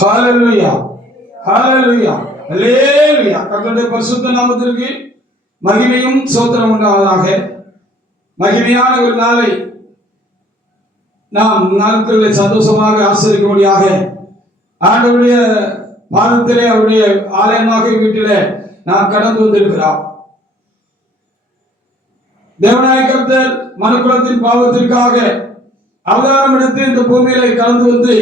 ஹalleluya ஹalleluya ஹalleluya. கர்த்தருடைய பரிசுத்த நாமத்திற்கு மகிமையும் ஸ்தோத்திரம் உண்டாவதாக. மகிமையான ஒரு நாளை நாம் நாட்களிலே சந்தோஷமாக ஆசரிக்கும்படியாக ஆண்டவருடைய பாதத்திலே அவருடைய ஆலயமாக வீட்டிலே நாம் கடந்து வந்திருக்கிறோம். தேவனாய கர்த்தர் மனுக்குலத்தின் பாவத்திற்காக அவதாரம் எடுத்து இந்த பூமியிலே கலந்து வந்து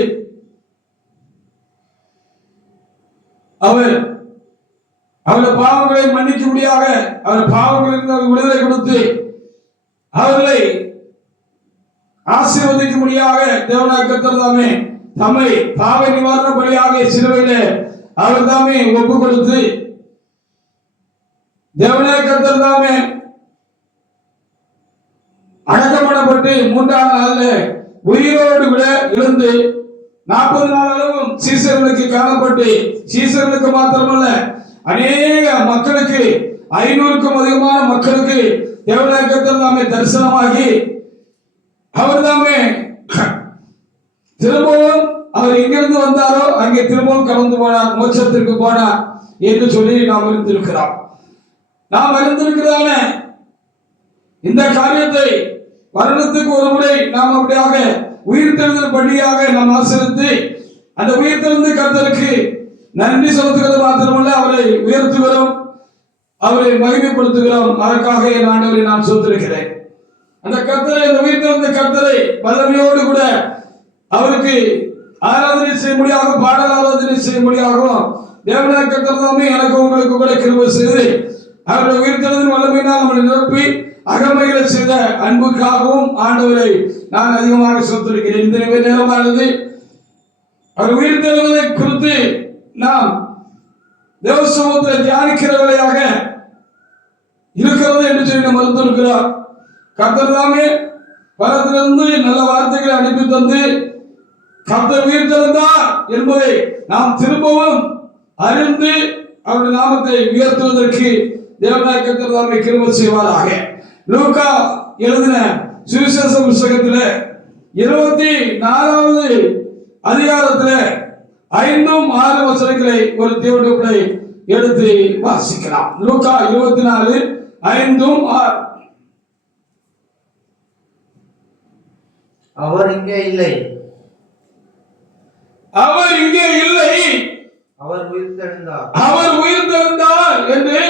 அவருடைய பாவங்களை மன்னிக்கும்படியாக அவர் பாவங்களிலிருந்து விடுதலை கொடுத்து அவர்களை ஆசீர்வதிக்கும்படியாக தேவனாய கர்த்தர் தாமே தம்மை பாவ நிவாரண பலியாக சிலுவையிலே அவர் தாமே ஒப்பு கொடுத்து தேவனாய கர்த்தர் தாமே அடக்கமடப்பட்டு 3ஆம் நாளில் உயிரோடு விட எழுந்து 40 நாள் அளவும் சீசர்களுக்கு காணப்பட்டு சீசர்களுக்கு மாத்திரமல்ல அநேக மக்களுக்கு 500க்கும் அதிகமான மக்களுக்கு தேவனாய கர்த்தர் தாமே தரிசனமாகி அவர் தாமே திரும்பவும் அவர் எங்கிருந்து வந்தாரோ அங்கே திரும்பவும் கடந்து போனார், மோட்சத்திற்கு போனார் என்று சொல்லி நாம் அறிந்திருக்கிறோம். நாம் அறிந்திருக்கிறதான இந்த காரியத்தை வருடத்துக்கு ஒரு முறை நாம் அப்படியாக உயிர்த்தெழுதல் பண்டிகையாக நாம் ஆசரித்து அந்த உயிர்த்தெழுந்த கர்த்தருக்கு நன்றி செலுத்துகிறது மாத்திரமல்ல அவரை உயர்த்துகிறோம், அவரை மகிமைப்படுத்துகிறோம். அதற்காக என் ஆண்டவரை நான் சொல்லிருக்கிறேன். அந்த கர்த்தரை, அந்த உயிர்த்தெழுந்த கர்த்தரை வல்லமையோடு கூட அவருக்கு ஆராதனை செய்யும்படியாக பாடல் ஆராதனை செய்யும்படியாகவும் தேவனாய கர்த்தர் தாமே எனக்கு உங்களுக்கு கூட கிருபை செய்து அவருடைய உயிர்த்தெழுதலின் வல்லமையினால் நம்மளை நிரப்பி அகமைகளை செய்த அன்புக்காகவும் ஆண்டவரை நான் அதிகமாக சொல்லிருக்கிறேன். இந்த நேரமானது அவர் உயிர்த்தெழுவதை குறித்து நாம் தேவ சமூகத்தில் தியானிக்கிறவர்களாக இருக்கிறது என்று சொல்லி நம்ம மறுத்திருக்கிறார். கர்த்தர் தாமே பரத்திலிருந்து நல்ல வார்த்தைகளை அனுப்பி தந்து கர்த்தர் உயிர்த்தெழுந்தார் என்பதை நாம் திரும்பவும் அறிந்து அவருடைய நாமத்தை உயர்த்துவதற்கு தேவனாய கர்த்தர் தாமே கிருபை செய்வாராக. லூக்கா எழுதின சுவிசேஷ புத்தகத்தில் 24வது அதிகாரத்தில் 5-6 வசனங்களை ஒரு தேவனுடைய எடுத்து வாசிக்கலாம். லூக்கா 24:5-6. அவர் இங்கே இல்லை, அவர் இங்கே இல்லை, அவர் உயிர்த்தெழுந்தார், அவர் உயிர்த்தெழுந்தார் என்று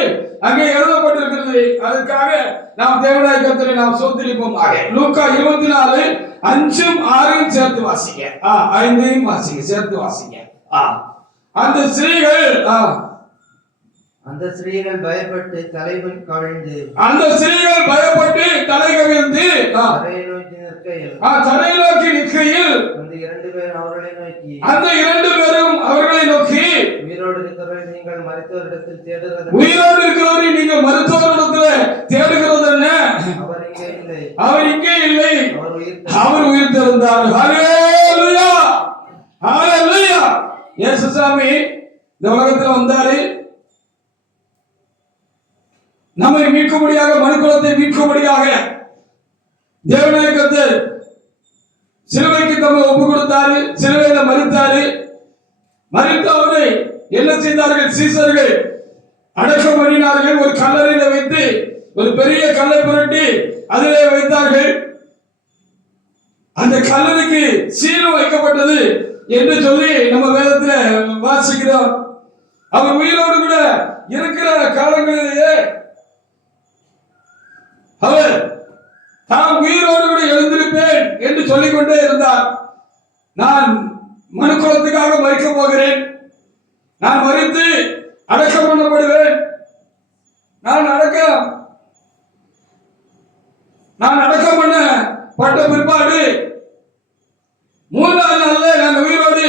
அங்கே எழுதப்பட்டிருக்கிறது. அதற்காக நாம் தேவனாய கர்த்தரை நாம் சோத்திரிப்போம். லூக்கா 24:5-6 சேர்த்து வாசிங்க. 5ஐயும் வாசிங்க, சேர்த்து வாசிங்க. அந்த ஸ்திரீகள் பயப்பட்டு தலைகள் கவிழ்ந்து தரையை நோக்கி நிற்கையில் அந்த 2 பேரும் அவர்களை நோக்கி உயிரோடு இருக்கிறவரை நீங்கள் மருத்துவரிடத்தில் தேடுகிறது என்ன? அவர் இங்கே இல்லை, அவர் உயிர்த்தெழுந்தார். ஹல்லேலூயா ஹல்லேலூயா. இயேசு சாமி இந்த உலகத்தில் வந்தாரு, நம்மை மீட்கும்படியாக, மனுக்குலத்தை மீட்கும்படியாக தேவனாய கர்த்தர் சிலுவைக்கு தம்மை ஒப்பு கொடுத்தாரு, சிலுவையில மரித்தாரு. மரித்த அவரை என்ன செய்தார்கள்? சீசர்கள் அடக்கம் பண்ணினார்கள். ஒரு கல்லறையில வைத்து ஒரு பெரிய கல்லை புரட்டி அதிலே வைத்தார்கள். அந்த கல்லறைக்கு சீலும் வைக்கப்பட்டது என்று சொல்லி நம்ம வேதத்துல வாசிக்கிறோம். அவர் உயிரோடு கூட இருக்கிற காலங்களிலேயே அவர் தாம் உயிரோடு கூட எழுந்திருப்பேன் என்று சொல்லிக்கொண்டே இருந்தார். நான் மனுக்குலத்துக்காக மரிக்க போகிறேன், நான் மரித்து அடக்கம் பண்ணப்படுவேன், நான் அடக்கம் பண்ணப்பட்ட பிற்பாடு 3ஆம் நாள்ல நான் உயிரோடு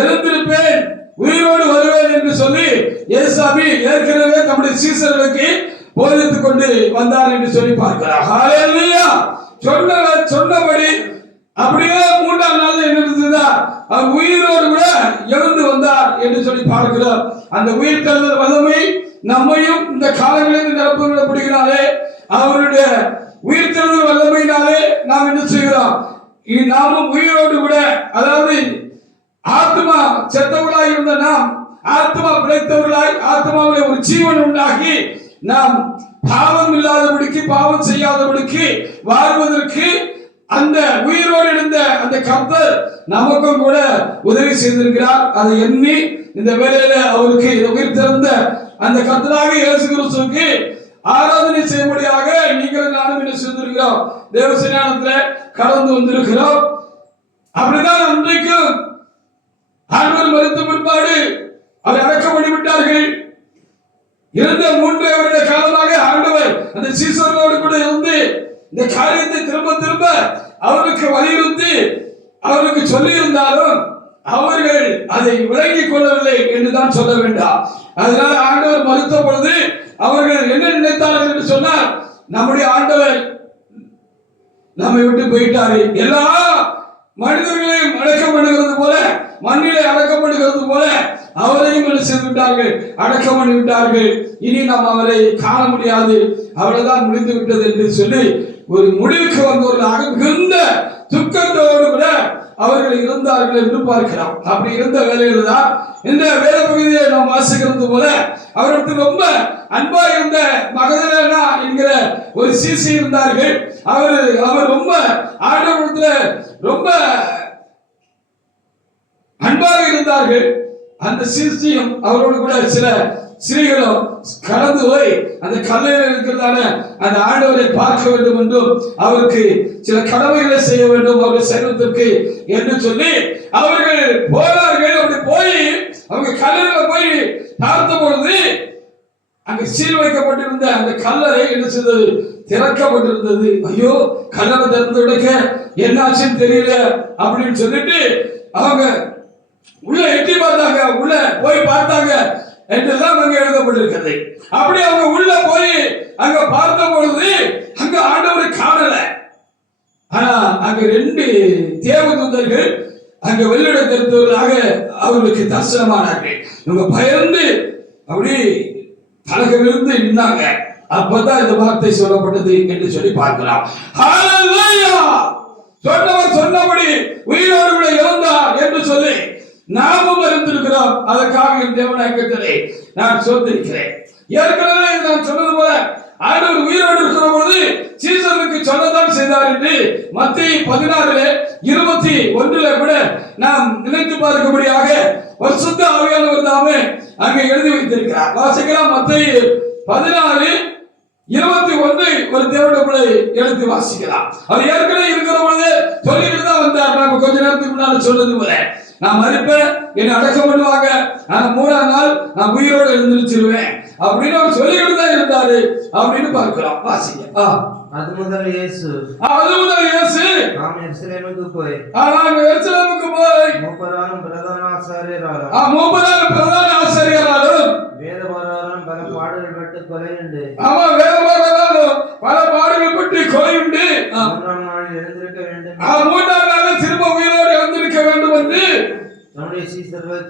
எழுந்திருப்பேன், உயிரோடு வருவேன் என்று சொல்லி இயேசுசாமி ஏற்கனவே தம்முடைய சீசர்களுக்கு போதித்துக் கொண்டு வந்தார் என்று சொல்லி பார்க்கிறார். ஹல்லேலூயா. சொன்னபடி அப்படியே 3ஆம் நாள்ல என்ன நடந்ததா? அவர் உயிரோடு கூட எழுந்து வந்தார் என்று சொல்லி பார்க்கிறோம். அந்த உயிர்த்தெழுதல் வல்லமை நம்மையும் இந்த காலங்களில் நிரப்பப்படுகிறாரே, அவருடைய உயிர்த்தெழுதல் வல்லமையினாலே நாம் என்ன செய்கிறோம்? நாமும் உயிரோடு கூட, அதாவது ஆத்மா செத்தவர்களாய் இருந்த நாம் ஆத்மா பிழைத்தவர்களாய் ஆத்மாவிலே ஒரு ஜீவன் உண்டாகி நாம் பாவம் இல்லாதபடிக்கு பாவம் செய்யாதபடிக்கு வாழ்வதற்கு அந்த உயிரோடு இருந்த அந்த கர்த்தர் நமக்கும் கூட உதவி செய்திருக்கிறார். அதை எண்ணி இந்த வேளையில அவருக்கு உயிர் திறந்த அந்த கர்த்தராக இயேசு கிறிஸ்துவுக்கு ஆராதனை செய்யும்படியாக நீங்கள் நானும் என்ன செய்திருக்கிறோம், தேவசன்னிதானத்தில் கடந்து வந்திருக்கிறோம். அப்படிதான் அன்றைக்கும் ஆண்டவர் மரித்த பிற்பாடு அவர் அடக்கம் பண்ணிவிட்டார்கள். இருந்த 3 வருட காலமாக ஆண்டவர் அந்த சீசர்களோடு கூட இருந்து இந்த காரியத்தை திரும்ப திரும்ப அவருக்கு வலியுறுத்தி அவருக்கு சொல்லி இருந்தாலும் அவர்கள் அதை விளங்கிக் கொள்ளவில்லை என்றுதான் சொல்ல வேண்டாம். அதனால ஆண்டவர் மறுத்த பொழுது அவர்கள் என்ன நினைத்தார்கள் என்று சொன்னால், நம்முடைய ஆண்டவர் நம்மை விட்டு போயிட்டாரு, எல்லா மனிதர்களையும் அடக்கம் பண்ணுகிறது போல மண்ணிலே அடக்கம் பண்ணுகிறது போல அவரையும் என்ன செய்து விட்டார்கள், அடக்கம் பண்ணி விட்டார்கள். இனி நாம் அவரை காண முடியாது, அவ்வளவுதான் முடிந்து விட்டது என்று சொல்லி ஒரு முடிவுக்கு வந்தவர்களாக மிகுந்த துக்கத்தோடு கூட அவர்கள் இருந்தார்கள் என்று பார்க்கிறோம். அப்படி இருந்த வேலையில் தான் இந்த வேத பகுதியை நாம் வாசிக்கிறது போல அவருக்கு ரொம்ப அன்பா இருந்த மகதலேனா என்கிற ஒரு சீசி இருந்தார்கள். அவர் ரொம்ப ஆண்டவரிடத்துல ரொம்ப அன்பாக இருந்தார்கள். அந்த சீசியும் அவரோடு கூட சில ஸ்திரீகளும் கடந்து போய் அந்த கல்லையில் இருக்கிறதான அந்த ஆண்டவரை பார்க்க வேண்டும் என்றும் அவருக்கு சில கடமைகளை செய்ய வேண்டும் அவருடைய சரீரத்திற்கு என்று சொல்லி அவர்கள் போனார்கள். அப்படி போய் அவங்க கல்லையில போய் பார்த்த பொழுது அங்க சீல் வைக்கப்பட்டிருந்த அந்த கல்லறை என்ன செய்தது, திறக்கப்பட்டிருந்தது. ஐயோ, கல்லறை திறந்து விடுக்க என்னாச்சுன்னு தெரியல அப்படின்னு சொல்லிட்டு அவங்க உள்ள எட்டி பார்த்தாங்க, உள்ள போய் பார்த்தாங்க என்றெல்லாம் அங்க எழுதப்பட்டிருக்கிறது. அப்படி அவங்க உள்ள போய் அங்க பார்த்த பொழுது அங்க ஆண்டவரை காணல. ஆனா அங்க 2 தேவதூதர்கள் அங்க வெள்ளிட தெரிந்தவர்களாக அவர்களுக்கு தரிசனமானார்கள். இவங்க பயந்து அப்படி தலகிலிருந்து நின்னாங்க. அப்பதான் இந்த வார்த்தை சொல்லப்பட்டது என்று சொல்லி பார்க்கலாம். ஹல்லேலூயா! சொன்னவர் சொன்னபடி உயிரோடு கூட இருந்தார் என்று சொல்லி நாமும் அறிந்திருக்கிறோம். அதற்காக என் தேவனாய் நான் சொல்லிருக்கிறேன். ஏற்கனவே நான் சொன்னது போல ஆண்டவர் உயிரோடு இருக்கிற பொழுது சீசருக்கு சொல்லத்தான் செய்தார் என்று மத்தேயு 16:21 கூட நாம் நினைத்து பார்க்கும்படியாக பரிசுத்த ஆவியானவர் தாமே அங்கே எழுதி வைத்திருக்கிறார். வாசிக்கலாம். மத்தேயு 16:21 ஒரு தேவனுடைய பிள்ளை எடுத்து வாசிக்கலாம். அவர் ஏற்கனவே இருக்கிற பொழுது சொல்லிட்டு தான் வந்தார். நம்ம கொஞ்ச நேரத்துக்கு முன்னாடி சொன்னது போல நான் மறிப்பேன், என்னை அடக்கம் பண்ணுவாங்க, நான் 3ஆம் நாள் நான் உயிரோடு எழுந்திருச்சிருவேன் அப்படின்னு அவர் சொல்லிக்கிட்டு தான் இருந்தாரு அப்படின்னு பார்க்கிறோம். வாசிங்க. அது முதல் இயேசு நாம் எருசலேமுக்கு போய் மூப்பராலும் பிரதான ஆசாரியராலும் வேதபாரராலும் பல பாடுகள் பட்டு கொலையுண்டு. பல பாடுகள் பட்டு கொலையுண்டு. 3ஆம் நாளில் எழுந்திருக்க வேண்டும். 3ஆம் நாளில் திரும்ப உயிரோடு எழுந்திருக்க வேண்டும் என்று நம்முடைய சீசர்கள்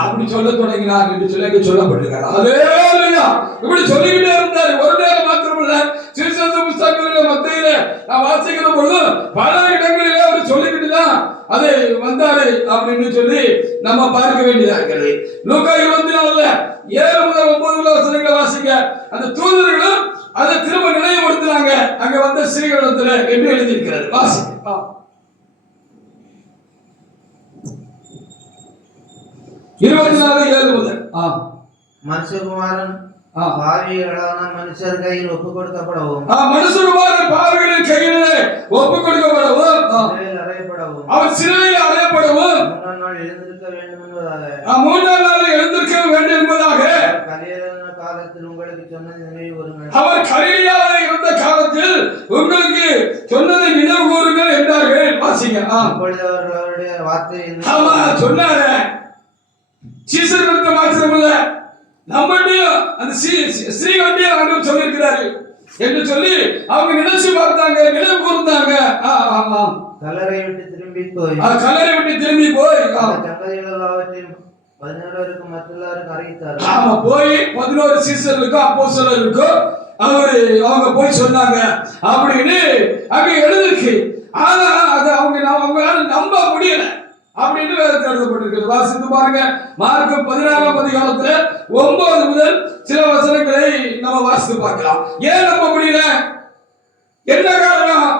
அப்படி சொல்ல தொடங்கினார் என்று சொல்லி சொல்லப்பட்டிருக்கிறார். ஹல்லேலூயா! இப்படி சொல்லிக்கிட்டே இருந்தார். ஒரு நேரம் மாத்திரமல்ல, சீசர்கள் புத்தகங்களிலே மத்தியில நான் வாசிக்கிற பொழுது பல இடங்களிலே அவர் சொல்லிக்கிட்டு தான் அதை வந்தாரு அப்படின்னு சொல்லி நம்ம பார்க்க வேண்டியதா இருக்கிறது. லூக்கா 24 7 முதல் 9 வசனங்களை வாசிக்க அந்த தூதர்களும் அதை திரும்ப நினைவுபடுத்துறாங்க அங்க வந்த ஸ்ரீகளிடத்துல என்று எழுதியிருக்கிறது. வாசிக்க 24:7 முதல். மனுஷகுமாரன் பாவிகளான மனுஷர் கையில் ஒப்புக் கொடுக்கப்படவும் மனுஷகுமாரன் பாவிகளின் கையிலே ஒப்புக் கொடுக்கப்படவும் அவர் சிலுவையில் அறையப்படவும் 3ஆம் நாள் எழுந்திருக்க வேண்டும் என்பதாக 3ஆம் நாள் எழுந்திருக்க வேண்டும் என்பதாக கலிலேயா காலத்தில் உங்களுக்கு சொன்னதை நினைவு கூறுங்கள். அவர் கலிலேயாவில் இருந்த காலத்தில் உங்களுக்கு சொன்னதை நினைவு கூறுங்கள் என்றார்கள். வாசிங்க. அப்பொழுது அவர்கள் அவருடைய வார்த்தையை சொன்னாரு. சீசர்களுக்கு மாத்திரமல்ல, நம்மகிட்டையும் அந்த ஸ்ரீகண்டையும் ஆண்டவர் சொல்லியிருக்கிறாரு என்று சொல்லி அவங்க நினைச்சு பார்த்தாங்க, நினைவு கூர்ந்தாங்க. கல்லறை விட்டு திரும்பி போய் சங்கதிகள் 11 மற்றெல்லாருக்கும் அறிவித்தார். போய் 11 சீசர்களுக்கும் அப்போஸ்தலருக்கும் அவங்க போய் சொன்னாங்க அப்படின்னு அங்க எழுதிருக்கு. ஆனா அது அவங்களால நம்ப முடியல. அப்படின்னு வேதத்தில் எழுதப்பட்டிருக்கிறது. வாசித்து பாருங்க. மார்க் 16ஆம் அதிகாரத்துல 9 முதல் சில வசனங்களை நம்ம வாசித்து பார்க்கலாம். ஏன் நம்ப முடியல? என்ன காரணம்?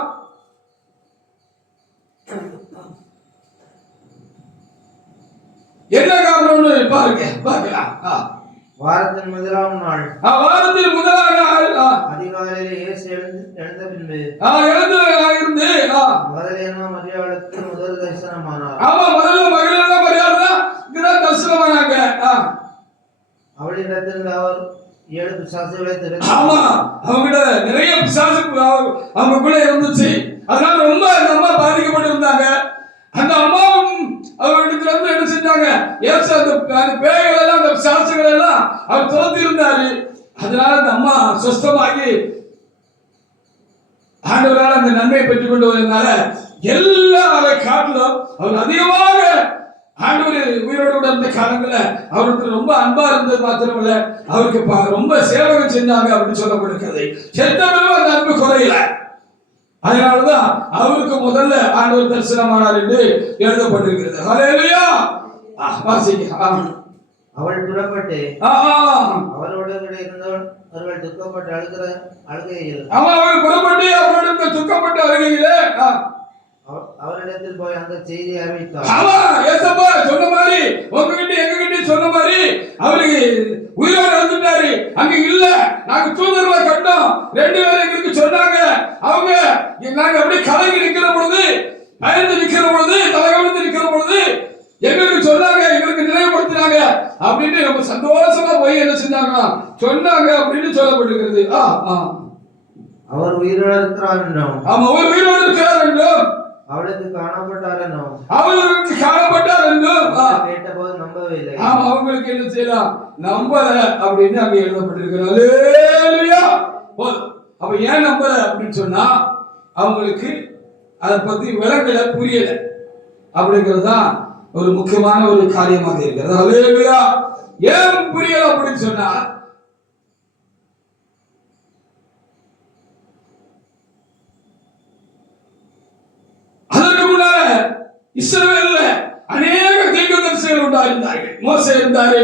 என்ன காரணம்னு பாருங்க, பார்க்கலாம். வாரத்தின் முதலாம் நாள் வாரத்தின் முதலாம் நாள் அதிகாலையிலே இயேசு எழுந்த பின்பு இருந்து மகதலேனா மரியாளுக்கு முதல் தரிசனமானார். ஆமா, முதல்ல மகதலேனா மரியாள் தான் தரிசனமானாங்க. அவளிடத்தில் அவர் 7 பிசாசுகளை தெரிந்து, ஆமா, அவங்ககிட்ட நிறைய பிசாசு அவங்களுக்குள்ள இருந்துச்சு. அதனால ரொம்ப அந்த அம்மா பாதிக்கப்பட்டிருந்தாங்க. அந்த அம்மாவும் அவர்கிட்ட இருந்து என்ன செஞ்சாங்க? ஏசு அந்த பேய்கள் எல்லாம், அந்த பிசாசுகள் எல்லாம் அவர் துரத்தி இருந்தாரு. அதனால அந்த அம்மா சுஸ்தமாகி ஆண்டவரால் அந்த நன்மையை பெற்றுக் கொண்டு வருவதனால எல்லா காட்டிலும் அவர் அதிகமாக ஆண்டவர் உயிரோடு இருந்த காலங்கள அவருக்கு ரொம்ப அன்பா இருந்தது மாத்திரமல்ல, அவருக்கு ரொம்ப சேவகம் செஞ்சாங்க அப்படின்னு சொல்லப்படுகிறது. செத்தவரும் அந்த அன்பு குறையல. அதனாலதான் அவருக்கு முதல்ல ஆண்டவர் தரிசனமானார் என்று எழுதப்பட்டிருக்கிறது. ஹல்லேலூயா. வாசிங்க. அவள் புறப்பட்டு அவரோடு இருந்தவர்கள் துக்கப்பட்டு அழுகையில், அவள் புறப்பட்டு அவரோடு துக்கப்பட்டு அழுகையிலே அவரிடத்தில் போய் அந்த செய்தியை அறிவித்தார். ஆமா, ஏசப்பா சொன்ன மாதிரி உங்ககிட்ட எங்ககிட்ட சொன்ன மாதிரி அவருக்கு உயிரோடு வந்துட்டாரு. அங்க இல்ல, நாங்க தூதர்களை கண்டோம். 2 பேரும் எங்களுக்கு சொன்னாங்க. அவங்க நாங்க அப்படியே கலங்கி நிக்கிற பொழுது, பயந்து நிக்கிற பொழுது, தலைகவிழ்ந்து நிக்கிற பொழுது எங்களுக்கு சொன்னாங்க, எங்களுக்கு நினைவுபடுத்தினாங்க அப்படின்னு ரொம்ப சந்தோஷமா போய் என்ன செஞ்சாங்க சொன்னாங்க அப்படின்னு சொல்லப்பட்டிருக்கிறது. அவர் உயிரோடு இருக்கிறார் என்றும், ஆமா, அவர் உயிரோடு இருக்கிறார் என்றும், அவளுக்கு காணப்பட்டார் என்றும், அவளுக்கு காணப்பட்டார் என்றும் கேட்டபோது நம்பவில்லை. ஆமா, அவங்களுக்கு என்ன செய்யலாம்? நம்பல அப்படின்னு அங்க எழுதப்பட்டிருக்கிறது. ஹல்லேலூயா. அப்ப ஏன் நம்பல அப்படின்னு சொன்னா அவங்களுக்கு அதை பத்தி விளங்கல, புரியல அப்படிங்கிறது தான் ஒரு முக்கியமான ஒரு காரியமாக இருக்கிறது. ஹல்லேலூயா. ஏன் புரியல அப்படின்னு சொன்னா இஸ்ரவேல்ல அநேக தீர்க்கதரிசிகள் உண்டாயிருந்தார்கள். மோசே இருந்தாரு,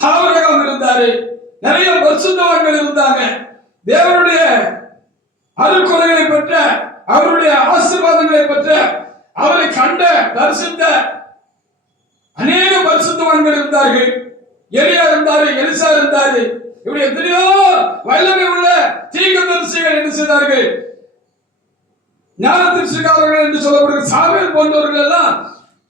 ஆபிரகாம் இருந்தாரு, நிறைய பரிசுத்தவான்கள் இருந்தாங்க. தேவனுடைய அருள்கொடைகளை பெற்ற, அவருடைய ஆசீர்வாதங்களை பெற்ற, அவரை கண்ட தரிசித்த அநேக பரிசுத்தவான்கள் இருந்தார்கள். எலியா இருந்தாரு, எலிசா இருந்தாரு. இப்படி எத்தனையோ வல்லமை உள்ள தீர்க்கதரிசிகள் என்ன செய்தார்கள்? ஞானத்திற்காரர்கள் என்று சொல்லப்படுகிற சாமுவேல் போன்றவர்கள் எல்லாம்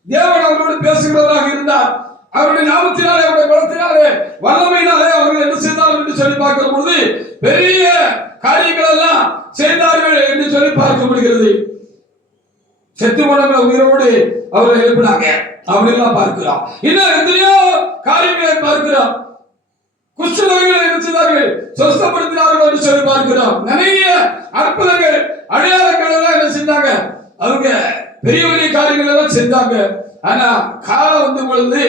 தேவன் அவரோடு பேசுகிறவராக இருந்தார். அவருடைய நாமத்தினாலே, அவருடைய பலத்தினாலே, வல்லமையினாலே அவர்கள் என்ன செய்தார்கள் என்று சொல்லி பார்க்கிற பொழுது பெரிய காரியங்கள் எல்லாம் செய்தார்கள் என்று சொல்லி பார்க்கப்படுகிறது. செத்து போனவங்களை உயிரோடு அவர்கள் எழுப்பினாங்க அப்படிலாம் பார்க்கிறோம். இன்னும் எத்தனையோ காரியங்களை பார்க்கிறோம். குஷ்டரோகிகளை என்ன செய்தார்கள்? சொஸ்தப்படுத்தினார்கள் என்று சொல்லி பார்க்கிறோம். நிறைய அற்புதங்கள், அடையாளங்கள் எல்லாம் என்ன செஞ்சாங்க? அவங்க பெரிய பெரிய காரியங்கள் எல்லாம் செஞ்சாங்க. ஆனா காலம் வந்து பொழுது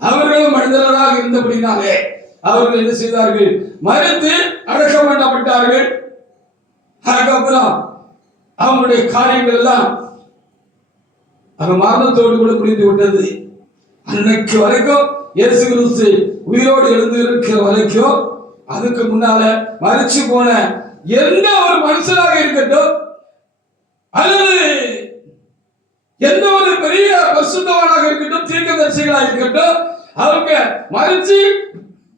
அவர்களும் மனிதர்களாக இருந்தபடினாலே அவர்கள் என்ன செய்தார்கள்? மரித்து அடக்கம் பண்ணப்பட்டார்கள். அதுக்கப்புறம் அவங்களுடைய காரியங்கள் எல்லாம் அந்த மரணத்தோடு கூட முடிந்து விட்டது. அன்னைக்கு வரைக்கும் இயேசு கிறிஸ்து உயிரோடு எழுந்து இருக்கிற வரைக்கும், அதுக்கு முன்னால மரிச்சு போன எந்த ஒரு மனுஷனாக இருக்கட்டும் அல்லது எந்த ஒரு பெரிய பரிசுத்தவானாக இருக்கட்டும், தீர்க்கதரிசிகளாக இருக்கட்டும், அவங்க மரிச்சு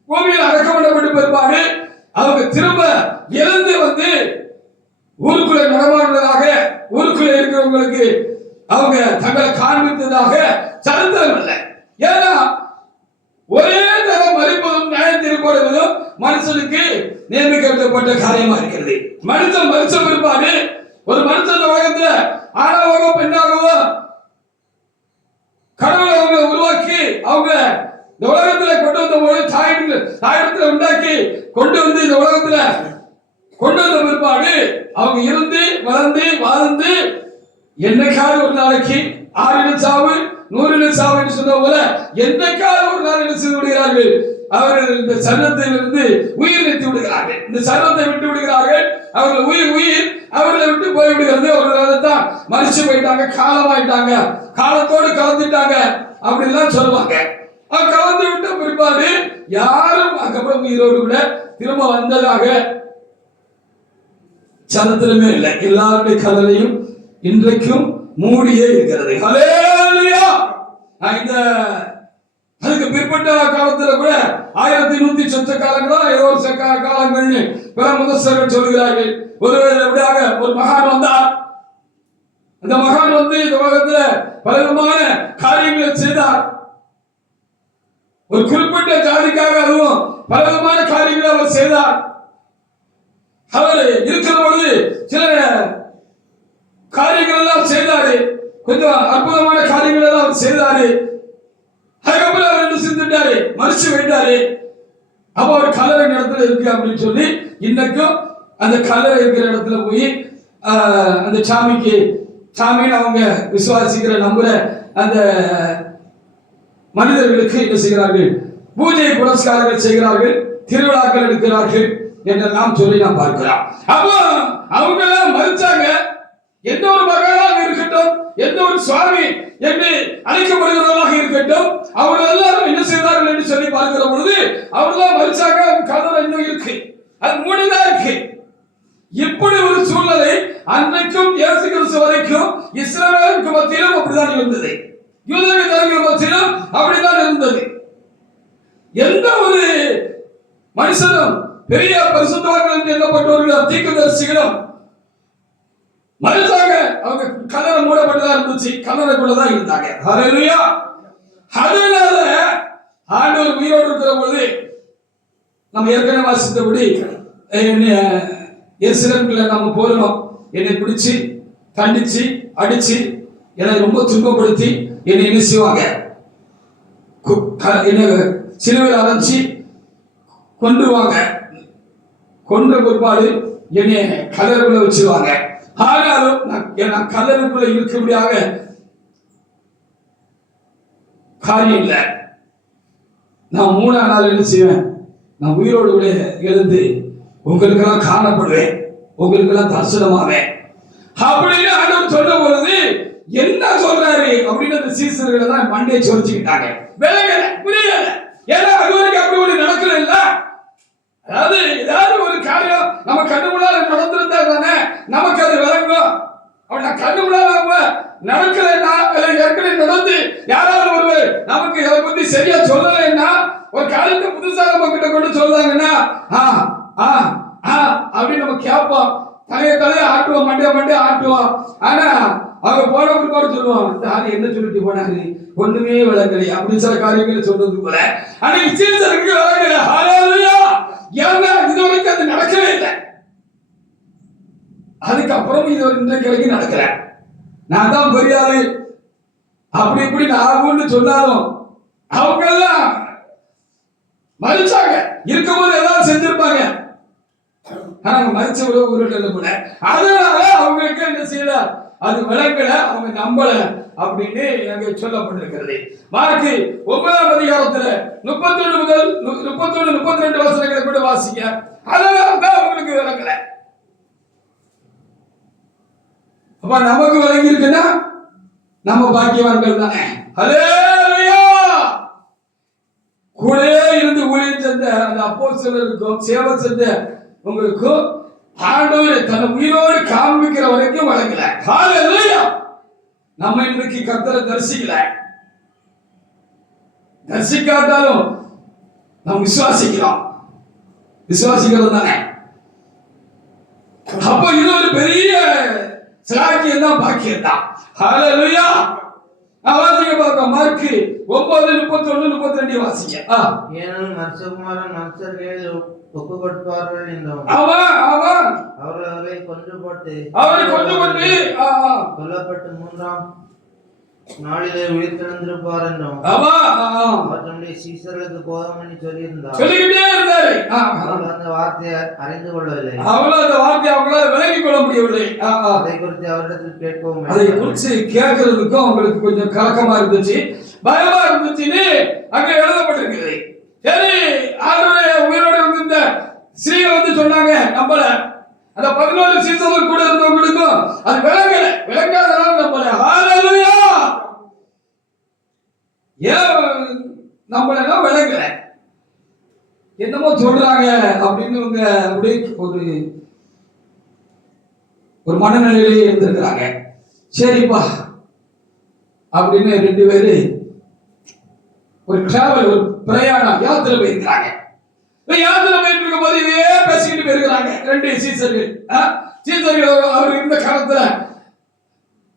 பூமியில் அடக்கம் பண்ணப்பட்ட பிற்பாடு அவங்க திரும்ப இறந்து வந்து ஊருக்குள்ள நடமாடுவதாக, ஊருக்குள்ள இருக்கிறவங்களுக்கு அவங்க தங்களை காண்பித்ததாக சரித்திரம் இல்லை. ஏன்னா ஒரே தரம் மறிப்பதும் நியாயம் தீர்ப்பதும் மனுஷனுக்கு நியமிக்கப்பட்ட காரியமா இருக்கிறது. மனுஷன் மனுஷ பிற்பாடு ஒரு மனுஷன் உலகத்துல ஆணாகவோ பெண்ணாகவோ கடவுளை அவங்க உருவாக்கி அவங்க இந்த உலகத்துல கொண்டு வந்த போது தாயிடத்துல உண்டாக்கி கொண்டு வந்து இந்த உலகத்துல கொண்டு வந்த பிற்பாடு அவங்க இருந்து வளர்ந்து வாழ்ந்து என்னைக்காவது ஒரு நாளைக்கு 6 சாவு 100 சாவு என்று சொன்ன போல என்னைக்காவது ஒரு நாள் என்ன செய்து விடுகிறார்கள், அவர்கள் இந்த சரீரத்திலிருந்து உயிர் நீத்து விடுகிறார்கள், இந்த சரீரத்தை விட்டு விடுகிறார்கள். அவர்கள் உயிர் அவர்களை விட்டு போய் விடுகிறது. அவர்கள் தான் மறிச்சு போயிட்டாங்க, காலமாயிட்டாங்க, காலத்தோடு கலந்துட்டாங்க அப்படின்லாம் சொல்லுவாங்க. கலந்து விட்ட பிற்பாடு யாரும் அதுக்கப்புறம் உயிரோடு கூட திரும்ப வந்ததாக சரித்திரமே இல்லை. எல்லாருடைய கலரையும் இன்றைக்கும் மூடியே இருக்கிறது. ஹல்லேலூயா. இந்த அதுக்கு பிற்பட்ட காலத்துல கூட 1100 சொச்ச காலங்களோ ஏதோ ஒரு காலங்கள்னு பிற முதஸ்தர்கள் சொல்கிறார்கள். ஒருவர் எப்படியாக ஒரு மகான் வந்தார். அந்த மகான் வந்து இந்த உலகத்துல பலவிதமான காரியங்களை செய்தார். ஒரு குறிப்பிட்ட ஜாதிக்காக அதுவும் பலவிதமான காரியங்களை அவர் செய்தார். அவர் இருக்கிற பொழுது சில காரியங்கள் எல்லாம் செய்தாரு, கொஞ்சம் அற்புதமான காரியங்கள் எல்லாம் அவர் செய்தாரு. அதுக்கப்புறம் அவர் என்ன செஞ்சுட்டாரு, மறிச்சு வைத்தாரு. அப்ப அவர் கல்லறை இடத்துல இருக்கு அப்படின்னு சொல்லி இன்னைக்கும் அந்த கல்லறை இருக்கிற இடத்துல போய் அந்த சாமின்னு அவங்க விசுவாசிக்கிற நம்புற அந்த மனிதர்களுக்கு என்ன செய்கிறார்கள், பூஜை புரஸ்காரங்கள் செய்கிறார்கள், திருவிழாக்கள் எடுக்கிறார்கள் என்றெல்லாம் சொல்லி நாம் பார்க்கிறோம். அப்போ அவங்க எல்லாம் மறிச்சாங்க. எந்த ஒரு மகனாக இருக்கட்டும், எந்த ஒரு சுவாமி என்று அழைக்கப்படுகிறவர்களாக இருக்கட்டும், அவர்கள் எல்லாரும் என்ன செய்தார்கள் என்று சொல்லி பார்க்கிற பொழுது அவர்கள் மறிச்சாங்க. கதவு இன்னும் இருக்கு, அது மூடிதான் இருக்கு. இப்படி ஒரு சூழ்நிலை அன்றைக்கும் இயேசு கிறிஸ்து வரைக்கும் இஸ்ரவேலுக்கு மத்தியிலும் அப்படிதான் இருந்தது, யூதர்களுக்கு மத்தியிலும் அப்படிதான் இருந்தது. எந்த ஒரு மனுஷனும் பெரிய பரிசுத்தவான்கள் என்று எண்ணப்பட்டவர்களும் தீர்க்கதரிசிகளும் மறுத்தாங்க. அவங்க கல்லறை மூடப்பட்டதா இருந்துச்சு, கல்லறைக்குள்ளதான் இருந்தாங்க. ஹல்லேலூயா. அதனால ஆண்டவர் உயிரோடு இருக்கிற பொழுது நம்ம ஏற்கனவே வாசித்தபடி எருசலேமுக்குள்ள நம்ம போறோம், என்னை பிடிச்சு கண்டிச்சு அடிச்சு என்னை ரொம்ப துன்பப்படுத்தி என்னை என்ன செய்வாங்க, என்ன சிலுவையில் அரைச்சி கொன்றுவாங்க. கொன்ற பிற்பாடு என்னை கல்லறைக்குள்ள வச்சிருவாங்க. ஆனாலும் நான் கல்லறைக்குள்ள இருக்கும்படியாக காரியம் இல்லை. நான் 3ஆம் நாள் என்ன செய்வேன், நான் உயிரோடு கூட எழுந்து உங்களுக்கெல்லாம் காணப்படுவேன், உங்களுக்கெல்லாம் தரிசனமாவேன் அப்படின்னு ஆண்டவர் சொல்ற பொழுது என்ன சொல்றாரு அப்படின்னு அந்த சீசர்களை தான் மண்டையை சொரிச்சுக்கிட்டாங்க. விளங்கல, புரியல. ஏன்னா அது வரைக்கும் அப்படி ஒரு நடக்கல இல்ல. அதாவது ஏதாவது ஒரு காரியம் நம்ம கண்ணு முன்னால நடந்திருந்தா தானே நமக்கு அது விளங்கும். அப்படி நான் கண்ணு முன்னால நடக்கலைன்னா, ஏற்கனவே நடந்து யாராவது ஒருவர் நமக்கு அதை பத்தி சரியா சொல்லலைன்னா, ஒரு காரியத்தை புதுசா நம்ம கிட்ட கொண்டு சொல்றாங்கன்னா அப்படின்னு நம்ம கேட்போம், தலையை ஆட்டுவோம், மண்டே ஆட்டுவோம். ஆனா அவங்க போன பிற்பாடு சொல்லுவோம், அது என்ன சொல்லிட்டு போனாரு, ஒண்ணுமே விளங்கலை அப்படின்னு சில காரியங்களை சொல்றது போல. அன்னைக்கு சீசருக்கு விளங்கல. ஹல்லேலூயா. ஏன்னா இதுவரைக்கும் அது நடக்கவே இல்லை. அதுக்கப்புறம் இது இன்றைக்கு வரைக்கும் நடக்கல. நான் தான் பெரியாரு அப்படி இப்படி நான் சொன்னாலும் அவங்க எல்லாம் மறிச்சாங்க. இருக்கும்போது ஏதாவது செஞ்சிருப்பாங்க, ஆனா மறிச்ச உருவ கூட. அதனால அவங்களுக்கு என்ன செய்யல, அது விளங்கல, அவங்க நம்பல அப்படின்னு அங்கே சொல்லப்பட்டிருக்கிறது. மார்க்கு 9ஆம் அதிகாரத்துல 31 முதல் 32 வசனங்களை கூட வாசிங்க. அதனால அவங்களுக்கு விளங்கல. அப்ப நமக்கு விளங்கி இருக்குன்னா நம்ம பாக்கியவான்கள் தானே. ஹல்லேலூயா. கூடவே இருந்து ஊழியம் செஞ்ச அந்த அப்போஸ்தலருக்கும் சேவை செஞ்ச உங்களுக்கும் ஆண்டவர் தன் உயிரோடு காண்பிக்கிற வரைக்கும் வழங்கல. ஹல்லேலூயா. நம்ம இன்றைக்கு கர்த்தரை தரிசிக்கல, தரிசிக்காட்டாலும் நாம் விசுவாசிக்கிறோம், விசுவாசிக்கிறது தானே. அப்ப இது ஒரு பெரிய சிலாக்கியம் தான், பாக்கியம் தான். ஹல்லேலூயா. வாசிக்க பார்க்க மார்க்கு 9:31-32 வாசிங்க. ஏனெனில் மனுஷகுமாரன் மனுஷர்கள் ஒப்பு கொடுப்பார்கள் என்றும் அவரை கொன்று போட்டு கொல்லப்பட்டு 3ஆம் நாளிலே உயிர்த்தெழுந்திருப்பார் என்றும் அவர்களுடைய சீசர்களுக்கு போதம் பண்ணி சொல்லிக்கிட்டே இருந்தாரு. அந்த வார்த்தையை அறிந்து கொள்ளவில்லை, அந்த வார்த்தையை அவங்களால விளங்கிக் கொள்ள முடியவில்லை. அதை குறித்து அவரிடத்தில் கேட்கவும், அதை குறித்து கேட்கறதுக்கும் அவங்களுக்கு கொஞ்சம் கலக்கமா இருந்துச்சு. பயமா இருந்துச்சுன்னு அங்க எழுதப்பட்டிருக்குது. சரி, ஆண்டவரே உயிரோடு வந்து இந்த ஸ்ரீகள் வந்து சொன்னாங்க நம்பல. அந்த 11 சீசர்கள் கூட இருந்தவங்களுக்கும் அது விளங்காதனால நம்பல. ஹalleluya. ஏன் நம்பலன்னா விளங்கல, என்னமோ சொல்றாங்க அப்படின்னு இவங்க அப்படியே ஒரு மனநிலையிலே இருந்திருக்கிறாங்க. சரிப்பா அப்படின்னு 2 பேரு ஒரு டிராவல், ஒரு பிரயாணம், யாத்திரை போயிருக்கிறாங்க. யாத்திரை போயிட்டு இருக்கும் போது இதே பேசிக்கிட்டு போயிருக்கிறாங்க 2 சீசர்கள். அவர் இருந்த காலத்துல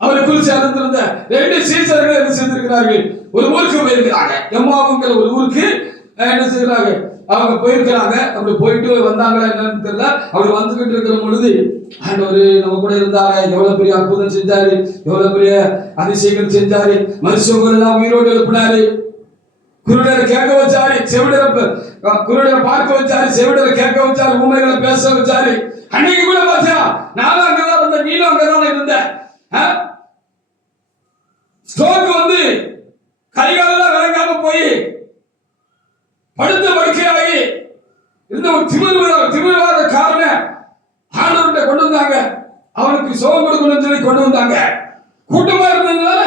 அவரை குறிச்சு அறிந்திருந்த 2 சீசர்கள் என்ன செய்திருக்கிறார்கள், ஒரு ஊருக்கு போயிருக்கிறாங்க. எம்மாவுங்கிற ஒரு ஊருக்கு என்ன செய்யறாங்க, அவங்க போயிருக்கிறாங்க. அப்படி போயிட்டு வந்தாங்களா என்னன்னு தெரியல. அப்படி வந்துகிட்டு இருக்கிற பொழுது ஆண்டவர் நம்ம கூட இருந்தாங்க. எவ்வளவு பெரிய அற்புதம் செஞ்சாரு, எவ்வளவு பெரிய அதிசயங்கள் செஞ்சாரு. மனுஷங்க எல்லாம் உயிரோடு எழுப்பினாரு. குருடரை கேட்க வச்சாரு, குருடரை பார்க்க வச்சாரு, செவிடரை கேட்க வச்சாரு, ஊமைகளை பேச வச்சாரு. அன்னைக்கு கூட பாத்தியா, நானும் அங்கதான் இருந்தேன், நீனும் அங்கதான் இருந்த. ஸ்ட்ரோக் வந்து கைகாலெல்லாம் விளங்காம போய் படுத்த படுக்கையாகி இருந்த ஒரு திமிர்வாத காரனை ஆண்டவர்கிட்ட கொண்டு வந்தாங்க. அவனுக்கு சுகம் கொடுக்கணும்னு சொல்லி கொண்டு வந்தாங்க. கூட்டமா இருந்ததுனால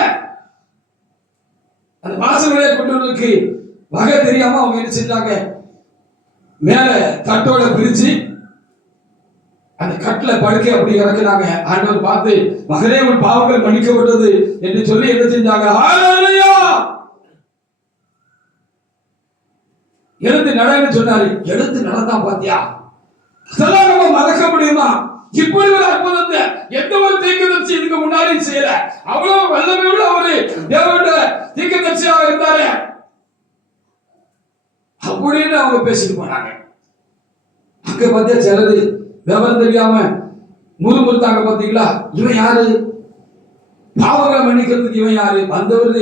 அந்த வாசல்களே கொண்டு வந்ததுக்கு வகை தெரியாம அவங்க என்ன செஞ்சாங்க, மேல தட்டோட பிரிச்சு அந்த கட்டுல படுக்கை அப்படி இறக்குனாங்க. ஆண்டவர் பார்த்து, மகனே உன் பாவங்கள் மன்னிக்கப்பட்டது என்று சொல்லி என்ன செஞ்சாங்க, ஹalleluya, எழுந்து நடன்னு சொன்னாரு. எடுத்து நடந்தா பாத்தியா, அதெல்லாம் நம்ம மறக்க முடியுமா? இப்படி ஒரு அற்புதத்தை எந்த ஒரு தீர்க்கதரிசி இதுக்கு முன்னாடி செய்யல. அவ்வளவு வல்லமையுள்ள ஒரு தேவனுடைய தீர்க்கதரிசியாக இருந்தாரு அப்படின்னு அவங்க பேசிட்டு போனாங்க. அங்க பாத்தியா சிலரு விவரம் தெரியாம முறுமுறுத்தாங்க. பாத்தீங்களா, இவன் யாரு, பாவங்களை மன்னிக்கிறதுக்கு இவன் யாரு, வந்தவர்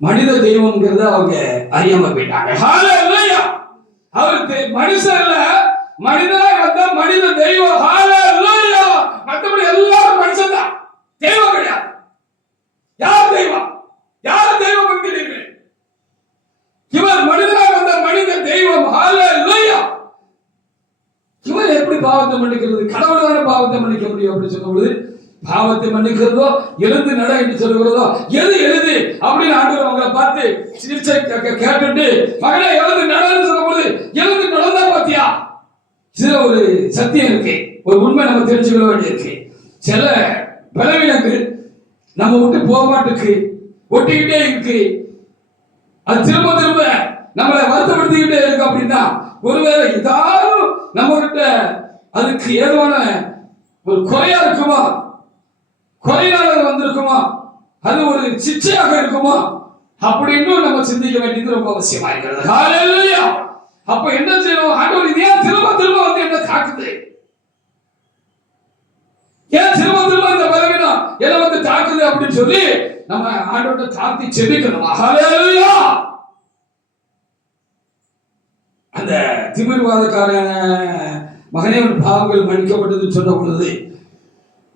மனித தெய்வம்ங்கிறத அவங்க அறியாம போயிட்டாங்க. ஹalleluya. அவருக்கு மனுஷன் இல்ல, மனிதனாய் வந்த மனித தெய்வம். ஹalleluya. மத்தபடி எல்லாரும் மனுஷன் தான், தெய்வம் கிடையாது. யார் தெய்வம், யார் தெய்வம் என்கிறீர்கள்? இவர் மனிதனாய் வந்த மனித தெய்வம். ஹalleluya. இவர் எப்படி பாவத்தை மன்னிக்கிறது? கடவுளான பாவத்தை மன்னிக்க முடியும் அப்படின்னு சொல்லும்போது, பாவத்தை மன்னிக்கிறதோ எழுந்து நட என்று சொல்லுகிறதோ எது எழுது அப்படின்னு ஆண்டவர் அவங்களை பார்த்து சிரிச்சை கேட்டுட்டு, மகனே எழுந்து நடன்னு சொல்லும்போது எழுந்து நடந்தா பாத்தியா. இதுல ஒரு சத்தியம் இருக்கு, ஒரு உண்மை நம்ம தெரிஞ்சுக்கொள்ள வேண்டியிருக்கு. சில பலவீனங்கள் நம்ம விட்டு போக மாட்டுக்கு, ஒட்டிக்கிட்டே இருக்கு. அது திரும்ப திரும்ப நம்மளை வருத்தப்படுத்திக்கிட்டே இருக்கு. அப்படின்னா ஒருவேளை ஏதாவது நம்ம கிட்ட அதுக்கு ஏதுவான ஒரு குறையா இருக்குமா, குறையாளர் வந்திருக்குமா, அது ஒரு சிச்சையாக இருக்குமா அப்படின்னு நம்ம சிந்திக்க வேண்டியது ரொம்ப அவசியமா இருக்கிறது. ஹalleluya. அப்ப என்ன செய்யணும், ஆண்டவர் இதே திரும்ப திரும்ப வந்து என்ன தாக்குது, ஏன் திரும்ப திரும்ப இந்த பலவீனம் என்ன வந்து தாக்குது அப்படின்னு சொல்லி நம்ம ஆண்டவரை தாத்தி செபிக்கணும். ஹalleluya. அந்த திமிர்வாதக்காரன மகனே உன் பாவங்கள் மன்னிக்கப்பட்டதுன்னு சொன்ன பொழுது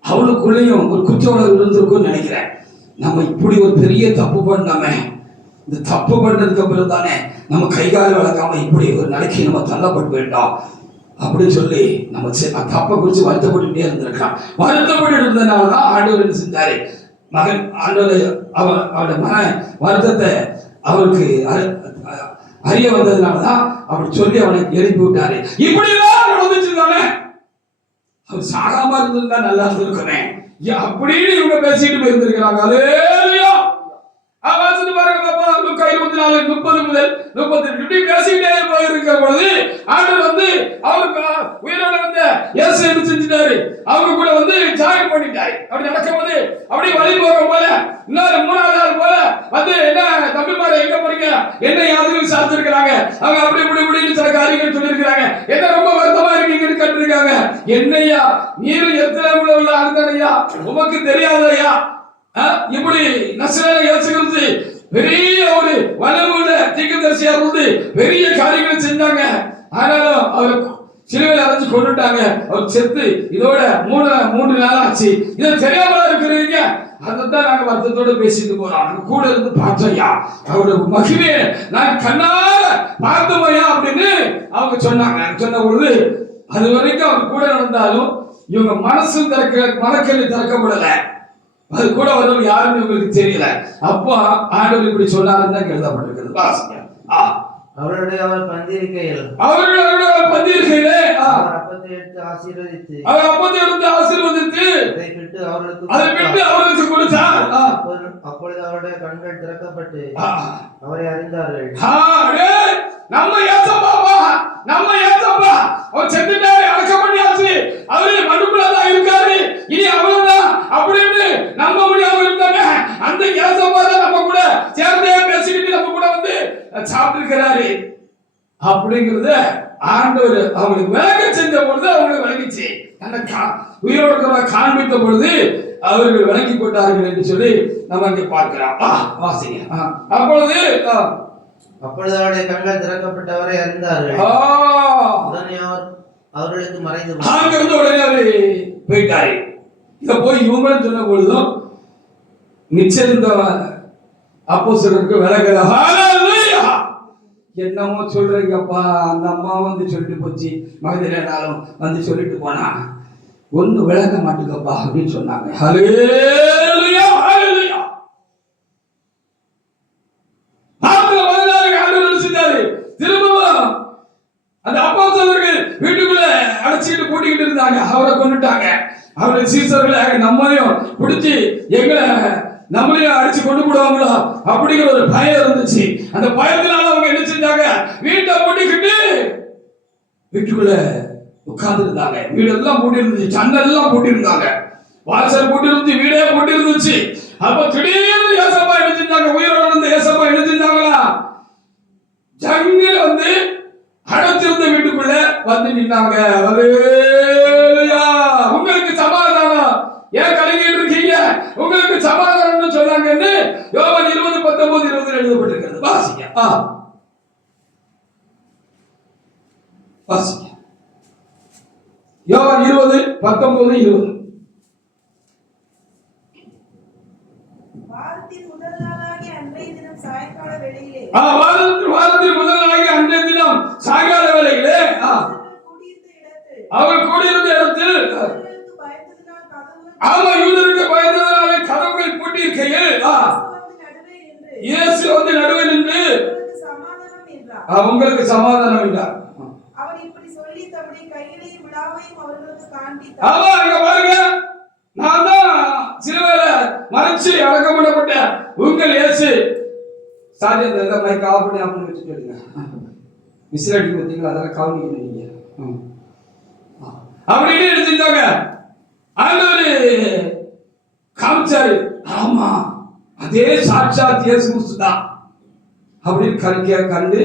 அவனுக்குள்ளேயும் ஒரு குற்ற உணர்வு இருந்திருக்கும் நினைக்கிறேன். நம்ம இப்படி ஒரு பெரிய தப்பு பண்ணாம, இந்த தப்பு பண்ணதுக்கு அப்புறம் தானே நம்ம கைகால வளர்க்காம இப்படி ஒரு நிலைக்கு நம்ம தள்ளப்பட்டு போயிட்டோம் அப்படின்னு சொல்லி நம்ம தப்பை குறித்து வருத்தப்பட்டுட்டே இருந்திருக்கலாம். வருத்தப்பட்டு இருந்ததுனாலதான் ஆண்டவர் என்ன செஞ்சாரு, மகன் ஆண்டவர் அவரோட மன வருத்தத்தை அவருக்கு அறிய வந்ததுனாலதான் அப்படி சொல்லி அவனை எழுப்பி விட்டாரு. இப்படிதான் நடந்துச்சு தானே, அவர் சாகாம இருந்திருந்தா நல்லா இருந்திருக்குமே அப்படின்னு இவங்க பேசிட்டு போயிருந்திருக்கிறாங்க. ஹalleluya. வாசித்து பாருங்க, 24:30 முதல் 32 இப்படி பேசிட்டே போயிருக்கிற பொழுது ஆண்டவர் வந்து அவருக்கு உயிரோட வந்த இயேசு என்ன செஞ்சிட்டாரு, அவங்க கூட வந்து ஜாயின் பண்ணிட்டாரு. அப்படி நடக்கும்போது அப்படி வழி போகும் போல இன்னொரு 3வது நாள் போல வந்து, என்ன தம்பிமார எங்க போறீங்க, என்ன யாரும் சாத்திருக்கிறாங்க, அவங்க அப்படி இப்படி இப்படின்னு சில காரியங்கள் சொல்லியிருக்கிறாங்க. என்ன ரொம்ப வருத்தமா இருக்கீங்கன்னு கேட்டிருக்காங்க. என்னையா நீரும் எத்தனை உள்ள ஆளுங்கய்யா, உமக்கு தெரியாதையா, இப்படி நசரேயனை இயேசுகிறிஸ்து பெரிய ஒரு வல்லமையுள்ள தீர்க்கதரிசியா இருந்து பெரிய காரியங்களை செஞ்சாங்க. ஆனாலும் அவர் சிலுவையில் அரைஞ்சு கொண்டுட்டாங்க. அவர் செத்து இதோட 3 நாள் ஆச்சு. இதை தெரியாமல இருக்கிறீங்க அதைத்தான் நாங்க வருத்தத்தோட பேசிட்டு போறோம். நாங்க கூட இருந்து பார்த்தோம்யா, அவருடைய மகிமையை நான் கண்ணார பார்த்தோம்யா அப்படின்னு அவங்க சொன்னாங்க. சொன்ன பொழுது அது வரைக்கும் அவர் கூட நடந்தாலும் இவங்க மனக்கல்வி திறக்கப்படல. அது கூட வரவங்க யாருன்னு இவங்களுக்கு தெரியல. அப்போ ஆண்டவர் இப்படி சொன்னாருன்னு தான் எழுதப்பட்டிருக்கிறது. வாசிங்க. அவருடைய பந்தியிருக்கையில் அவர் அப்பத்தை எடுத்து ஆசீர்வதித்து அதை பிட்டு அவர்களுக்கு கொடுத்தார். அப்பொழுது அவருடைய கண்கள் திறக்கப்பட்டு அவரை அறிந்தார்கள். நம்ம ஏசப்பா அவர் செத்துட்டாரு, அடக்கம் பண்ணியாச்சு, அவரு மனுக்குள்ளதான் இருக்காரு, இனி அவ்வளவுதான் அப்படின்னு நம்ப முடியாம இருந்தாங்க. அந்த ஏசப்பா தான் நம்ம கூட சேர்ந்தே பேசிக்கிட்டு நம்ம கூட வந்து சாப்பிட்டு இருக்கிறாரு அப்படிங்கறத ஆண்டவர் அவங்களுக்கு விளங்க செஞ்ச பொழுது அவங்களுக்கு விளங்கிச்சு. அந்த உயிரோடு காண்பித்த பொழுது அவர்கள் விளங்கி கொண்டார்கள் என்று சொல்லி நம்ம இங்கே பார்க்கிறோம். வாசிங்க. அப்பொழுது அவருடைய கண்கள் திறக்கப்பட்டவரை அறிந்தார்கள். உடனே அவர்களுக்கு மறைந்து உடனே அவரு போயிட்டாரு. இத போய் இவங்களும் சொன்ன பொழுதும் மிச்சம் இருந்த அப்போஸ்தலருக்கு விலகல. என்னமோ சொல்றீங்கப்பா, அந்த அம்மா வந்து சொல்லிட்டு போச்சு, மகதிலேனாலும் வந்து சொல்லிட்டு போனா ஒண்ணு விளங்க மாட்டேங்கப்பா அப்படின்னு சொன்னாங்க. ஹல்லேலூயா, ஹல்லேலூயா. திரும்பவும் அந்த அப்போஸ்தலர்கள் வீட்டுக்குள்ள அடைச்சிட்டு பூட்டிக்கிட்டு இருந்தாங்க. அவரை கொண்டுட்டாங்க. அவருடைய சீசர்களை நம்மளையும் பிடிச்சி நம்மளையும் அடிச்சு கொண்டு போடுவாங்களோ அப்படிங்கிற ஒரு பயம் இருந்துச்சு. அந்த பயத்தினால அவங்க என்ன செஞ்சாங்க, வீட்டை பூட்டிக்கிட்டு வீட்டுக்குள்ள உட்கார்ந்து இருந்தாங்க. வீடெல்லாம் பூட்டி இருந்துச்சு, சன்னெல்லாம் பூட்டி இருந்தாங்க, வாசல் பூட்டி இருந்துச்சு, வீடே பூட்டி இருந்துச்சு. அப்ப திடீர்னு ஏசப்பா என்ன செஞ்சாங்க, உயிரோட இருந்த ஏசப்பா என்ன செஞ்சாங்களா, ஜங்கில வந்து அடைச்சிருந்த வீட்டுக்குள்ள வந்து நின்னாங்க. ஹல்லேலூயா. உங்களுக்கு சமாதானம், ஏன் கலங்கிட்டு இருக்கீங்க, உங்களுக்கு சமாதானம்னு சொன்னாங்கன்னு யோவான் 20:19-20 எழுதப்பட்டிருக்கிறது. வாசிங்க. வாசிங்க. யோவான் 20:19-20. வாரத்தின் முதல் நாளாகிய அன்றைய தினம் சாயங்கால வேளையிலே அவர் கூடியிருந்த இடத்தில் யூதருக்கு பயந்ததனாலே கதவுகள் பூட்டியிருக்கையில் இயேசு வந்து நடுவே நின்று உங்களுக்கு சமாதானம் என்றார். பாருங்க, நான் தான் சிலுவையில மறைச்சு அடக்கம் பண்ணப்பட்ட உங்கள் இயேசு. சாரி, அந்த மைக் ஆஃப் பண்ணி வச்சு கேளுங்க. விசில் அடிக்க பார்த்தீங்களா, அதெல்லாம் கவனிக்கணும் நீங்க அப்படின்னு எடுத்துட்டாங்க. ஆண்டவர் காமிச்சாரு, ஆமா அதே சாட்சாத் இயேசு கிறிஸ்து தான் அப்படின்னு கண்டு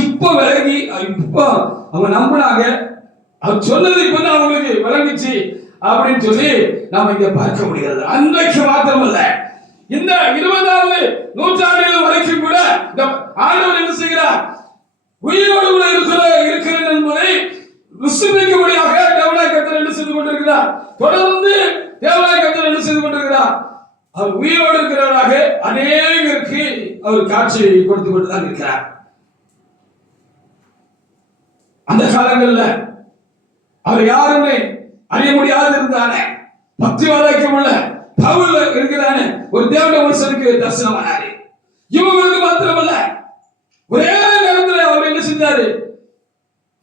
இப்ப விலகி இப்ப அவங்க நம்பினாங்க. அவர் சொன்னது இப்பதான் அவங்களுக்கு விளங்கிச்சு அப்படின்னு சொல்லி நாம இங்க பார்க்க முடியாது. அன்றைக்கு மாத்திரமல்ல, இந்த 20வது நூற்றாண்டில் வரைக்கும் கூட இந்த ஆண்டவர் என்ன செய்கிறார், உயிரோடு கூட இருக்கிறேன் என்பதை ருசிப்பிக்கும்படியாக தேவனாய் கர்த்தர் என்ன செய்து கொண்டிருக்கிறார், தொடர்ந்து தேவனாய் கர்த்தர் என்ன செய்து கொண்டிருக்கிறார். அவர் உயிரோடு இருக்கிறவராக அநேகருக்கு அவர் காட்சி கொடுத்து கொண்டுதான் இருக்கிறார். அந்த காலங்கள்ல அவர் யாருமே அறிய முடியாது இருந்தானே, பக்தி வரைக்கும் உள்ள பவுல் இருக்கிறானே ஒரு தேவனுடைய மனுஷனுக்கு தரிசனமானாரு. இவங்களுக்கு மாத்திரமல்ல, ஒரே நேரத்தில் அவர் என்ன செஞ்சாரு,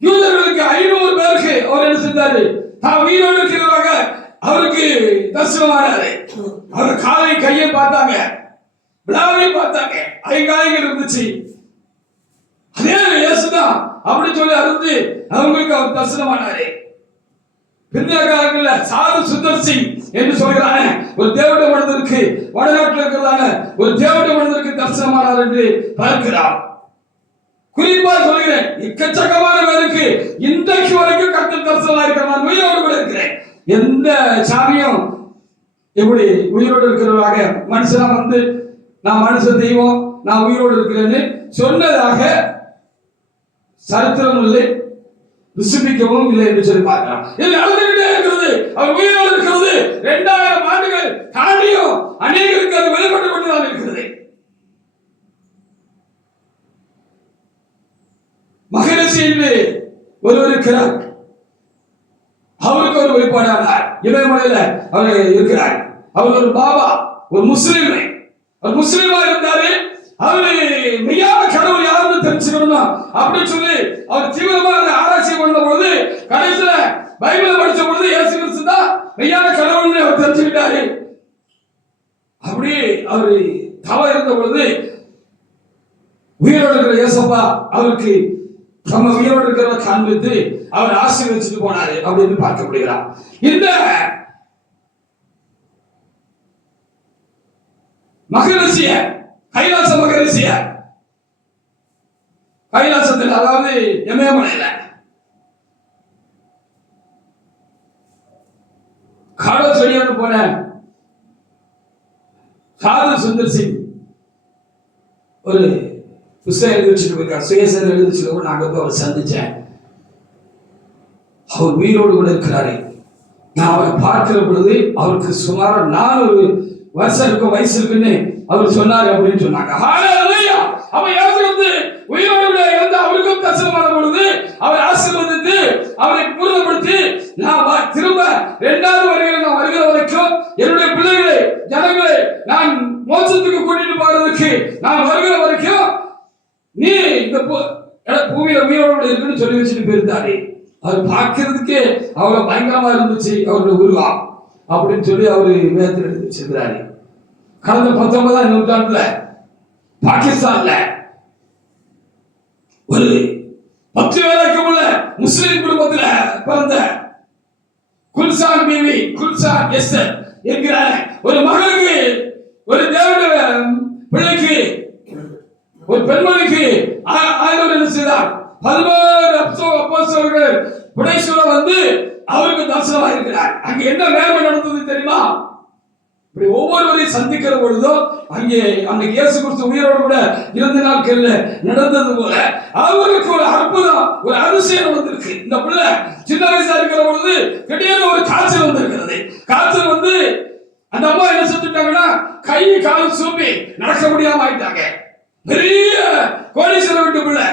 யூதர்களுக்கு 500 பேருக்கு அவர் என்ன செஞ்சாரு, தான் உயிரோடு இருக்கிறவராக அவருக்கு தரிசனமானாரு. அவர் காலை கையை பார்த்தாங்க, விழாவை பார்த்தாங்க, ஐங்காய்கள் இருந்துச்சு. அதே இயேசுதான் அப்படி சொல்லி அருந்து அவங்களுக்கு அவர் தரிசனமானாரு. பிந்தைய காலங்கள்ல சாது சுந்தர் சிங் என்று சொல்கிறான ஒரு தேவனுடைய மனிதருக்கு, வடநாட்டில் இருக்கிறதான ஒரு தேவனுடைய மனிதருக்கு தரிசனமானார் என்று பார்க்கிறார். குறிப்பா சொல்கிறேன், எக்கச்சக்கமான பேருக்கு இன்றைக்கு வரைக்கும் கர்த்தர் தரிசனமா இருக்கிற நான் உயிரோடு கூட இருக்கிறேன். எந்த சாமியும் எப்படி உயிரோடு இருக்கிறவராக மனுஷனா வந்து நான் மனுஷன் தெய்வம் நான் உயிரோடு இருக்கிறேன்னு சொன்னதாக சரித்திரம் இல்லை, ருசிப்பிக்கவும் இல்லை என்று சொல்லி பார்க்கலாம். இது நடந்துகிட்டே இருக்கிறது. அவர் உயிரோடு இருக்கிறது. 2000 ஆண்டுகள் தாண்டியும் அநேகருக்கு அது வெளிப்பட்டுக் கொண்டுதான் இருக்கிறது. மகரிஷி என்று ஒருவர் இருக்கிறார். அவருக்கு ஒரு வெளிப்பாடானார். இமயமலையில அவர் இருக்கிறார். அவர் ஒரு பாபா, ஒரு முஸ்லீம். அவர் முஸ்லீமா இருந்தாரு. அவரு மெய்யான கடவுள் யாருன்னு தெரிஞ்சுக்கணும் அப்படின்னு சொல்லி அவர் தீவிரமாக ஆராய்ச்சி பண்ண பொழுது கடைசியில பைபிளை படிச்ச பொழுது இயேசு கிறிஸ்து தான் மெய்யான கடவுள்னு அவர் தெரிஞ்சுக்கிட்டாரு. அப்படி அவரு தவ இருந்த பொழுது உயிரோடு இருக்கிற இயேசப்பா அவருக்கு நம்ம உயிரோடு இருக்கிறத காண்பித்து அவர் ஆசீர்வதிச்சுட்டு போனாரு அப்படின்னு பார்க்கப்படுகிறார். இந்த மகரிஷிய கைலாச மகரிஷிய கைலாசத்தில் அதாவது இமயமலையில காலச்செடியோடு போன சாது சுந்தர் சிங் ஒரு புஸ்தகம் எழுதி வச்சுட்டு போயிருக்கார். சுயசரிதை எழுதி வச்சுட்டு நாங்க போய் அவர் சந்திச்சேன். அவர் உயிரோடு கூட இருக்கிறாரு. நான் அவரை பார்க்கிற பொழுது அவருக்கு சுமார் 400 வருஷம் இருக்கும் வயசு இருக்குன்னு அவர் சொன்னாரு அப்படின்னு சொன்னாங்க. அவன் இயேசு உயிரோடு இருந்து அவருக்கும் தரிசனமான பொழுது அவர் ஆசீர்வதித்து அவரை பூர்ணப்படுத்தி நான் திரும்ப 2வது வருகையில் நான் வருகிற வரைக்கும் என்னுடைய பிள்ளைகளை ஜனங்களை நான் மோட்சத்துக்கு கூட்டிட்டு போறதுக்கு நான் வருகிற வரைக்கும் நீ இந்த பூமியில உயிரோடு இருக்குன்னு சொல்லி வச்சுட்டு போயிருந்தாரு. அவர் பார்க்கறதுக்கே அவ்வளவு பயங்கரமா இருந்துச்சு அவருடைய உருவம் அப்படின்னு சொல்லி அவரு வேதத்தில் எடுத்து வச்சிருக்கிறாரு. கடந்த 19ஆம் நூற்றாண்டுல பாகிஸ்தான்ல ஒரு 10 வரைக்கும் உள்ள முஸ்லிம் குடும்பத்துல பிறந்த குல்சான் பிவி குல்சான் எஸ்ஸர் என்கிற ஒரு மகளுக்கு ஒரு தேவனுடைய பிள்ளைக்கு ஒரு பெண்மணிக்கு ஆண்டவர் என்ன செய்தார்? 11 அப்போஸ்தலர்கள் புடைசூழ வந்து அவருக்கு தரிசனமாக இருக்கிறார். அங்க என்ன மேன்மை நடந்தது தெரியுமா? இப்படி ஒவ்வொருவரையும் சந்திக்கிற பொழுதும் அங்கே அன்னைக்கு இயேசு கிறிஸ்து உயிரோடு கூட 2 நாட்கள்ல நடந்தது போல அவருக்கு ஒரு அற்புதம், ஒரு அதிசயம் நடந்திருக்கு. இந்த பிள்ளை சின்ன வயசா இருக்கிற பொழுது திடீர்னு ஒரு காய்ச்சல் வந்திருக்கிறது. காய்ச்சல் வந்து அந்த அம்மா என்ன செஞ்சுட்டாங்கன்னா கை கால் சூப்பி நடக்க முடியாம ஆயிட்டாங்க. பெரிய கோடீஸ்வரர் வீட்டு பிள்ளை.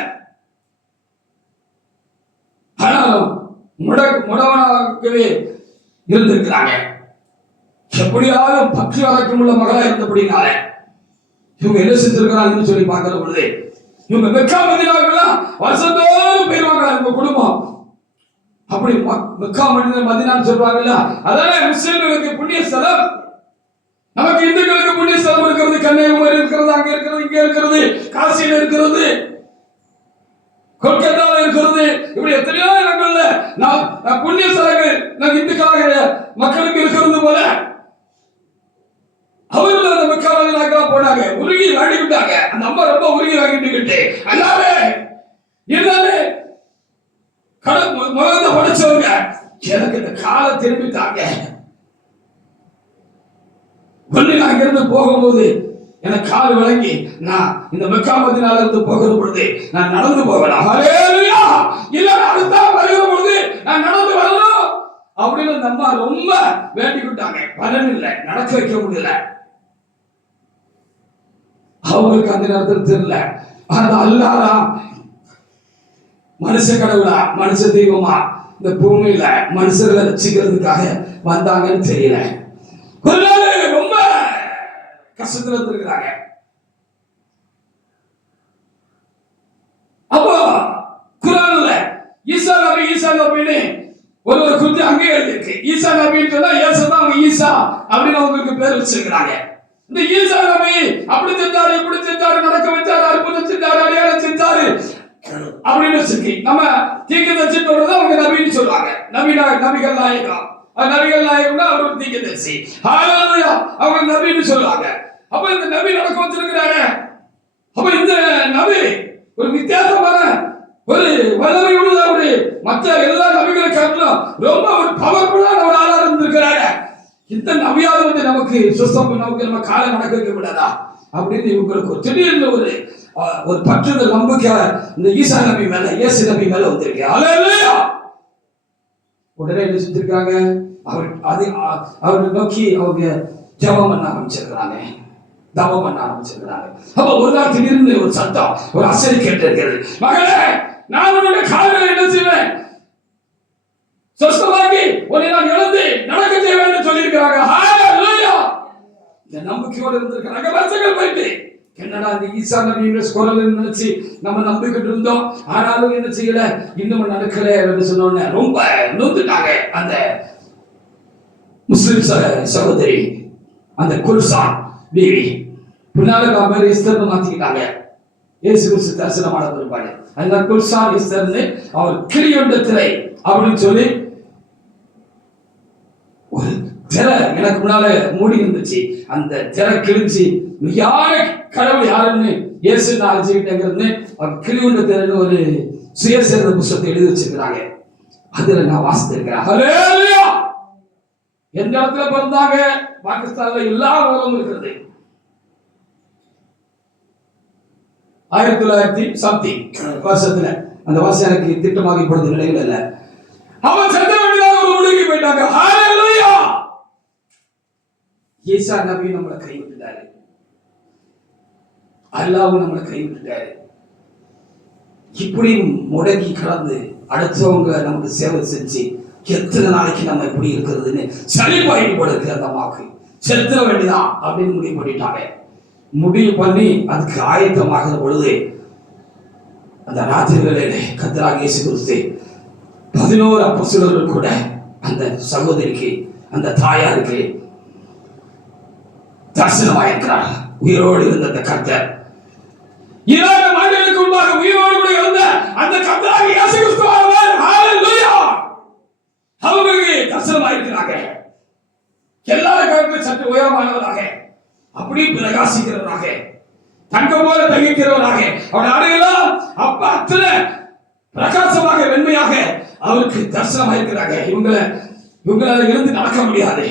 ஆனாலும் முடவனாகவே இருந்திருக்கிறாங்க. எப்படியாவது பக்தி வழக்கம் உள்ள மகளா இருந்தபடினால இவங்க என்ன செஞ்சிருக்கிறாங்கன்னு சொல்லி பார்க்கிற பொழுது இவங்க மெக்கா மதீனாவுக்கெல்லாம் வருஷத்தோறும் போயிருவாங்க. இவங்க குடும்பம் அப்படி மெக்கா மதீனான்னு சொல்றாங்கல்ல, அதானே முஸ்லிம்களுக்கு புண்ணிய ஸ்தலம். நமக்கு இந்துக்களுக்கு புண்ணிய ஸ்தலம் இருக்கிறது. கன்னியாகுமரி இருக்கிறது, அங்க இருக்கிறது, இங்க இருக்கிறது, காசியில இருக்கிறது, கொல்கத்தால இருக்கிறது. இப்படி எத்தனையோ இடங்கள்ல புண்ணிய ஸ்தலங்கள் நம் இந்துக்களாக மக்களுக்கு இருக்கிறது போல அவர்கள் அந்த மெக்காவில் போனாங்க. உருகி வாடிக்கிட்டாங்க. அந்த அம்மா ரொம்ப உருகி வாங்கிட்டு எல்லாமே எல்லாமே முகத்தை படைச்சவங்க எனக்கு இந்த காலை திரும்பிட்டாங்க. ஒண்ணு நான் இங்கிருந்து போகும்போது எனக்கு கால் விளங்கி நான் இந்த மெக்கா மதீனால இருந்து போகிற பொழுது நான் நடந்து போகலாம். ஹல்லேலூயா! இல்ல அடுத்த வருகிற பொழுது நான் நடந்து வரணும் அப்படின்னு அந்த அம்மா ரொம்ப வேண்டிக்கிட்டாங்க. பலன் இல்லை, நடக்க வைக்க முடியல. அவங்களுக்கு அந்த நேரத்தில் தெரியல அது அல்லாஹ் மனுஷ கடவுளா மனுஷ தெய்வமா இந்த பூமியில மனுஷர்களை ரட்சிக்கிறதுக்காக வந்தாங்கன்னு தெரியல. ஒரு நாள் ரொம்ப கஷ்டத்துல இருந்திருக்கிறாங்க. அப்போ குர்ஆன்ல ஈசா நபின்னு ஒரு குறித்து அங்கே எழுதியிருக்கு. ஈசா நபின்னு சொன்னா இயேசு தான் அவங்க ஈசா அப்படின்னு அவங்களுக்கு பேர் வச்சிருக்கிறாங்க. இந்த ஈசா நபி அப்படி செஞ்சாரு, இப்படி செஞ்சாரு, நடக்க வச்சாரு, அற்புதம் செஞ்சாரு, அடையாளம் செஞ்சாரு அப்படின்னு வச்சிருக்கு. நம்ம தீர்க்கதரிசி சொல்றதை அவங்க நபின்னு சொல்லுவாங்க. நபிகள் நாயகம், நபிகள் நாயகம்னா அவர் ஒரு தீர்க்கதரிசி. ஹல்லேலூயா! அவங்க நபின்னு சொல்லுவாங்க. அப்ப இந்த நபி நடக்க வச்சிருக்கிறாங்க. அப்ப இந்த நபி ஒரு வித்தியாசமான ஒரு வல்லமை உள்ள ஒரு மற்ற எல்லா நபிகளை காட்டிலும் ரொம்ப ஒரு பவர்ஃபுல்லான ஒரு ஆளா இருந்திருக்கிறாங்க. இந்த நபியாவது வந்து நமக்கு சுத்தம் நமக்கு நம்ம காலை நடக்க வைக்க விடாதா அப்படின்னு இவங்களுக்கு ஒரு திடீர்னு ஒரு பற்றுதல் நம்பிக்கை இந்த ஈசா நபி மேல இயேசு நபி மேல வந்திருக்கு. ஹல்லேலூயா! உடனே என்ன செஞ்சிருக்காங்க, அவரை நோக்கி அவங்க ஜெபம் பண்ண ஆரம்பிச்சிருக்கிறாங்க, தவம் பண்ண ஆரம்பிச்சிருக்கிறாங்க. அப்ப ஒரு நாள் திடீர்னு ஒரு சத்தம், ஒரு அசரி கேட்டிருக்கிறது. மகளே, நான் உன்னுடைய கால்களை என்ன செய்வேன், சொஸ்தமாக்கி உன்னை நான் எழுந்து நடக்க செய்வேன் சொல்லியிருக்கிறாங்க. ஹalleluya! இந்த நம்பிக்கையோடு இருந்திருக்கிறாங்க. வருஷங்கள் போயிட்டு என்னடா இந்த ஈசா நபியோட குரல் நினைச்சு நம்ம நம்பிக்கிட்டு இருந்தோம், ஆனாலும் என்ன செய்யல, இன்னும் நடக்கல என்று சொன்னோன்னே ரொம்ப நொந்துட்டாங்க. அந்த முஸ்லிம் சகோதரி, அந்த குல்சான் பீவி, பின்னால பேர் இஸ்தர்னு மாத்திக்கிட்டாங்க. இயேசு கிறிஸ்து தரிசனமான பிற்பாடு அந்த குல்சான் இஸ்தர்னு அவர் கிளியொண்ட திரை அப்படின்னு சொல்லி ஒரு திரை எனக்கு முன்னால மூடி இருந்துச்சு. அந்த திரை கிழிச்சு யார கடவுள் யாருன்னு இயேசு நான் அழைச்சிக்கிட்டேங்கிறது அவர் கிளியொண்ட திரைன்னு ஒரு சுயசரித புத்தகத்தை எழுதி வச்சிருக்கிறாங்க. அதுல நான் வாசித்திருக்கிறேன். ஹல்லேலூயா! எந்த இடத்துல பிறந்தாங்க, பாகிஸ்தான்ல எல்லா உலகமும் இருக்கிறது. 1900 வருஷத்துல அந்த வருஷம் எனக்கு திட்டமாக இப்பொழுது நிலையில் இல்ல. அவன் செத்த வேண்டியதாக ஒரு முடிவுக்கு போயிட்டாங்க. ஹalleluya! ஈசா நபி நம்மளை கைவிட்டுட்டாரு, அல்லாஹ் நம்மளை கைவிட்டுட்டாரு. இப்படி முடங்கி கடந்து அடுத்தவங்க நமக்கு சேவை செஞ்சு எத்தனை நாளைக்கு நம்ம இப்படி இருக்கிறதுன்னு சளிப்பாயிட்டு போல இருக்கு. அந்த அம்மாவுக்கு செத்துற வேண்டியதான் அப்படின்னு முடிவு பண்ணிட்டாங்க. முடிவு பண்ணி அதுக்கு ஆயத்தமாகிற பொழுது அந்த ராத்திரி வேளையிலே கர்த்தராகிய இயேசு கிறிஸ்து 11 அப்போஸ்தலர்கள் கூட அந்த சகோதரிக்கு, அந்த தாயாருக்கு தரிசனமாயிருக்கிறார். உயிரோடு இருந்த அந்த கர்த்தர் 2000 ஆண்டுகளுக்கு முன்பாக உயிரோடு கூட இருந்த அந்த கர்த்தராகிய இயேசு கிறிஸ்து ஹalleluya! அவங்களுக்கு தரிசனமாயிருக்கிறாங்க. எல்லாரும் சற்று உயரமானவராக, அப்படி பிரகாசிக்கிறவராக, தங்கம் போல தகிக்கிறவராக, அவருடைய அடையெல்லாம் அப்ப அத்தனை பிரகாசமாக வெண்மையாக அவருக்கு தரிசனமாயிருக்கிறாங்க. இவங்களால இருந்து நடக்க முடியாது,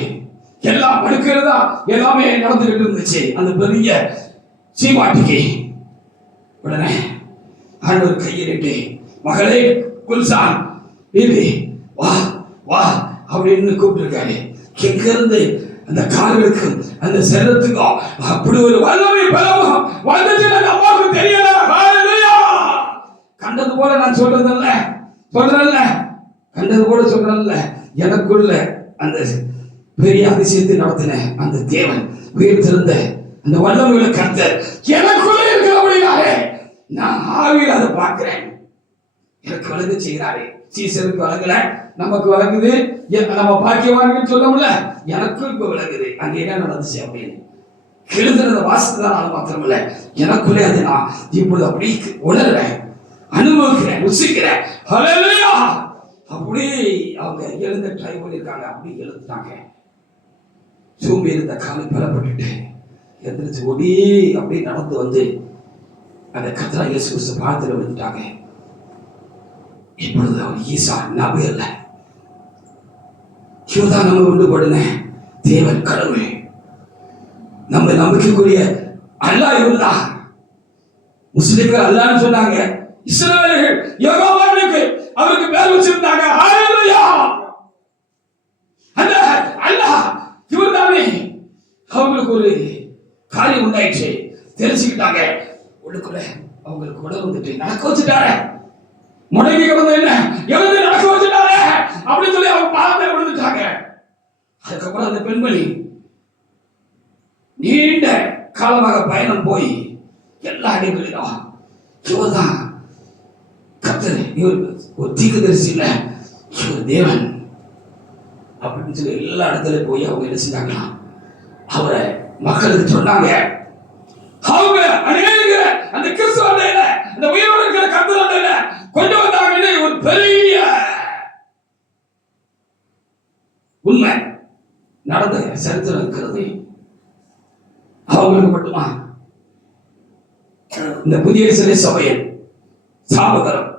எல்லாம் மடுக்கிறதா எல்லாமே நடந்துகிட்டு இருந்துச்சு அந்த பெரிய சீமாட்டிக்கு. உடனே ஆண்டவர் கையிலிட்டு, மகளே குல்சான் பீவி, வா வா அப்படின்னு கூப்பிட்டுருக்காரு. எங்க இருந்து அந்த கால்களுக்கு அந்த சரீரத்துக்கும் அப்படி ஒரு வல்லமை பலமும் வந்துச்சு அம்மாவுக்கு தெரியல. ஹalleluya! கண்டது போல நான் சொல்றதல்ல, கண்டது போல சொல்றதல்ல, எனக்குள்ள அந்த பெரிய அதிசயத்தை நடத்தின அந்த தேவன், உயிர்த்திருந்த அந்த வல்லமையுள்ள கர்த்தர் எனக்குள்ள இருக்கிறபடினாலே நான் ஆவியில் அதை பார்க்கிறேன். எனக்கு வழங்க செய்கிறாரு. சீசருக்கு வழங்கல, நமக்கு வழங்குது. நம்ம பாக்கியவான்கள் சொல்ல முடியல, எனக்கும் இப்ப விளங்குது அங்க என்ன நடந்துச்சு அப்படின்னு. எழுதுறத வாசித்ததான மாத்திரமில்ல, எனக்குள்ளே அதை நான் இப்பொழுது அப்படி உணர்றேன், அனுபவிக்கிறேன், ருசிக்கிறேன். ஹல்லேலூயா! அப்படி அவங்க எழுத ட்ரை பண்ணிருக்காங்க. அப்படி எழுதுட்டாங்க. சூம்பி இருந்த காலை பலப்பட்டுட்டு எந்திரிச்சு ஓடி அப்படி நடந்து வந்து அந்த கர்த்தராகிய இயேசு கிறிஸ்து பாதத்தில் விழுந்துட்டாங்க. இப்பொழுது அவர் ஈசா நபி அல்ல, இவர்தான் நம்ம உண்டு போடுன தேவன் கடவுள், நம்ம நம்பிக்கைக்குரிய அல்லாஹ் இவர்தான். முஸ்லிம்கள் அல்லாஹ்னு சொன்னாங்க, இஸ்ரவேலர்கள் யெகோவாவுக்கு அவருக்கு பேர் வச்சிருந்தாங்க. ஹalleluya! அந்த அல்லாஹ் இவர்தானே. அவங்களுக்கு ஒரு காரியம் உண்டாயிடுச்சு, தெரிஞ்சுக்கிட்டாங்க. உள்ளுக்குள்ள அவங்களுக்கு உடல் வந்துட்டு நடக்க வச்சுட்டாரு. முடங்கி கிடந்த என்ன எழுந்து நடக்க வச்சுட்டாரு அப்படின்னு சொல்லி அவங்க பாதத்தை விழுந்துட்டாங்க. அதுக்கப்புறம் அந்த பெண்மணி நீண்ட காலமாக பயணம் போய் எல்லா இடங்களிலும் இவர்தான் கர்த்தர், இவர் ஒரு தீர்க்கதரிசி இல்ல, இவர் தேவன் அப்படின்னு சொல்லி எல்லா இடத்துலயும் போய் அவங்க என்ன செஞ்சாங்களாம், அவரை மக்களுக்கு சொன்னாங்க. அவங்க அநேக அந்த கிறிஸ்துவ அந்த உயிரோடு இருக்கிற கர்த்தர் கொண்டு வந்தாங்க. ஒரு பெரிய உண்மை நடந்த சரித்திரம் இருக்கிறது. அவங்களுக்கு மட்டுமா? இந்த புதிய சிலை சபையின் சாபகரம்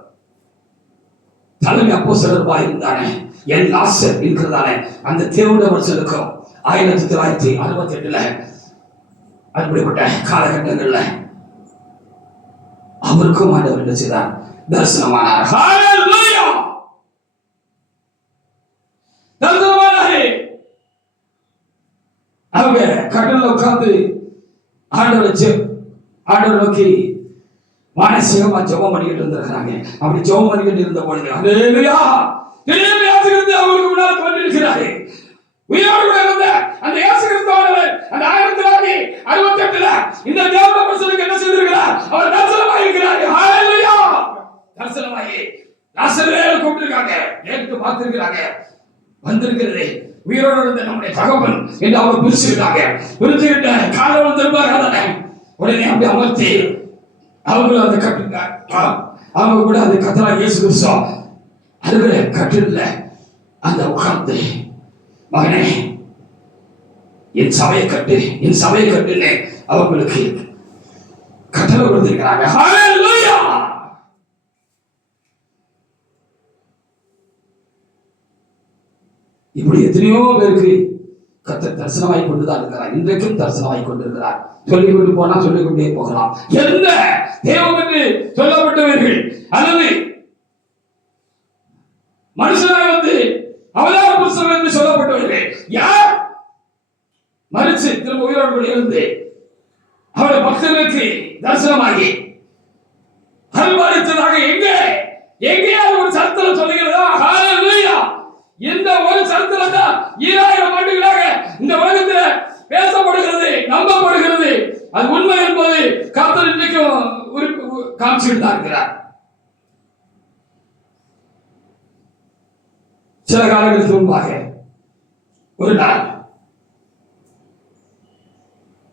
தலைமை அப்போஸ்தலராய் இருந்தானே என் லாசர் இருக்கிறதானே அந்த தேவனுடைய வருஷத்துக்கும் 1968 அப்படிப்பட்ட காலகட்டங்கள்ல அவருக்கும் ஆண்டவர் என்ன செய்தார், தரிசனமானார். ஹalleluya! தரிசனமானாரு. அவங்க கட்டில உட்கார்ந்து ஆண்டவர் நோக்கி மானசீகமா ஜெபம் பண்ணிக்கிட்டு இருந்திருக்கிறாங்க. அப்படி ஜெபம் பண்ணிக்கிட்டு இருந்த பொழுது அல்லேலூயா திடீர்னு இயேசு கிறிஸ்து அவங்களுக்கு முன்னால் தோன்றியிருக்கிறாரு. உயிரோடு கூட இருந்த அந்த இயேசு கிறிஸ்துவானவர் அந்த 1968 இந்த தேவனுடைய மனுஷனுக்கு என்ன செய்திருக்கிறார்? அவர் தரிசனமாகி இருக்கிறார். ஹalleluya தரிசனமாகி லாசருவை கூப்பிட்டிருக்காங்க, நேருக்கு பார்த்திருக்கிறாங்க. வந்திருக்கிறது உயிரோடு இருந்த நம்முடைய தகப்பன் என்று அவங்க பிரிச்சுக்கிட்டாங்க. பிரிச்சுக்கிட்ட காலம் திரும்ப உடனே அப்படி அமர்த்தி அவங்களும் அந்த கட்டுங்க அவங்க கூட அந்த கத்தரா இயேசு கிறிஸ்து அதுல கட்டில அந்த உட்கார்ந்து மகனே என் சபையை கட்டுன்னு அவங்களுக்கு கட்டளை கொடுத்திருக்கிறாங்க. ஹalleluya இப்படி எத்தனையோ பேருக்கு கர்த்தர் தரிசனமாய் கொண்டுதான் இருக்கிறார். இன்றைக்கும் தரிசனமாய் கொண்டிருக்கிறார். சொல்லிக் கொண்டு போனா சொல்லிக் கொண்டே போகலாம். எந்த தேவம் என்று சொல்லப்பட்டவர்கள் அல்லது மனுஷனாக வந்து அவதார புருஷன் என்று சொல்லப்பட்டவர்கள் யார் மரிச்சு திரும்ப உயிரோடு இருந்து அவருடைய பக்தர்களுக்கு தரிசனமாகி அருள்பாலித்ததாக எங்கேயாவது ஒரு சரித்திரம் சொல்லுகிறதா? ஹalleluya இந்த ஒரு சரித்திரம் தான் 2000 ஆண்டுகளாக இந்த உலகத்தில் பேசப்படுகிறது, நம்பப்படுகிறது. அது உண்மை என்பது கர்த்தர் இன்றைக்கும் காமிச்சுட்டு தான் இருக்கிறார். சில காலங்களுக்கு முன்பாக ஒரு நாள்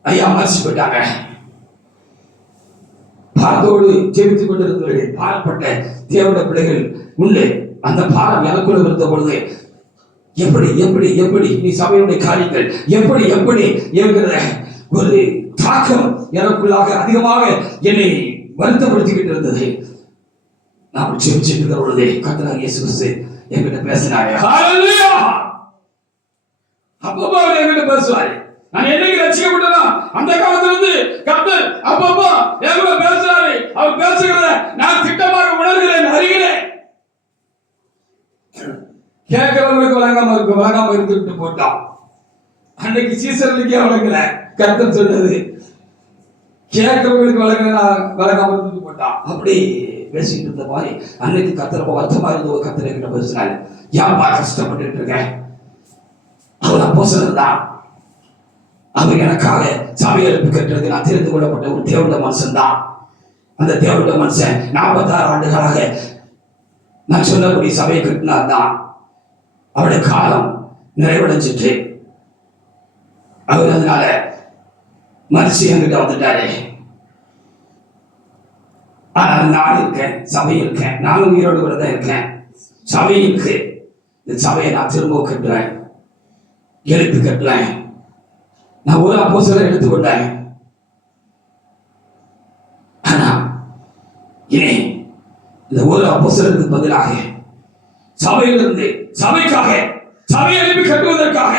ஐயா மரிச்சு போயிட்டாங்க. பாரத்தோடு ஜெபித்துக் கொண்டிருந்தவர்கள் பாரப்பட்ட தேவனுடைய பிள்ளைகள் உண்டு. அந்த பாரம் எனக்குள்ள இருந்த பொழுது எப்படி எப்படி எப்படி நீ சபையுடைய காரியங்கள் எப்படி எப்படி என்கிற ஒரு தாக்கம் எனக்குள்ளாக அதிகமாக என்னை வருத்தப்படுத்திக்கிட்டு இருந்தது. நான் ஜெபிச்சுட்டு இருக்கிற பொழுது கர்த்தராகிய இயேசு கிறிஸ்து என்கிட்ட பேசினாரு. ஹalleluya அப்பப்போ அவர் என்கிட்ட பேசுவாரு. நான் என்னைக்கு ரட்சிக்கப்பட்டேனோ அந்த காலத்துல இருந்து கர்த்தர் அப்பப்போ என்கிட்ட பேசுறாரு. அவர் பேசுகிறத நான் திட்டமாக உணர்கிறேன், அறிகிறேன். கேட்கிறவங்களுக்கு வழங்காம இருந்துட்டு போட்டான். அன்னைக்கு சீசர்களுக்கே வழங்கல. கர்த்தர் சொன்னது கேட்கிறவங்களுக்கு வழங்காம இருந்துட்டு போட்டான். அப்படி பேசிட்டு இருந்த மாதிரி அன்னைக்கு கர்த்தர் வருத்தமா இருந்த ஒரு கர்த்தர் கிட்ட பேசினாரு. ஏன்பா கஷ்டப்பட்டு இருக்கேன்? அவர் அப்போஸ்தலர் தான். அவர் எனக்காக சபையை எழுப்பி கட்டுறது நான் தெரிந்து கொள்ளப்பட்ட ஒரு தேவனுடைய மனுஷன் தான். அந்த தேவனுடைய மனுஷன் 46 ஆண்டுகளாக நான் சொல்லக்கூடிய சபையை கட்டினார் தான். அவருடைய காலம் நிறைவடைஞ்சிட்டு அவர் அதனால மரிச்சு என்கிட்ட வந்துட்டாரு. ஆனால் நான் இருக்கேன், சபை இருக்கேன், நானும் உயிரோடு கூட தான் இருக்கேன். சபை இருக்கு. இந்த சபையை நான் திரும்ப கட்டுறேன், எழுப்பி கட்டுறேன். நான் ஒரு அப்போஸ்தலரை எடுத்துக்கொண்டேன். ஆனா இனி இந்த ஒரு அப்போஸ்தலருக்கு பதிலாக சபையிலிருந்து சபைக்காக சபையை எழுப்பி கட்டுவதற்காக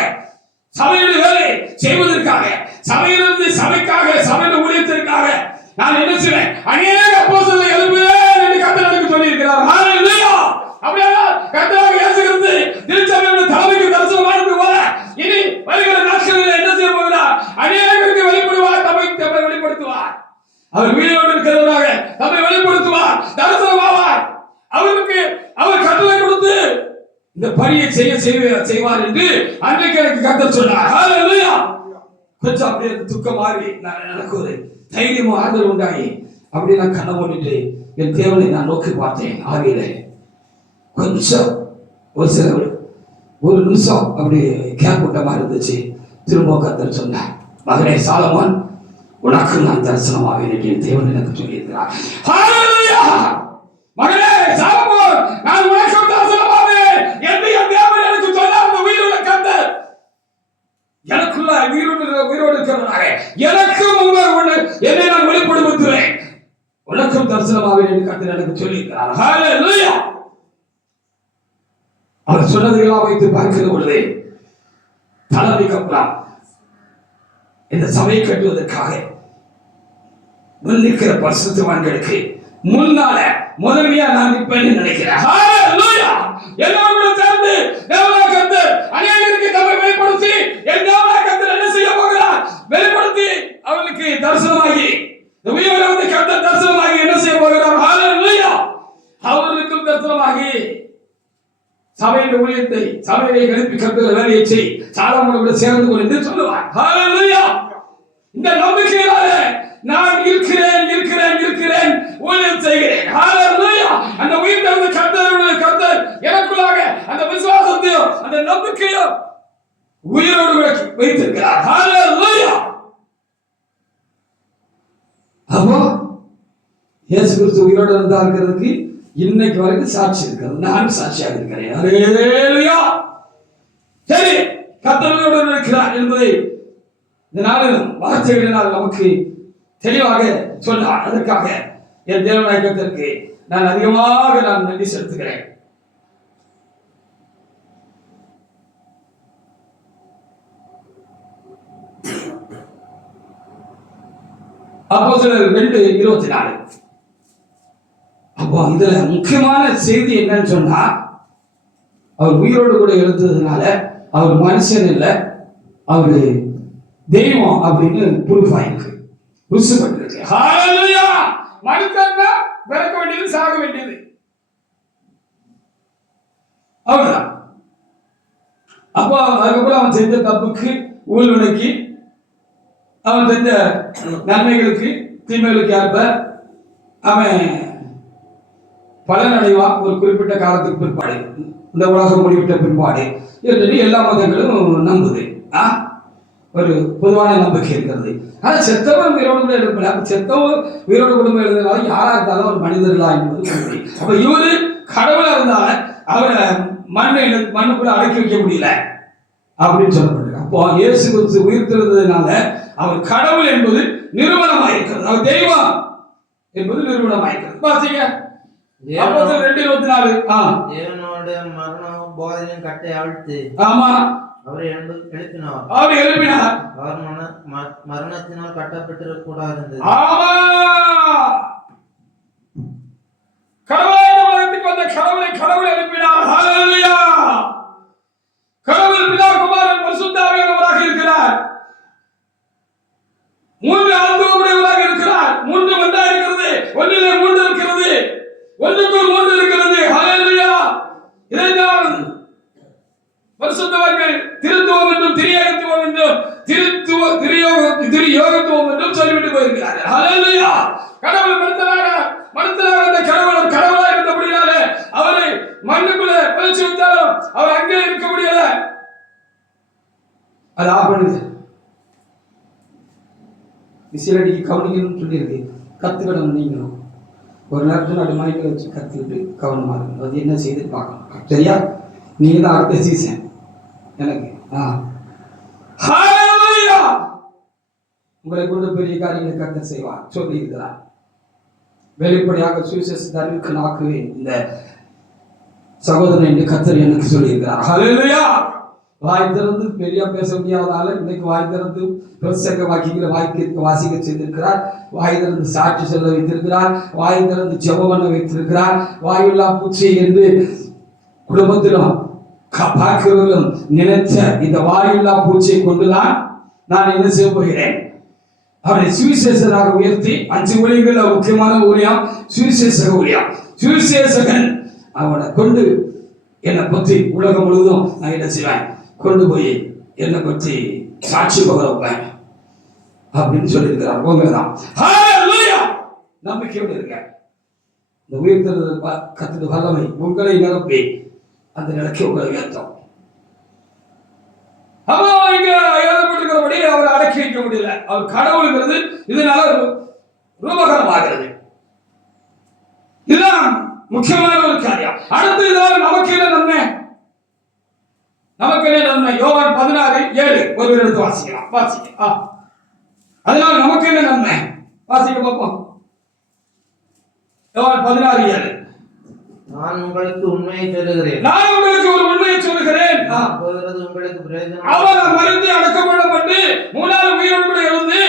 சபையுடைய வேலை செய்வதற்காக சபையிலிருந்து சபைக்காக சபையுடைய ஊழியத்திற்காக நான் என்ன செய்வேன்? அநேக அப்போஸ்தலரை எழுப்புவேன் என்று கர்த்தர் எனக்கு சொல்லி இருக்கிறார். ஹalleluya அப்படியானால் கர்த்தராகிய இயேசு கிறிஸ்து திருச்சபையுடைய தலைமைக்கு தரிசனமானது போல இனி வருகிற நாட்களில் என்ன செய்ய போகிறார்? அநேகருக்கு வெளிப்படுவார், தம்மை வெளிப்படுத்துவார். அவர் வீடியோடு இருக்கிறவராக தம்மை வெளிப்படுத்துவார், தரிசனமாவார். அவருக்கு அவர் கட்டளை கொடுத்து இந்த பணியை செய்வார் என்று அன்றைக்கு எனக்கு கர்த்தர் சொன்னார். ஹalleluya கொஞ்சம் அப்படியே துக்கம் மாறி எனக்கு ஒரு தைரியமும் ஆறுதல் உண்டாகி அப்படி நான் கண்ணை மூடிட்டு என் தேவனை நான் நோக்கி பார்த்தேன். ஆவியிலே கொஞ்சம் ஒரு நிமிஷம் அப்படி கேப் விட்ட மாதிரி இருந்துச்சு. திரும்ப கர்த்தர் சொன்னார், மகனே சாலமோன், உனக்கு நான் தரிசனமாவேன் என்று தேவன் எனக்கு சொல்லியிருக்கிறார். ஹalleluya மகனே சாலமோன், நான் உனக்கு தரிசனமாவேன் என்று என் தேவன் எனக்கு சொன்னார். அந்த உயிருள்ள கர்த்தர் எனக்குள்ள உயிரோடு இருக்கிறவனாக எனக்கு என்னை நான் வெளிப்படுத்துவேன், உனக்கும் தரிசனமாவேன் என்று கர்த்தர் எனக்கு சொல்லியிருக்கிறார். ஹalleluya அவர் சொன்னதையெல்லாம் வைத்து பார்க்கிற பொழுது தலைமைக்கப்புறம் இந்த சபையை கட்டுவதற்காக முன்னிற்கிற பரிசுத்தவான்களுக்கு முன்னால முதன்மையா நான் நிற்பேன்னு நினைக்கிறேன். ஹalleluya எல்லாரும் சேர்ந்து தேவனாகிய கர்த்தர் பற்றி என்னால கர்த்தர் என்ன செய்ய போகிறார் வெளிப்படுத்தி அவர்களுக்கு தரிசனமாகி உயிரோடு வந்து கர்த்தர் தரிசனமாகி என்ன செய்ய போகிறார் ஹalleluya அவர்களுக்கு தரிசனமாகி சபையின் ஊழியத்தை சபையை எழுப்பி கர்த்தர் வேலையை செய் சாலமோனோடு சேர்ந்து கொண்டு என்று சொல்லுவார் ஹalleluya இந்த நம்பிக்கையாலே நான் இருக்கிறேன் இருக்கிறேன் இருக்கிறேன் ஊழியம் செய்கிறேன் ஹalleluya அந்த உயிர் தந்த கர்த்தர் எனக்குள்ளாக அந்த விசுவாசத்தையும் அந்த நம்பிக்கையும் உயிரோடு வைத்திருக்கிறார் ஹalleluya அப்போ இயேசு கிறிஸ்து உயிரோடு இருந்தாருங்கிறதுக்கு இன்னைக்கு வரைக்கும் சாட்சி இருக்கிறது நான் சாட்சியாக இருக்கிறேன் ஹalleluya சரி கர்த்தர் உயிரோடு இருக்கிறார் என்பதை இந்த நாளிலும் வார்த்தைகளினால் நமக்கு தெளிவாக சொன்னார் அதற்காக என் தேவநாயகத்திற்கு நான் அதிகமாக நன்றி செலுத்துகிறேன் அப்போஸ்தலர் 2:24 அப்போ இதுல முக்கியமான செய்தி என்னன்னு சொன்னா அவர் உயிரோடு கூட எழுந்ததுனால அவர் மனுஷன் இல்லை அவரு தெய்வம் அப்படின்னு ப்ரூஃப் ஆயிருக்கு ருசுப்பட்டிருக்கு ஹalleluya மனுஷன்னா பிறக்க வேண்டியது சாக வேண்டியது அவ்வளவுதான் அப்போ அதுக்கப்புறம் அவன் செஞ்ச தப்புக்கு ஊழ்வினைக்கு அவன் செஞ்ச நன்மைகளுக்கு தீமைகளுக்கு ஏற்ப அவன் பலன் அடைவான் ஒரு குறிப்பிட்ட காலத்துக்கு பிற்பாடு இந்த உலகம் முடிவிட்ட பிற்பாடு என்று எல்லா மதங்களும் நம்புது ஒரு பொதுவான நம்பிக்கை இருக்கிறது ஆனா செத்தவன் உயிரோடு கூட எழுப்பல செத்தவன் உயிரோடு குடும்பம் எழுதுனாலும் யாரா இருந்தாலும் ஒரு மனிதர்களா என்பது அப்ப இவரு கடவுளா இருந்தால அவரை மண்ணுக்குள்ள அடக்கி வைக்க முடியல அப்படின்னு சொல்லப்பட்டிருக்கு அப்போ இயேசு கிறிஸ்து உயிர்த்தெழுந்ததுனால அவர் கடவுள் என்பது நிறுவனமாயிருக்கிறது அவர் தெய்வம் என்பது நிறுவனமாயிருக்கிறது பாத்தீங்க அப்போஸ்தலர் 2:24 தேவனுடைய மரணம் போதனையும் கட்டை அவிழ்த்து ஆமா அவரை எழுப்பினார் அவர் மரணத்தினால் கட்டப்பட்டிருக்க கூடாது ஆமா கடவுளை உலகத்துக்கு வந்த கடவுளை எழுப்பினார் ஹalleluya கடவுள் பிதா குமாரன் பரிசுத்த ஆவியானவராக இருக்கிறார் மூன்று ஆத்துவமுடையவராக இருக்கிறார் மூன்று ஒன்றா இருக்கிறது ஒன்றிலே மூன்று இருக்கிறது ஒன்றுக்குள் மூன்று இருக்கிறது ஹalleluya இதைத்தான் பரிசுத்தவான்கள் திருத்துவம் என்றும் திரியேகத்துவம் என்றும் திரியோகத்துவம் என்றும் சொல்லிவிட்டு போயிருக்கிறார்கள் ஹalleluya கடவுள் மனுத்தனாக அந்த கடவுளா இருந்தபடினாலே அவரை மண்ணுக்குள்ள பழிச்சு வச்சாலும் அவர் அங்கே இருக்க முடியல அது ஆபணுங்க விசிலடிக்கு கவனிக்கணும்னு சொல்லியிருக்கு கத்துக்கணும் நீங்களும் ஒரு நேரத்தில் நடு மணிக்கு வச்சு கத்துக்கிட்டு கவனமா இருக்கணும் அது என்ன செய்து பார்க்கணும் சரியா நீங்க தான் அடுத்த சீசன் எனக்கு ஹalleluya உங்களை கொண்டு பெரிய காரியங்களை கர்த்தர் செய்வார் சொல்லி இருக்கிறார் வெளிப்படையாக சுவிசேஷத்தை அறிவிக்க நாக்குவேன் இந்த சகோதரன் என்று கர்த்தர் எனக்கு சொல்லி இருக்கிறார் ஹalleluya வாய் திறந்து பெரிய பேச முடியாததால இன்னைக்கு வாய் திறந்து பிரசங்க வாக்கியங்களை வாசிக்க செய்திருக்கிறார் வாய் திறந்து சாட்சி சொல்ல வைத்திருக்கிறார் வாய் திறந்து ஜெபம் பண்ண வைத்திருக்கிறார் வாயுள்ளா பூச்சி என்று குடும்பத்திலும் பார்க்கிறவர்களும் நினைச்ச இந்த வாயுள்ளா பூச்சியை கொண்டுதான் நான் என்ன செய்ய போகிறேன் அவரை சுவிசேஷராக உயர்த்தி 5 ஊழியர்கள் முக்கியமான ஊழியம் சுவிசேஷக ஊழியம் சுவிசேஷகன் அவனை கொண்டு என்னை பற்றி உலகம் முழுவதும் நான் என்ன செய்வேன் கொண்டு போய் என்னை பற்றி சாட்சி பகர வைப்பேன் அப்படின்னு சொல்லியிருக்கிறார் உங்கதான் நம்பிக்கையோடு இருக்க இந்த உயர்த்தது கத்துக்கு வல்லமை உங்களை நிரப்பி அந்த நிலைக்கு உங்களை உயர்த்தம் இங்க எழுதப்பட்டிருக்கிறபடி அவரை அடக்கி வைக்க முடியல அவர் கடவுளுங்கிறது இதனால ரூபகரமாகிறது இதுதான் முக்கியமான ஒரு காரியம் அடுத்து இதனால நமக்கு என்ன நன்மை யோவான் 16:7 ஒரு எடுத்து வாசிக்கலாம் அதனால நமக்கு என்ன நன்மை வாசிக்க பார்ப்போம் யோவான் 16:7 நான் உங்களுக்கு உண்மையை சொல்லுகிறேன் ஒரு உண்மையை சொல்லுகிறேன் உங்களுக்கு பிரயோஜனம் அவர் மரித்து அடக்கம் பண்ணப்பட்டு 3ஆவது உயிரோடு கூட எழுந்து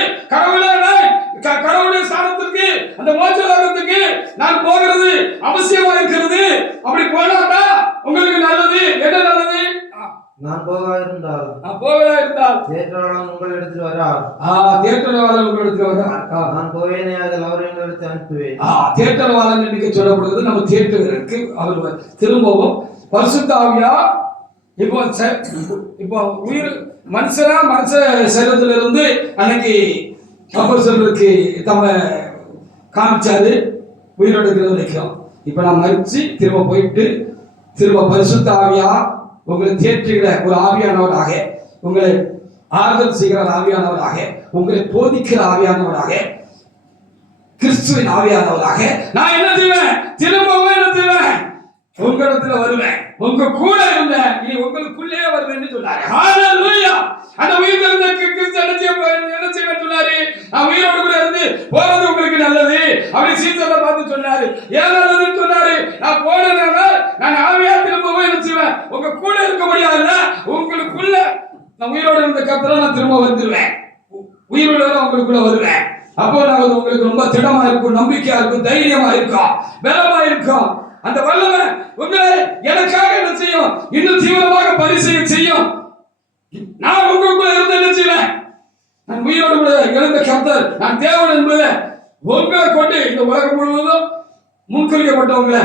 கடவுளுடைய ஸ்தானத்திற்கு அந்த மோட்சலோகத்துக்கு நான் போகிறது அவசியமா இருக்கிறது அப்படி போனாட்டா உங்களுக்கு நல்லது என்ன நல்லது நான் போகாதிருந்தால் நான் போவதா இருந்தால் தேற்றாளன் உங்களிடத்தில் வரார். தேற்றரவாளன் உங்களிடத்தில் வர்றார். நான் போவேனேயாகில் அவர் எங்களிடத்தில் அனுப்புவேன். தேற்றரவாளன் இன்னைக்கு சொல்லப்படுகிறது. நம்ம தேற்றுவதற்கு அவர் திரும்பவும் பரிசுத்த ஆவியா இப்போ உயிர் மனுஷ சரீரத்திலிருந்து அன்னைக்கு அப்போஸ்தலருக்கு தம்மை காமிச்சாரு உயிரோடு இருக்கிறது வரைக்கும். இப்ப நான் மறிச்சு திரும்ப போயிட்டு திரும்ப பரிசுத்த ஆவியா உங்களை தேற்றுகிற ஒரு ஆவியானவராக, உங்களை ஆறுதல் செய்கிற ஆவியானவராக, உங்களை போதிக்கிற ஆவியானவராக, கிறிஸ்துவின் ஆவியானவராக நான் என்ன செய்வேன்? திரும்பவும் என்ன செய்வேன்? உங்களிடத்துல வருவேன், உங்க கூட இருந்தேன், இனி உங்களுக்குள்ளே வருவேன்னு சொன்னாரு. ஹalleluya! அந்த உயிர்த்தெழுந்த கிறிஸ்து என்ன செய்வேன் சொன்னாரு? நான் உயிரோடு கூட இருந்து போறது உங்களுக்கு நல்லது அப்படி சீசனை பார்த்து சொன்னாரு. ஏன் நல்லதுன்னு சொன்னாரு? நான் போனதுனால நான் ஆவியா திரும்பவும் என்ன செய்வேன்? உங்க கூட இருக்க முடியாதுல்ல, உங்களுக்குள்ள நான் உயிரோடு இருந்த கர்த்தரை நான் திரும்ப வந்துருவேன், உயிரோடு உங்களுக்குள்ள வருவேன். அப்போ நான் உங்களுக்கு ரொம்ப திடமா இருக்கும், நம்பிக்கையா இருக்கும், தைரியமா இருக்கும், பலமா இருக்கும். அந்த வல்லமை உங்களை எனக்காக என்ன செய்யும்? இன்னும் தீவிரமாக பரிசீலனை செய்யும். நான் உங்களுக்குள்ள இருந்து என்ன செய்வேன்? நான் உயிரோடு கூட எழுந்த கர்த்தர், நான் தேவன் என்பதை உங்களை கொண்டு இந்த உலகம் முழுவதும் முன்குறிக்கப்பட்டவங்க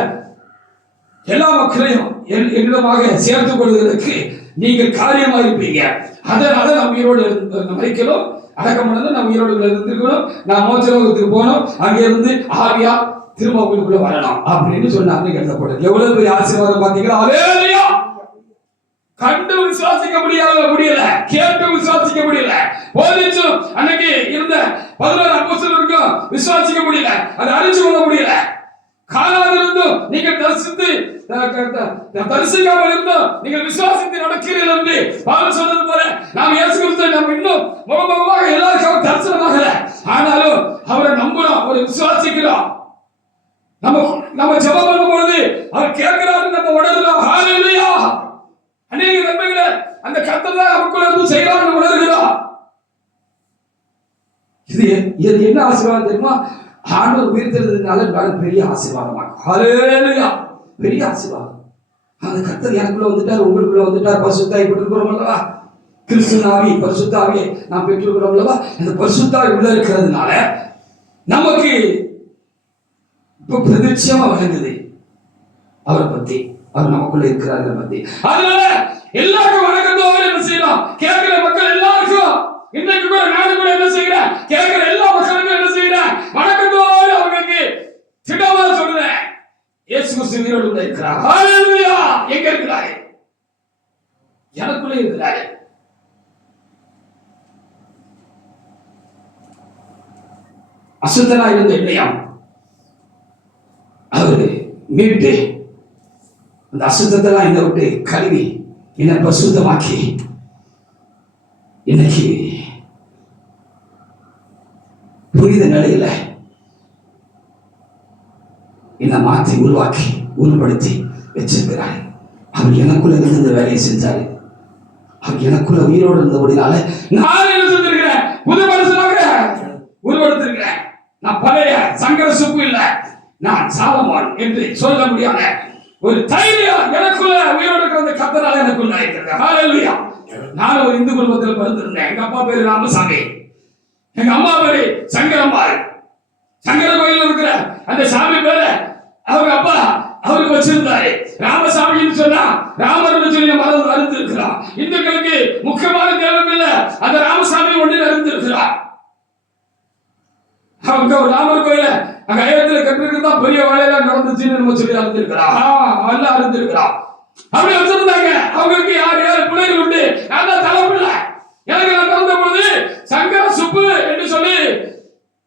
எல்லா மக்களையும் என்னிடமாக சேர்த்துக் கொள்வதற்கு நீங்கள் காரியமா இருப்பீங்க. அதனால நம்ம உயிரோடு மறைக்கணும், அடக்கம் பண்ணணும், நம்ம உயிரோடு இருந்திருக்கணும், நான் மோட்சலோகத்துக்கு போகணும், அங்கே இருந்து ஆவியா திரும்ப உங்களுக்குள்ள வரணும் அப்படின்னு சொன்னாங்க. எழுதப்படுது. எவ்வளவு பெரிய ஆசீர்வாதம் பாத்தீங்களா? ஹalleluya! கண்டு விசுவாசிக்க முடியல, கேட்டு விசுவாசிக்க முடியல. போதிச்சு அன்னைக்கு இருந்த 11 அப்போஸ்தலருக்கும் விசுவாசிக்க முடியல, அதை அறிஞ்சு கொள்ள முடியல. காணாதிருந்தும் நீங்கள் தரிசிக்காமல் இருந்தும் நீங்கள் விசுவாசித்து நடக்கிறீர்கள் என்று பவுல் சொன்னது போல நாம் இயேசு கிறிஸ்துவை நாம் இன்னும் முகமுகமாக எல்லாருக்கும் தரிசனமாகல, ஆனாலும் அவரை நம்புறோம், அவரை விசுவாசிக்கிறோம். நம்ம ஜெபம் பண்ணும் பொழுது அவர் கேட்கிறாரு, நம்ம உணர்கிறோம். ஹalleluya! அநேக நன்மைகளை அந்த கர்த்தர் தான் நமக்குள்ள இருந்து செய்யறான்னு உணர்கிறோம். இது என்ன ஆசீர்வாதம் தெரியுமா? ஆண்டவர் உயிர்த்தெழுந்ததுனால பெரிய ஆசீர்வாதமாக. ஹalleluya! பெரிய ஆசீர்வாதம். அந்த கர்த்தர் எனக்குள்ள வந்துட்டார், உங்களுக்குள்ள வந்துட்டார், பரிசுத்தாய் பெற்றுக்கிறோம் அல்லவா? கிறிஸ்துவின் ஆவி, பரிசுத்த ஆவியை நாம் பெற்றுக்கிறோம் அல்லவா? அந்த பரிசுத்த ஆவி உள்ள இருக்கிறதுனால நமக்கு இப்ப பிரதிச்சயமா வழங்குது அவரை பத்தி, அவர் நமக்குள்ள இருக்கிறார்கள் பத்தி. அதனால எல்லாருக்கும் வணக்கத்தோடு என்ன செய்யணும்? கேட்கிற மக்கள் எல்லாருக்கும் இன்றைக்கு கூட நானும் கூட என்ன செய்கிறேன்? கேட்கிற எல்லா மக்களுக்கும் என்ன செய்கிறேன்? வணக்கத்தோடு அவங்களுக்கு திடமா சொல்றேன், இயேசு கிறிஸ்து உயிரோடு கூட இருக்கிறார். ஹalleluya! எங்க இருக்கிறாரு? எனக்குள்ள இருக்கிறாரு. அசுத்தனா இருந்த இல்லையா அவரு மீட்டு அந்த அசுத்தத்தெல்லாம் என்னை விட்டு கழுவி என்னை பரிசுத்தமாக்கி இன்னைக்கு புனித நிலையில என்னை மாற்றி உருவாக்கி உருப்படுத்தி வச்சிருக்கிறார். அவர் எனக்குள்ள இருந்து இந்த வேலையை செஞ்சாரு. அவர் எனக்குள்ள உயிரோடு இருந்தபடினால நான் என்ன செஞ்சிருக்கிறேன்? புது மனுஷனாக உருவெடுத்திருக்கிறேன். நான் பழைய சங்கர சுப்பு இல்லை, நான் சாலமோன் என்று சொல்ல முடியாத ஒரு தைரியம் எனக்குள்ள உயிரோடு இருக்கிற கர்த்தரால எனக்குள்ள இருக்கிறது. ஹalleluya! நான் ஒரு இந்து குடும்பத்தில் பிறந்திருந்தேன். எங்க அப்பா பேரு ராமசாமி, எங்க அம்மா பேரு சங்கரம்மாள். சங்கர கோயில் இருக்கிற அந்த சாமி பேரு அவங்க அப்பா அவருக்கு வச்சிருந்தாரு. ராமசாமின்னு சொன்னா ராமர் சொல்லி மரம் அறுத்து இருக்கிறார். இந்துக்களுக்கு முக்கியமான தேவம் இல்ல, அந்த ராமசாமி ஒன்று அறுத்து இருக்கிறார். அவங்க ஒரு ராமர் கோயில அங்க அயோத்தியில கட்டிருக்கிறதா பெரிய வேலையெல்லாம் நடந்துச்சுன்னு நம்ம சொல்லி அறிந்திருக்கிறோம். எல்லாம் அறிந்திருக்கிறோம். அப்படி வச்சிருந்தாங்க. அவங்களுக்கு யார் பிள்ளைகள் உண்டு, நான் தான் தலைப்பிள்ளை. எனக்கு நான் பிறந்த பொழுது சங்கர சுப்பு என்று சொல்லி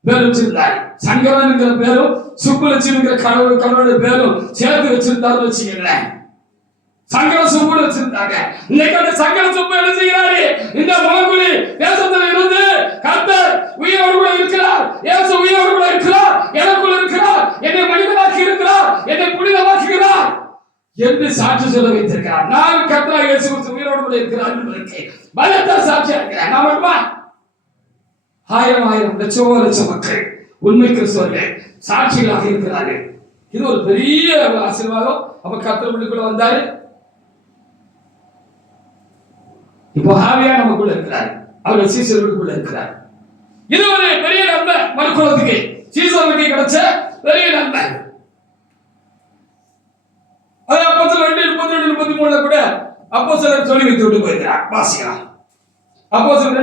பேர் வச்சிருந்தாரு. சங்கரன் என்கிற பேரும் சுப்புலட்சுமிங்கிற கடவுளுடைய பேரும் சேர்த்து வச்சிருந்தாரு வச்சுக்கங்களேன். சங்கர சுப்பு வச்சிருந்தாங்க. இன்னைக்கு அந்த சங்கர சுப்பு என்ன செய்கிறாரு? இந்த முகங்குடி தேசத்துல இருந்து கர்த்தர் உயிரோடு கூட இருக்கிறார், இயேசு உயிரோடு கூட இருக்கிறார், எனக்குள் இருக்கிறார், என்னை மனிதனாக்கி இருக்கிறார், என்னை புனிதமாக்குகிறார் என்று சாட்சி சொல்ல வைத்திருக்கிறார். நான் கர்த்தராகிய இயேசு கிறிஸ்து உயிரோடு கூட இருக்கிறார் என்பதற்கு பலத்த சாட்சியா இருக்கிறேன். நான் மட்டுமா? ஆயிரம் ஆயிரம் லட்சமோ லட்சம் மக்கள் உண்மை கிறிஸ்தவர்கள் சாட்சிகளாக இருக்கிறார்கள். இது ஒரு பெரிய ஆசீர்வாதம். அப்ப கர்த்தர் உள்ளுக்குள்ள வந்தாரு. இப்போ ஆவியா நமக்குள்ள இருக்கிறார், அவர் சீசர்களுக்குள்ள இருக்கிறார். இது ஒரு பெரிய நன்மை மனுக்குலத்துக்கு, சீசர்களுக்கு கிடைச்ச பெரிய நன்மை. அது அப்போஸ்தலர் 2:32-33 கூட அப்போஸ்தலர் சொல்லி வைத்து விட்டு போயிருக்கிறார். வாசிக்கலாம். அப்போஸ்தலர்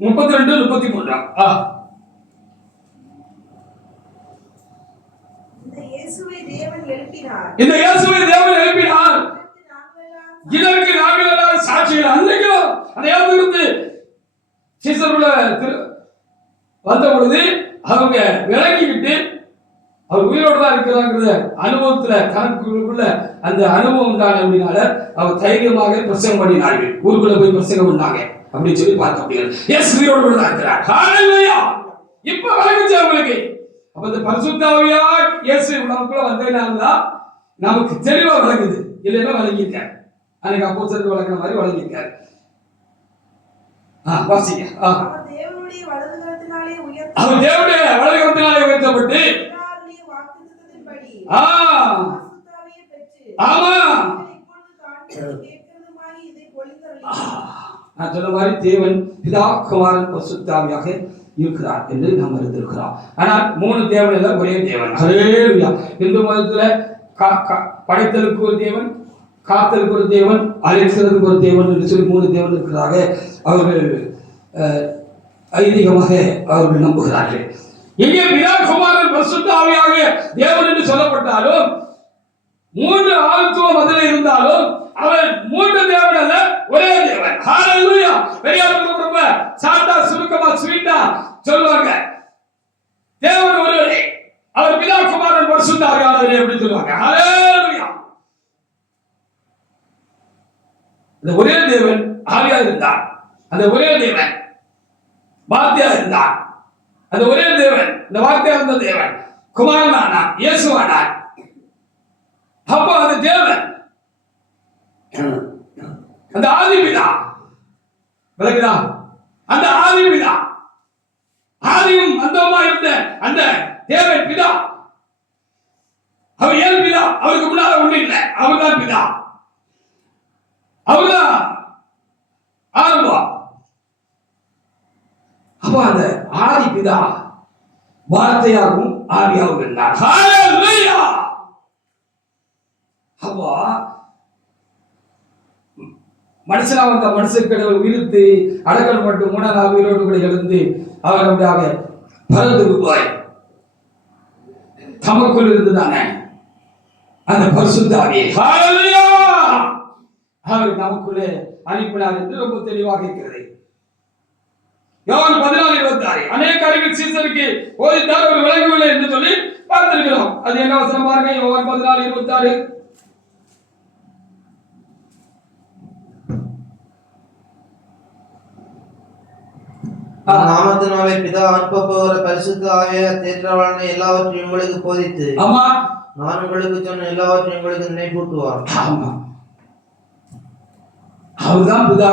2:32-33. இந்த இயேசுவை தேவன் எழுப்பினார், இதற்கு நாங்கள் எல்லாம் சாட்சிகள். அன்னைக்கும் அந்த இருந்து சீசருக்குள்ள வந்த பொழுது அவங்க விளங்கிக்கிட்டு அவர் உயிரோடு தான் இருக்கிறாங்கிறத அனுபவத்துல கணக்குள்ள அந்த அனுபவம் உண்டான அப்படின்னால அவர் தைரியமாக பிரசங்கம் பண்ணினார்கள். ஊருக்குள்ள போய் பிரசங்கம் பண்ணாங்க அப்படின்னு சொல்லி பார்க்க முடியாது. எஸ், உயிரோடு தான் இருக்கிறார். ஹalleluya. இப்ப விளங்குச்சு அவங்களுக்கு. அப்ப இந்த பரிசுத்த ஆவியார் இயேசு நமக்குள்ள வந்ததனால தான் நமக்கு தெளிவா விளங்குது. இல்லைன்னா விளங்கியிருக்காரு. அன்னைக்கு அப்போஸ்தலர் விளக்குற மாதிரி விளங்கியிருக்காரு. வாசிங்க. அவர் தேவனுடைய வலதுகரத்தினாலே உயர்த்தப்பட்டு வாக்குத்தத்தத்தின்படி பரிசுத்தாவியை பெற்று ஆமா இப்பொழுது காண்கிறதும் கேட்கிறதுமாய் இதை பொழிந்தருளினார். நான் சொன்ன மாதிரி தேவன் பிதா, குமாரன், பரிசுத்த ஆவியாக இருக்கிறார் என்று நாம் அறிந்திருக்கிறோம். ஆனால் 3 தேவன் எல்லாம் ஒரே தேவன். ஹல்லேலூயா. இந்து மதத்துல படைத்தலுக்கு ஒரு தேவன், காத்தலுக்கு ஒரு தேவன், அழைக்கிறதுக்கு ஒரு தேவன் என்று சொல்லி 3 தேவன் இருக்கிறாங்க. அவர்கள் ஐதீகமாக அவர்கள் நம்புகிறார்கள். எங்கே பிதா, குமாரன், பரிசுத்த ஆவியாக தேவன் என்று சொல்லப்பட்டாலும் 3 ஆளுத்துவம் அதில் இருந்தாலும் அவர் 3 தேவன் அல்ல, ஒரே தேவன். ஹalleluya. பெரியார்கள் ரொம்ப சாட்டா சுருக்கமா ஸ்வீட்டா சொல்வாங்க. தேவன் ஒருவரே, அவர் பிதா, குமாரன், பரிசுத்த ஆவியானவரே அப்படி சொல்வாங்க. ஹalleluya. அந்த ஒரே தேவன் ஆவியா இருந்தார். அந்த ஒரே தேவன் வார்த்தையா இருந்தார். அந்த ஒரே தேவன், இந்த வார்த்தையா இருந்த தேவன் குமாரனானார், இயேசுவானார். அப்போ அந்த தேவன் அந்த ஆதிபிதா விளக்குதா? அந்த ஆதிபிதா, ஆதியும் அந்தமா இருந்த அந்த தேவன் பிதா. அவர் ஏன் பிதா? அவருக்கு முன்னால ஒண்ணு இல்லை, அவர்தான் பிதா, அவர்தான் ஆரம்பம். அப்ப அந்த ஆதி பிதா வார்த்தையாகவும் ஆவியாகவும் இருந்தார். ஹalleluya. அப்போ மனுஷனா வந்த மனுஷன் கடவுள் உயிர்த்து அடக்கல் மட்டும் 3 நாள் உயிரோடு கூட எழுந்து அவர் அப்படியாக பரந்துக்கு போய் தமக்குள் இருந்துதானே அந்த பரிசுத்த ஆவியை ஹalleluya அவர் நமக்குள்ளே அனுப்பினார் என்று ரொம்ப தெளிவாக இருக்கிறது. யோவான் 14:26 அநேக காரியங்கள் சீசருக்கு போதித்தார், அவர் விளங்கவில்லை என்று சொல்லி பார்த்திருக்கிறோம். அது என்ன வசனம் பாருங்க, யோவான் 14:26. நாமத்தினாலே பிதா அனுப்ப போகிற பரிசுத்த ஆவியார் தேற்றவாளனை எல்லாவற்றையும் உங்களுக்கு போதித்து ஆமா நான் உங்களுக்கு சொன்ன எல்லாவற்றையும் உங்களுக்கு நினைப்பூட்டுவார். ஆமா, அவர்தான் பிதா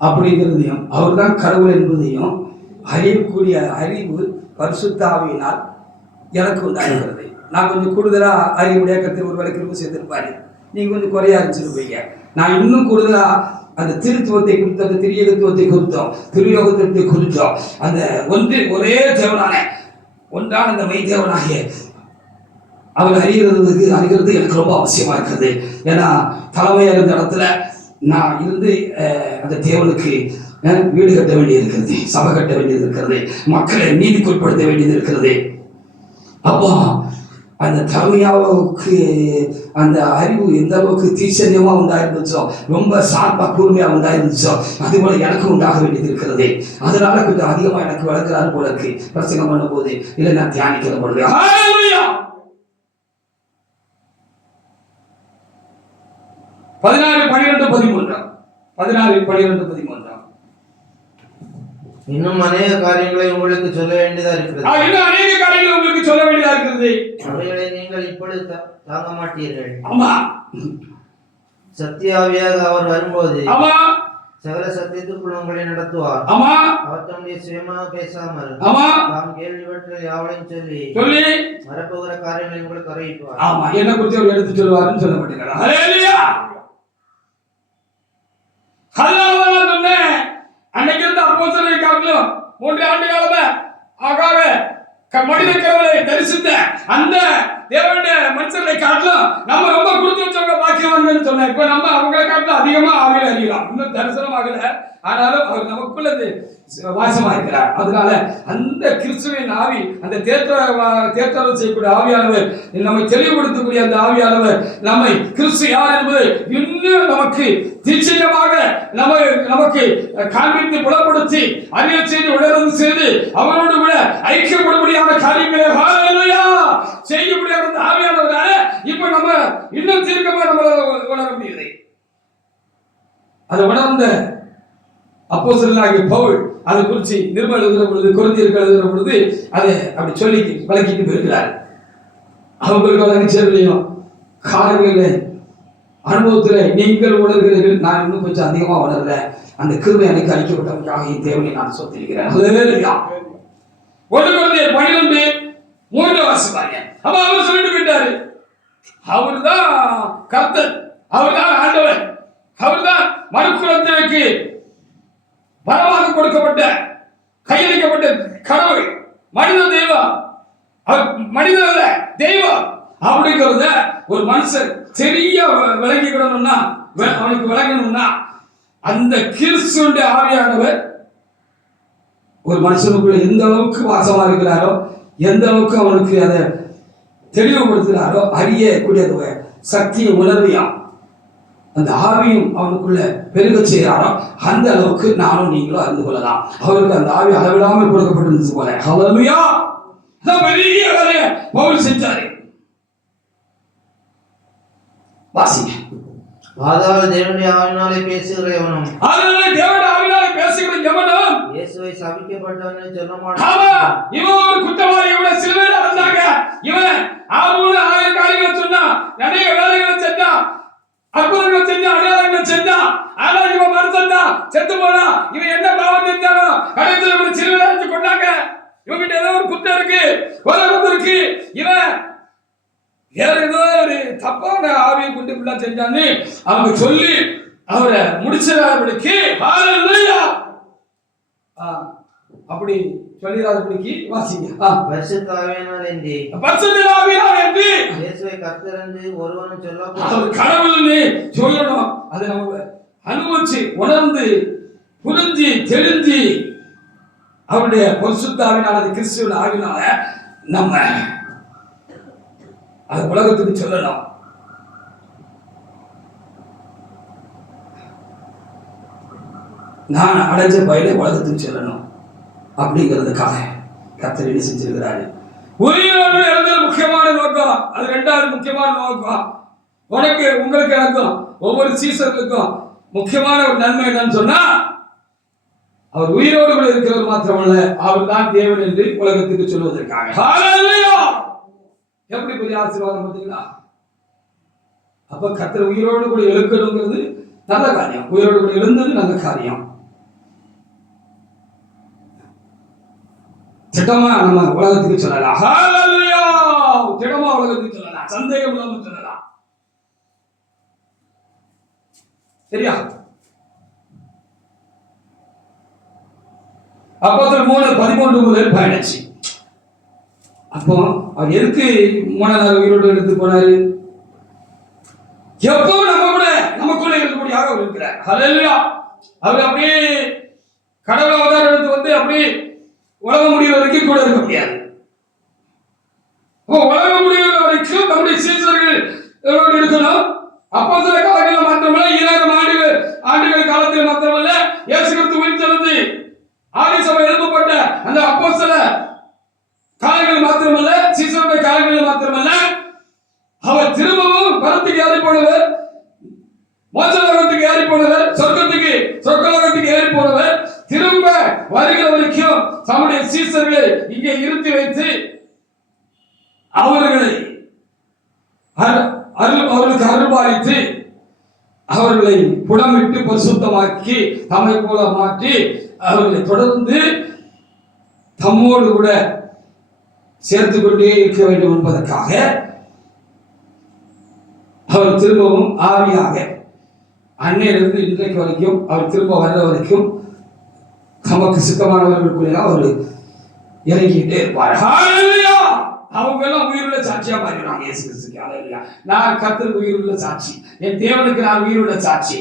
அப்படிங்கிறதையும் அவர்தான் கடவுள் என்பதையும் அறியக்கூடிய அறிவு பரிசுத்த ஆவியினால் எனக்கு உண்டாகிறது. நான் கொஞ்சம் கூடுதலா அறிவுடைய கருத்து ஒரு விளக்கு சேர்த்திருப்பாரு, நீங்க கொஞ்சம் குறையா இருந்துச்சிருப்பீங்க. நான் இன்னும் கூடுதலா அந்த திருத்துவத்தை குறித்து, அந்த திரியகத்துவத்தை குறித்தோம், திருயோகத்தை குறித்தோம், அந்த ஒரே தேவனான ஒன்றான அந்த மெய் தேவனாகிய அவர் அறிகிறது எனக்கு ரொம்ப அவசியமா இருக்கிறது. ஏன்னா தலைமையா இருந்த இடத்துல நான் இருந்து அந்த தேவனுக்கு வீடு கட்ட வேண்டியது இருக்கிறது, சபை கட்ட வேண்டியது இருக்கிறது, மக்களை நீதிக்குட்படுத்த வேண்டியது இருக்கிறது. அப்போ அந்த தலைமையாவுக்கு அந்த அறிவு எந்த அளவுக்கு தீசன்யமா உண்டாயிருந்துச்சோ, ரொம்ப சார்பா கூர்மையா உண்டாயிருந்துச்சோ, அது போல எனக்கு உண்டாக வேண்டியது இருக்கிறது. அதனால கொஞ்சம் அதிகமா எனக்கு வளர்க்கிறாரு போல இருக்கு பிரசங்கம் பண்ணும் போது, இல்லை நான் தியானிக்கிற பொழுது. 16:12-13 இன்னும் அநேக காரியங்களை உங்களுக்கு சொல்ல வேண்டியதா இருக்கிறது. அவைகளை நீங்கள் இப்பொழுது தாங்க மாட்டீர்கள். ஆமா, சத்தியாவியாக அவர் வரும்போது ஆமா சகல சத்தியத்துக்குள் உங்களை நடத்துவார். ஆமா, அவர் தம்முடைய சுயமாக பேசாமல் ஆமா தாம் கேள்விப்பட்டல் யாவளையும் சொல்லி வரப்போகிற காரியங்களை உங்களுக்கு அறிவிப்பார். ஆமா, என்ன குறித்து அவர் எடுத்து சொல்வாருன்னு சொல்லப்பட்டிருக்கிறார். ஹல்லேலூயா. அதனால நான் சொன்னேன், அன்னைக்கு இருந்த அப்போஸ்தலரை காட்டிலும் 3 ஆண்டு காலமா ஆகாக மனித கடவுளை தரிசித்த அந்த தேவனுடைய மனுஷர்களை காட்டிலும் நம்ம ரொம்ப கொடுத்து வச்சவங்க பாக்கியவான்கள் சொன்னேன். இப்ப நம்ம அவங்களை காட்டிலும் அதிகமா ஆவியில அறியலாம். இன்னும் தரிசனம் ஆகல, ஆனாலும் அவர் நமக்குள்ள வாசமா இருக்கிறார். அதனால அந்த கிறிஸ்துவின் ஆவி, அந்த தேற்றல் செய்யக்கூடிய ஆவியானவர், நம்மை தெளிவுபடுத்தக்கூடிய அந்த ஆவியானவர் நம்மை கிறிஸ்து யார் என்பதை இன்னும் நமக்கு நிச்சயமாக நமக்கு காண்பித்து புலப்படுத்தி அறிய செய்து உணர்ந்து செய்து அவரோடு கூட ஐக்கியப்படும்படியான காரியங்களை ஹல்லேலூயா செய்யக்கூடிய அந்த ஆவியானவரால இப்ப நம்ம இன்னும் தீர்க்கமா நம்மளால உணர முடியுது. அதை உணர்ந்த அப்போஸ்தலனாகிய பவுல் அதை குறித்து நிருபம் எழுதுகிற பொழுது, கொரிந்தியருக்கு எழுதுகிற பொழுது அதை அப்படி சொல்லி விளக்கிட்டு போயிருக்கிறார். அவங்களுக்கு வழங்கி சேரலையும் காரியங்களை அனுபவத்தில் நீங்கள் உணர்கிறீர்கள், நான் இன்னும் கொஞ்சம் அதிகமாக உணர்றேன். அந்த கிருபை எனக்கு அளிக்கப்பட்டவர்களாக என் தேவனை நான் சொத்திருக்கிறேன். 1 கொரிந்தியர் 12:3 வாசிப்பாங்க. அப்ப அவர் சொல்லிட்டு போயிட்டாரு, அவர்தான் கர்த்தர், அவர்தான் ஆண்டவர், அவர்தான் மனுக்குலத்திற்கு வரமாக கொடுக்கப்பட்ட கையளிக்கப்பட்ட கடவுள், மனித தெய்வம், மனிதன் அல்ல தெய்வம் அப்படிங்கிறத ஒரு மனுஷன் சரியா விளங்கிக்கணும்னா, அவனுக்கு விளங்கணும்னா அந்த கிறிஸ்துவின் ஆவியானவர் ஒரு மனுஷனுக்குள்ள எந்த அளவுக்கு வாசமா இருக்கிறாரோ, எந்த அளவுக்கு அவனுக்கு அதை தெளிவுபடுத்துகிறாரோ, அறியக்கூடிய சக்தியை உணர்வையும் அந்த ஆவியும் அவனுக்குள்ள பெருக செய்கிறாரோ, அந்த அளவுக்கு நானும் நீங்களும் அறிந்து கொள்ளலாம். அவருக்கு அந்த ஆவி அளவிடாமல் கொடுக்கப்பட்டிருந்தது போல. ஹல்லேலூயா! பெரிய வேலையை பவுல் செஞ்சாரு. வாசிங்க. ஆதலால் தேவனுடைய ஆவியினாலே பேசுகிற எவனும், அதனால தேவனுடைய ஆவியினாலே பேசுகிற எவனும் இயேசுவை சபிக்கப்பட்டவன் என்று சொல்ல ஆமா, மாட்டான். இவன் ஒரு குற்றவாளி, இவனை சிலுவையில் அறைந்தாங்க. இவன் 1000 காரியங்களை சொன்னா, நிறைய வேலைகளை செஞ்சா, அற்புதங்கள் செஞ்சா, அடையாளங்கள் செஞ்சா, ஆனா இவன் மனுஷன்டா, செத்து போனா. இவன் என்ன பாவம் செஞ்சானோ கடைசியில் இவன் சிலுவையில் அறைஞ்சு கொண்டாங்க. இவங்கிட்ட ஏதோ ஒரு குற்றம் இருக்கு, கொலை இருக்கு, இவன் வேற ஏதோ ஒரு தப்பான ஆவியை கொண்டு இப்படிலாம் செஞ்சான்னு அவங்க சொல்லி அவரை முடிச்சிடாதபடிக்கு ஹல்லேலூயா அப்படி சொல்லிடாதபடிக்கு வாசிங்க. பரிசுத்த ஆவியினால் என்று பரிசுத்த ஆவியானவர் என்று இயேசுவை கர்த்தர் என்று ஒருவனும் சொல்லக்கூடாது. அவர் கடவுள்னு சொல்லணும். அதை நம்ம அனுபவிச்சு உணர்ந்து புரிஞ்சு தெரிஞ்சு அவருடைய பரிசுத்த ஆவியினால, கிறிஸ்துவின் ஆவியினால நம்ம அது உலகத்துக்கு சொல்லணும். நான் அடைஞ்ச பயிரை உலகத்துக்கு சொல்லணும் அப்படிங்கிறதுக்காக கர்த்தர் என்ன செஞ்சிருக்கிறாரு. உயிரோடு எழுந்தது முக்கியமான நோக்கம். அது 2வது முக்கியமான நோக்கம். உங்களுக்கு எனக்கும் ஒவ்வொரு சீசர்களுக்கும் முக்கியமான ஒரு நன்மை என்னன்னு சொன்னா, அவர் உயிரோடு கூட இருக்கிறவர் மாத்திரமல்ல, அவர் தான் தேவன் என்று உலகத்துக்கு சொல்வதற்காக. ஹல்லேலூயா! எப்படி பெரிய ஆசீர்வாதம் பார்த்தீங்களா? அப்ப கர்த்தர் உயிரோடு கூட எழுக்கணுங்கிறது நல்ல காரியம். உயிரோடு கூட எழுந்தது நல்ல காரியம். திட்டமா நம்ம உலகத்துக்கு சொல்லலாம். ஹல்லேலூயா! திட்டமா உலகத்துக்கு சொல்லலாம், சந்தேகம் இல்லாம சொல்லலாம். சரியா? அப்போஸ்தலர் 3:13 முதல் 15. அப்போ அவர் எதுக்கு 3 நாள் உயிரோடு எடுத்து போனாரு? எப்பவும் நமக்குள்ள இருக்கக்கூடியதாக அவர் இருக்கிறார். ஹல்லேலூயா! அவர் அப்படியே கடவுள் அவதாரம் எடுத்து வந்து அப்படியே உலகம் முடிகிற வரைக்கும் கூட இருக்க முடியாது. உலகம் முடிகிற வரைக்கும் நம்முடைய சீசர்கள் இருக்கணும். அப்போஸ்தல காலங்களில் மாத்திரமல்ல, 2000 ஆண்டுகள் காலத்தில் மாத்திரமல்ல, இயேசு கிறிஸ்து உயிர்த்தெழுந்து ஆதி சபை எழுப்பப்பட்ட அந்த அப்போஸ்தல காலங்கள் மாத்திரமல்ல, சீசருடைய காலங்களில் மாத்திரமல்ல, அவர் திரும்பவும் பரத்துக்கு ஏறி போனவர், மோட்சலோகத்துக்கு ஏறி போனவர், சொர்க்கலோகத்துக்கு ஏறி போனவர், திரும்ப வருகிற வரைக்கும் தம்முடைய சீசர்களை இங்கே இருத்தி வைத்து அவர்களுக்கு அருள்பாலித்து அவர்களை புடமிட்டு பரிசுத்தமாக்கி தம்மை போல மாற்றி அவர்களை தொடர்ந்து தம்மோடு கூட சேர்த்து கொண்டே இருக்க வேண்டும் என்பதற்காக அவர் திரும்பவும் ஆவியாக அன்னையிலிருந்து இன்றைக்கு வரைக்கும் அவர் திரும்ப வர்ற வரைக்கும் தமக்கு சித்தமானவர்களுக்குள்ள அவர் இறங்கிட்டே இருப்பார். ஹalleluya! அவங்க எல்லாம் உயிருள்ள சாட்சியா மாறிடுவாங்க இயேசு கிறிஸ்துக்கு. ஹalleluya! நான் கர்த்தருக்கு உயிருள்ள சாட்சி, என் தேவனுக்கு நான் உயிருள்ள சாட்சி,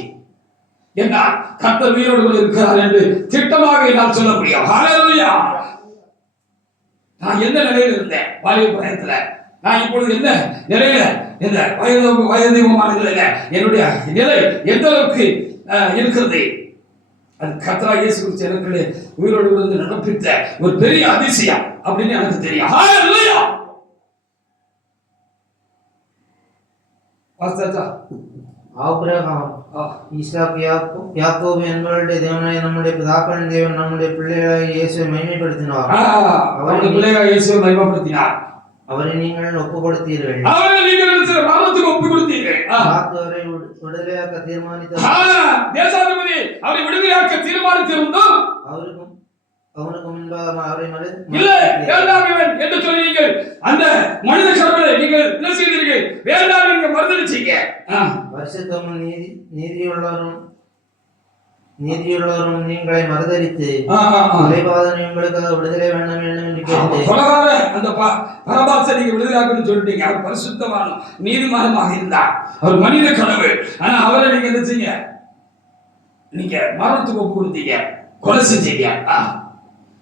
என்னால் கர்த்தர் உயிரோடு கூட இருக்கிறார் என்று திட்டமாக என்னால் சொல்ல முடியும். ஹalleluya! நான் எந்த நிலையில் இருந்தேன் வாலிப பிராயத்துல, நான் இப்பொழுது என்ன நிலையில, இந்த வயதுமான நிலையில என்னுடைய நிலை எந்த அளவுக்கு இருக்கிறது, அது கர்த்தராகிய இயேசு கிறிஸ்து எனக்கு உயிரோடு இருந்து நடப்பித்த ஒரு பெரிய அதிசயம் அப்படின்னு எனக்கு தெரியும். ஹalleluya! வாஸ்தவா ஆபிரகாம், ஈசாக், யாக்கோபு என்பவருடைய தேவனாய் நம்முடைய பிதாக்களின் தேவன் நம்முடைய பிள்ளைகளாகிய இயேசுவை மகிமைப்படுத்தினார். அவருடைய பிள்ளைகளாகிய இயேசுவை மகிமைப்படுத்தினார். அவரை நீங்கள் ஒப்பு கொடுத்தீர்கள். அவரை நீங்கள் மரணத்துக்கு ஒப்பு கொடுத்தீர்கள். அவரை விடுதலையாக்க தீர்மானித்தார். தேசாதிபதி அவரை விடுதலையாக்க தீர்மானித்திருந்தோம். அவனுக்கு முன்பாக அவரை இல்லை வேண்டாம் என்று சொல்லி அந்த மனித கடவுளை நீங்கள் என்ன செய்தீர்கள்? வேண்டாம் என்று மறுதளிச்சீங்க. பரிசுத்தமும் நீதியுள்ளவரும் நீங்களை மறுதலித்து கொலைபாதனை உங்களுக்காக விடுதலை வேண்டும் என்று கேட்டு அந்த பரபாசை நீங்க விடுதலையாக்கணும்னு சொல்லிட்டீங்க. அவர் பரிசுத்தமான நீதிமானமாக இருந்தார். அவர் மனித கடவுள். ஆனா அவரை நீங்க என்ன செய்ய, நீங்க மரணத்துக்கு ஒப்பு கொடுத்தீங்க, கொலை செஞ்சீங்க.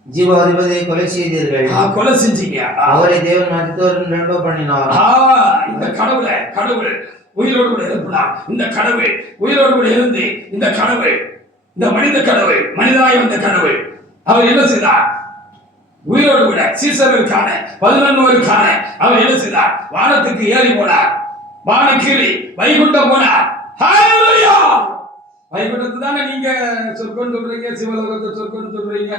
ஜீவாதிபதியை கொலை செய்தீர்கள். கொலை செஞ்சீங்க. அவரை தேவன் மரித்தோரின் எழும்ப பண்ணினார். இந்த கடவுள் உயிரோடு கூட எழுப்பினார். இந்த கடவுள் உயிரோடு கூட இருந்து இந்த கடவுள், இந்த மனித கடவுள், மனிதனாய் வந்த கடவுள், அவர் என்ன செய்தார்? உயிரோடு கூட சீசர்களுக்கான 11 அவர் என்ன செய்தார்? வானத்துக்கு ஏறி போனார். வானக்கீழி வைகுண்டம் போனார். ஹalleluya! வைகுண்டத்தை தானே நீங்க சொர்க்கம் சொல்றீங்க, சிவலோகத்தை சொர்க்கம் சொல்றீங்க.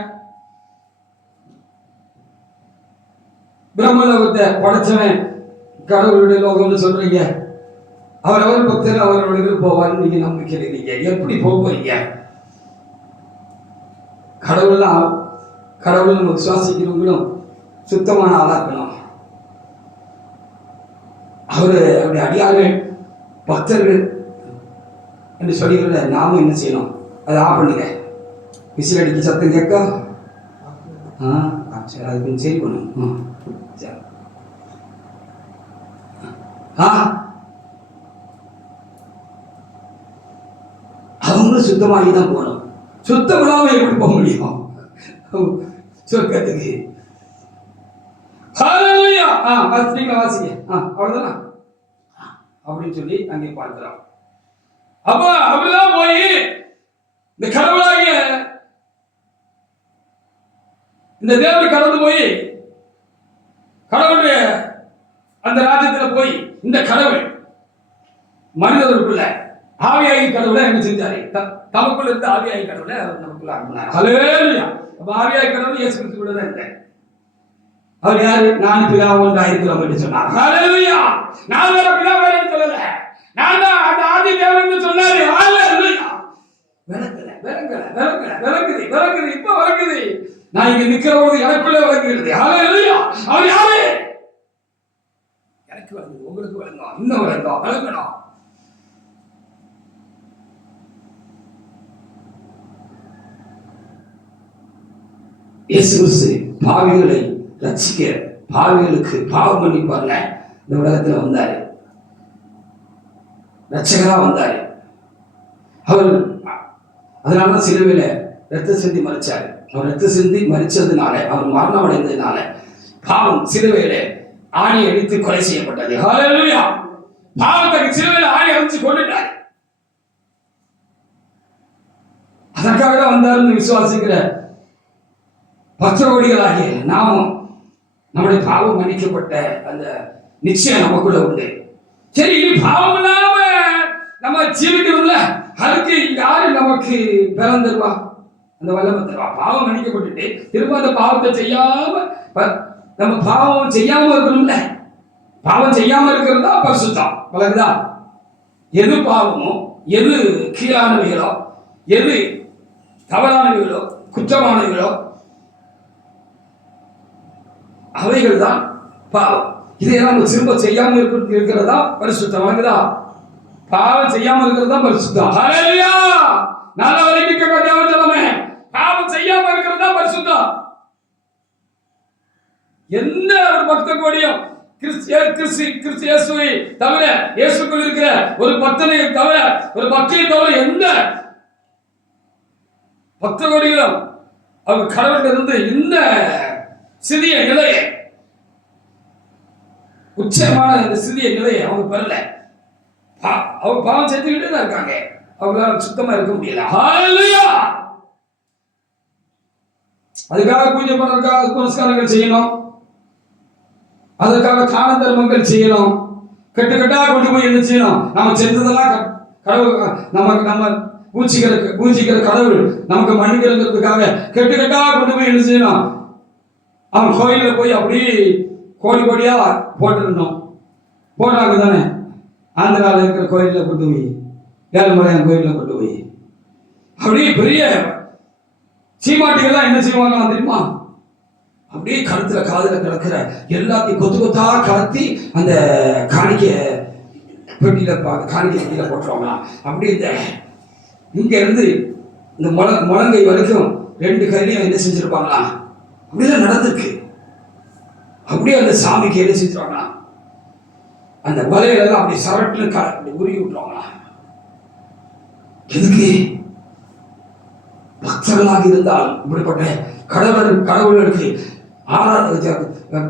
பிரம்மலோகத்தை படைச்சவன் கடவுளுடைய லோகம்னு சொல்றீங்க. அவர் பக்தர் அவர்களுக்கு போவார். நீங்க நம்பிக்கை நீங்க எப்படி போறீங்க? கடவுள் நம்ம விசுவாசிக்கிறவங்களும் சுத்தமான ஆளா இருக்கணும். அவருடைய அடியார்கள் பக்தர்கள் என்று சொல்லிக்கிற நாமும் என்ன செய்யணும்? அதை ஆஃப் பண்ணுங்க. விசில் அடிக்க சத்தம் கேட்க சரி, அது கொஞ்சம் சரி பண்ணும். சரி அவங்களும் சுத்தமாகி தான் போகணும். சுத்தம் இல்லாம எப்படி போக முடியும் சொர்க்கத்துக்கு? ஹalleluya! வாசிங்க. அவ்வளவுதானா அப்படின்னு சொல்லி அங்கே பார்க்கிறோம். அப்ப அப்படிதான் போய் இந்த கடவுளாகிய இந்த தேவன் கடந்து போய் கடவுளுடைய அந்த ராஜ்யத்துல போய் இந்த கடவுள் மனிதர்களுக்குள்ள ஆவியாகி கடவுளை என்ன செஞ்சாரு? தமக்குள்ள இருந்த ஆவியாகி கடவுளை நமக்குள்ள அனுப்பினார். ஹalleluya! அப்ப ஆவியாகி கடவுள் இயேசு கிறிஸ்துவோட தான் இருந்தார். அவர் யாரு? நான் பிதாவும் ஒன்றா இருக்கிறோம் என்று சொன்னார். ஹalleluya! நான் வேற பிதா வேறன்னு சொல்லல, நான் தான் அந்த ஆதி தேவன் சொன்னாரு. ஹalleluya! விளக்குது இப்ப விளக்குது. நான் இங்க நிக்கிறவங்க எனக்குள்ளே விளங்குகிறது. ஹalleluya! அவர் யாரு? எனக்கு விளங்குது, உங்களுக்கு விளங்கும், இன்னும் விளங்கணும். இயேசு கிறிஸ்து பாவிகளை ரட்சிக்க, பாவிகளுக்கு பாவம் மன்னிப்பார்ல இந்த உலகத்துல வந்தாரு, ரட்சகரா வந்தாரு. அவர் அதனாலதான் சிலுவையில ரத்த சிந்தி மறிச்சாரு. அவர் ரத்த சிந்தி மறிச்சதுனால, அவர் மரணம் அடைந்ததுனால பாவம் சிலுவையில ஆணி அடித்து கொலை செய்யப்பட்டது. ஹalleluya! பாவத்துக்கு சிலுவையில ஆணி அடிச்சு கொண்டுட்டார். அதற்காக தான் வந்தாருன்னு விசுவாசிக்கிற பக்தகோடிகளாகிய நாமும் நம்முடைய பாவம் மன்னிக்கப்பட்ட அந்த நிச்சயம் நமக்குள்ள உண்டு. சரி, இனி பாவம் இல்லாம நம்ம ஜீவிக்கணும்ல, அதுக்கு யாரு நமக்கு பலன் தருவா? அந்த வல்லமை தருவா. பாவம் மன்னிக்கப்பட்டுட்டு திரும்ப அந்த பாவத்தை செய்யாம, நம்ம பாவம் செய்யாம இருக்கணும்ல. பாவம் செய்யாம இருக்கிறது தான் பரிசுத்தம். வழங்குதா? எது பாவமோ, எது கீழானவைகளோ, எது தவறானவைகளோ, குற்றமானவைகளோ, அவைகள் தான் பாவம். இதையெல்லாம் நம்ம திரும்ப செய்யாம இருக்கிறதா பரிசுத்தம். வழங்குதா? பாவம் செய்யாம இருக்கிறது தான் பரிசுத்தம். ஹல்லேலூயா. நல்ல வரைக்கும் கேட்க தேவஜனமே, பாவம் செய்யாம இருக்கிறது தான் பரிசுத்தம். எந்த ஒரு பக்த கோடியும் கிறிஸ்து இயேசுவை தவிர, இயேசுக்குள் இருக்கிற ஒரு பக்தனை தவிர, ஒரு பக்தியை தவிர எந்த பக்த கோடிகளும் அவங்க கடவுள் இருந்து இந்த சிறிய நிலையை, உச்சமான இந்த சிறிய நிலையை அவங்க பெறல. அவங்க பாவம் செஞ்சுக்கிட்டே தான் இருக்காங்க. அவங்களால சுத்தமா இருக்க முடியல. ஹல்லேலூயா. அதுக்காக பூஜை பண்றதுக்காக புனஸ்காரங்கள் செய்யணும், அதற்காக தான தர்மங்கள் செய்யணும், கட்டுக்கட்டா கொண்டு போய் என்ன செய்யணும், நம்ம செஞ்சதெல்லாம் கடவுள் நம்ம பூஜிக்கிற கடவுள் நமக்கு மன்னிக்கிறதுக்காக கட்டுக்கட்டா கொண்டு போய் என்ன செய்யணும், அவன் கோயில்ல போய் அப்படி கோடி கோடியா போட்டுருந்தோம். போட்டாங்க தானே, ஆந்திராவில் இருக்கிற கோயில்ல கொண்டு போய், ஏழுமலையான் கோயில்ல கொண்டு போய் அப்படியே பெரிய சீமாட்டிகள்லாம் என்ன செய்வாங்களாம் தெரியுமா, அப்படியே கழுத்துல காதுல கிடக்கிற எல்லாத்தையும் கொத்து கொத்தா கலத்தி அந்த காணிக்க பெட்டியில காணிக்க பெட்டியில போட்டுருவாங்களாம். அப்படி இந்த இங்க இருந்து இந்த முழங்கை வரைக்கும் 2 கையிலையும் என்ன செஞ்சிருப்பாங்களாம், அப்படிதான் நடந்திருக்கு. அப்படியே அந்த சாமிக்கு என்ன செஞ்சிருவாங்களாம், அந்த வலையில அப்படி சரட்டுல அப்படி உருகி விட்டுருவாங்களாம். எதுக்கு? பக்தர்களாக இருந்தால் இப்படிப்பட்ட கடவுளுக்கு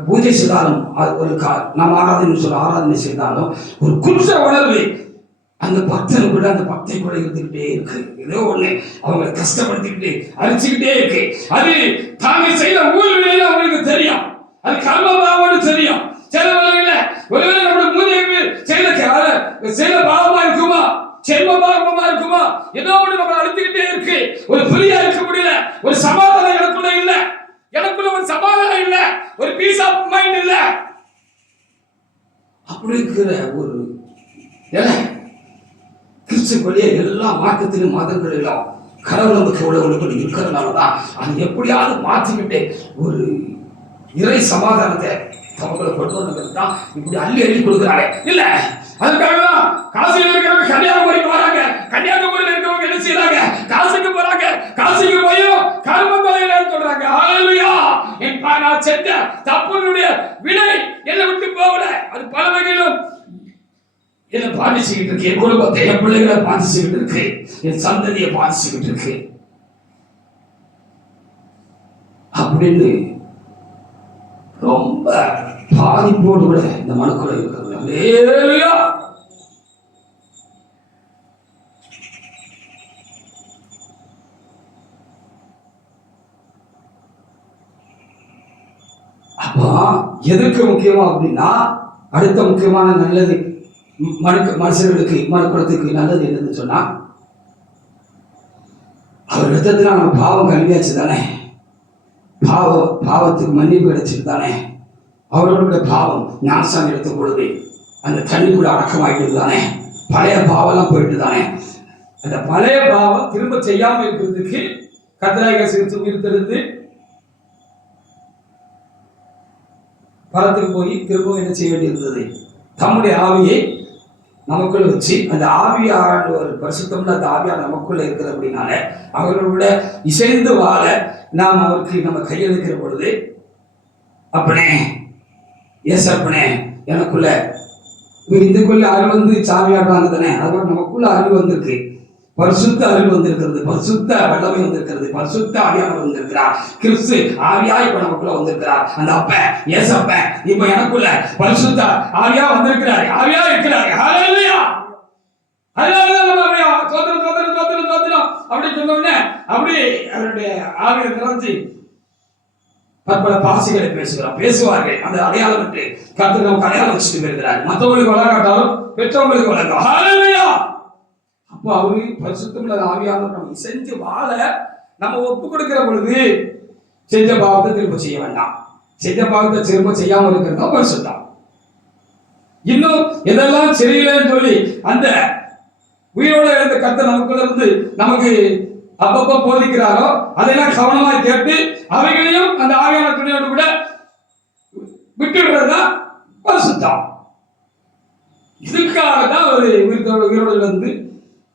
பூஜை செய்தாலும், ஒரு நாம் ஆராதனை செய்தாலும் ஒரு குற்ற உணர்வு அந்த பக்தனுக்குள்ள, அந்த பக்தை கூட இருந்துகிட்டே இருக்கு. ஏதோ ஒண்ணு அவங்களை கஷ்டப்படுத்திக்கிட்டு அழிச்சுக்கிட்டே இருக்கு. அது தாங்க செய்த ஊழ்விலையில அவங்களுக்கு தெரியும், அது கர்மபாவம்னு தெரியும். சில வேளையில ஒருவேளை நம்முடைய மூலிகை செய்த பாவமா இருக்குமா, செல்வ பாவமா இருக்குமா, ஏதோ ஒண்ணு நம்மளை அழிச்சுக்கிட்டே இருக்கு. ஒரு ஃப்ரீயா இருக்க முடியல, ஒரு சமாதானம் எனக்குள்ள இல்ல, எனக்குள்ள ஒரு சமாதானம் இல்ல, ஒரு பீஸ் ஆஃப் மைண்ட் இல்ல. அப்படி இருக்கிற ஒரு கிறிஸ்துக்குள்ளே எல்லா மார்க்கத்திலும் மதங்களிலும் கடவுள் நமக்கு உலகத்தில் இருக்கிறதுனாலதான் அது எப்படியாவது மாற்றிக்கிட்டு ஒரு இறை சமாதானத்தை தமக்களை கொண்டு வந்தது தான் இப்படி அள்ளி அள்ளி கொடுக்குறாங்க. இல்ல, அதுக்காக தான் காசியில் இருக்கிறவங்க கன்னியாகுமரிக்கு வராங்க, கன்னியாகுமரியில் இருக்கிறவங்க என்ன செய்யறாங்க, காசிக்கு போறாங்க, காசிக்கு போயும் கர்மங்களையில சொல்றாங்க. ஹல்லேலூயா. நான் செஞ்ச தப்புனுடைய வினை என்னை விட்டு போகல, அது பல வகையிலும் என்ன பாதிச்சுக்கிட்டு இருக்கு, என் குடும்பத்தை, என் பிள்ளைகளை பாதிச்சுக்கிட்டு இருக்கு, என் சந்ததியை பாதிச்சுக்கிட்டு இருக்கு அப்படின்னு ரொம்ப பாதிப்போடு கூட இந்த மனுக்குள்ள இருக்கிறது. ஹல்லேலூயா. அப்பா எதற்கு முக்கியமா அப்படின்னா, அடுத்த முக்கியமான நல்லது மனுஷர்களுக்கு மனுக்குலத்துக்கு நல்லது என்னன்னு சொன்னா, அவர் ரத்தத்தினால் நம்ம பாவம் கல்வியாச்சு தானே, பாவத்துக்கு மன்னிப்பு கிடைச்சிட்டு தானே, அவர்களுடைய பாவம் ஞானசாமி எடுத்த பொழுது அந்த தண்ணிக்குள்ள அடக்கமாகிட்டு தானே, பழைய பாவம்லாம் போயிட்டு தானே. அந்த பழைய பாவம் திரும்ப செய்யாம இருக்கிறதுக்கு கர்த்தராகிய இயேசு உயிர்த்தெழுந்து பரத்துக்கு போய் திரும்பவும் என்ன செய்ய வேண்டியிருந்தது, தம்முடைய ஆவியை நமக்குள்ள வச்சு, அந்த ஆவியான ஒரு பரிசுத்தம்ல அந்த ஆவியா நமக்குள்ள இருக்கிறது. அப்படின்னால அவர்களோட இசைந்து வாழ நாம் அவருக்கு நம்ம கையெழுக்கிற பொழுது, அப்பனே எஸ் அப்பனே எனக்குள்ள இதுக்குள்ள அருள் வந்து சாமியாடுறாங்க தானே, அதுபோல நமக்குள்ள அருள் வந்திருக்கு, பரிசுத்த அருள் வந்திருக்கிறது, பரிசுத்த வல்லமை வந்திருக்கிறது, பரிசுத்த ஆவியானவர் வந்திருக்கிறார், கிறிஸ்து ஆவியா இப்ப நமக்குள்ள வந்திருக்கிறார். அந்த அப்ப எஸ் அப்ப இப்ப எனக்குள்ள பரிசுத்த ஆவியா வந்திருக்கிறார், ஆவியா இருக்கிறார். ஹல்லேலூயா. ஹல்லேலூயா. நம்ம அப்படியே சோதரம் சோதரம் சோதரம் சோதரம் அப்படி சொன்னோம்னே அப்படி அவருடைய ஆவியை நிறைஞ்சு பற்பல பாசிகளை பேசுவார்கள். அந்த அடையாளம் கர்த்தர் நமக்கு அடையாளம் வச்சுட்டு வருகிறார். மற்றவங்களுக்கு வளராட்டாலும் பெற்றவங்களுக்கு வளர்க்கும். ஹல்லேலூயா. அப்போ அவரு பரிசுத்தமுள்ள ஆவியானவர் நம்ம செஞ்சு வாழ நம்ம ஒப்பு கொடுக்கிற பொழுது செஞ்ச பாவத்தை திரும்ப செய்ய வேண்டாம், செஞ்ச பாவத்தை திரும்ப செய்யாம இருக்கிறது தான் பரிசுத்தம். இன்னும் எதெல்லாம் சரியில்லைன்னு சொல்லி அந்த உயிரோட இருந்த கர்த்தர் நமக்குள்ள இருந்து நமக்கு அப்பப்ப போதிக்கிறாரோ அதையெல்லாம் கவனமாய் கேட்டு அவைகளையும் அந்த ஆவியான துணையோடு கூட விட்டுடுறதுதான் பரிசுத்தம். இதுக்காக தான் அவர் உயிரோடு இருந்து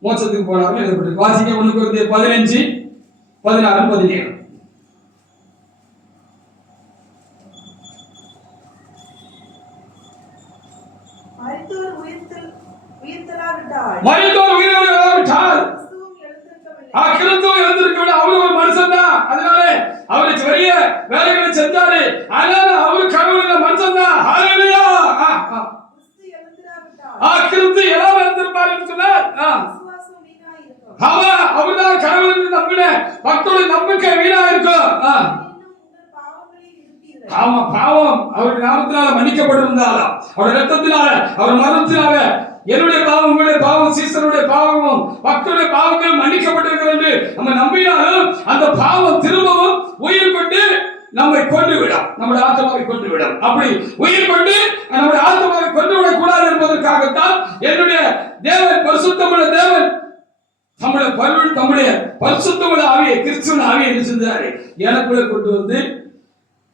மோட்சத்துக்கு போனார்கள் எழுதப்பட்டிருக்கு. வாசிக்க 1 கொரிந்தியர் 15, 16, 17. மரித்தோர் உயிர்த்தெழாவிட்டால் மரித்தோர் உயிரோடு கிறிஸ்துவும் எழுந்திருக்கவில்லை. கிறிஸ்துவ எழுந்திருக்கவில்லை. அவரு ஒரு மனுஷன் தான். அதனால அவரு பெரிய வேலைகளை செஞ்சாரு. அதனால அவரு கடவுள் மனுஷன் தான். ஹalleluya. கிறிஸ்து எழுந்திராவிட்டால் கிறிஸ்து எல்லாம் எழுந்திருப்பாருன்னு சொன்னார். விசுவாசம் வீணாயிருக்கும். அவர்தான் கடவுள் நம்பின பக்தோட நம்பிக்கை வீணா இருக்கும். இன்னும் உங்கள் பாவங்களில் இருப்பீர்கள். ஆமா, பாவம் அவருடைய நாமத்தினால மன்னிக்கப்பட்டிருந்தாலும், அவருடைய ரத்தத்தினால, அவர் மரணத்தினால என்னுடைய பாவம், உங்களுடைய பாவம், சீசருடைய பாவமும் பக்தருடைய பாவங்கள் மன்னிக்கப்பட்டிருக்கிறது என்று நம்ம நம்பினாலும் அந்த பாவம் திரும்பவும் உயிர் கொண்டு நம்மை கொண்டு விடும், நம்முடைய ஆத்மாவை கொண்டு விடும். அப்படி உயிர் கொண்டு நம்முடைய ஆத்மாவை கொண்டு விடக் கூடாது என்பதற்காகத்தான் என்னுடைய தேவன், பரிசுத்தமுள்ள தேவன் தம்முடைய பரிசுத்தமுள்ள ஆவியை, கிறிஸ்துவின் ஆவியை என்ன செஞ்சாரு, எனக்குள்ள கொண்டு வந்து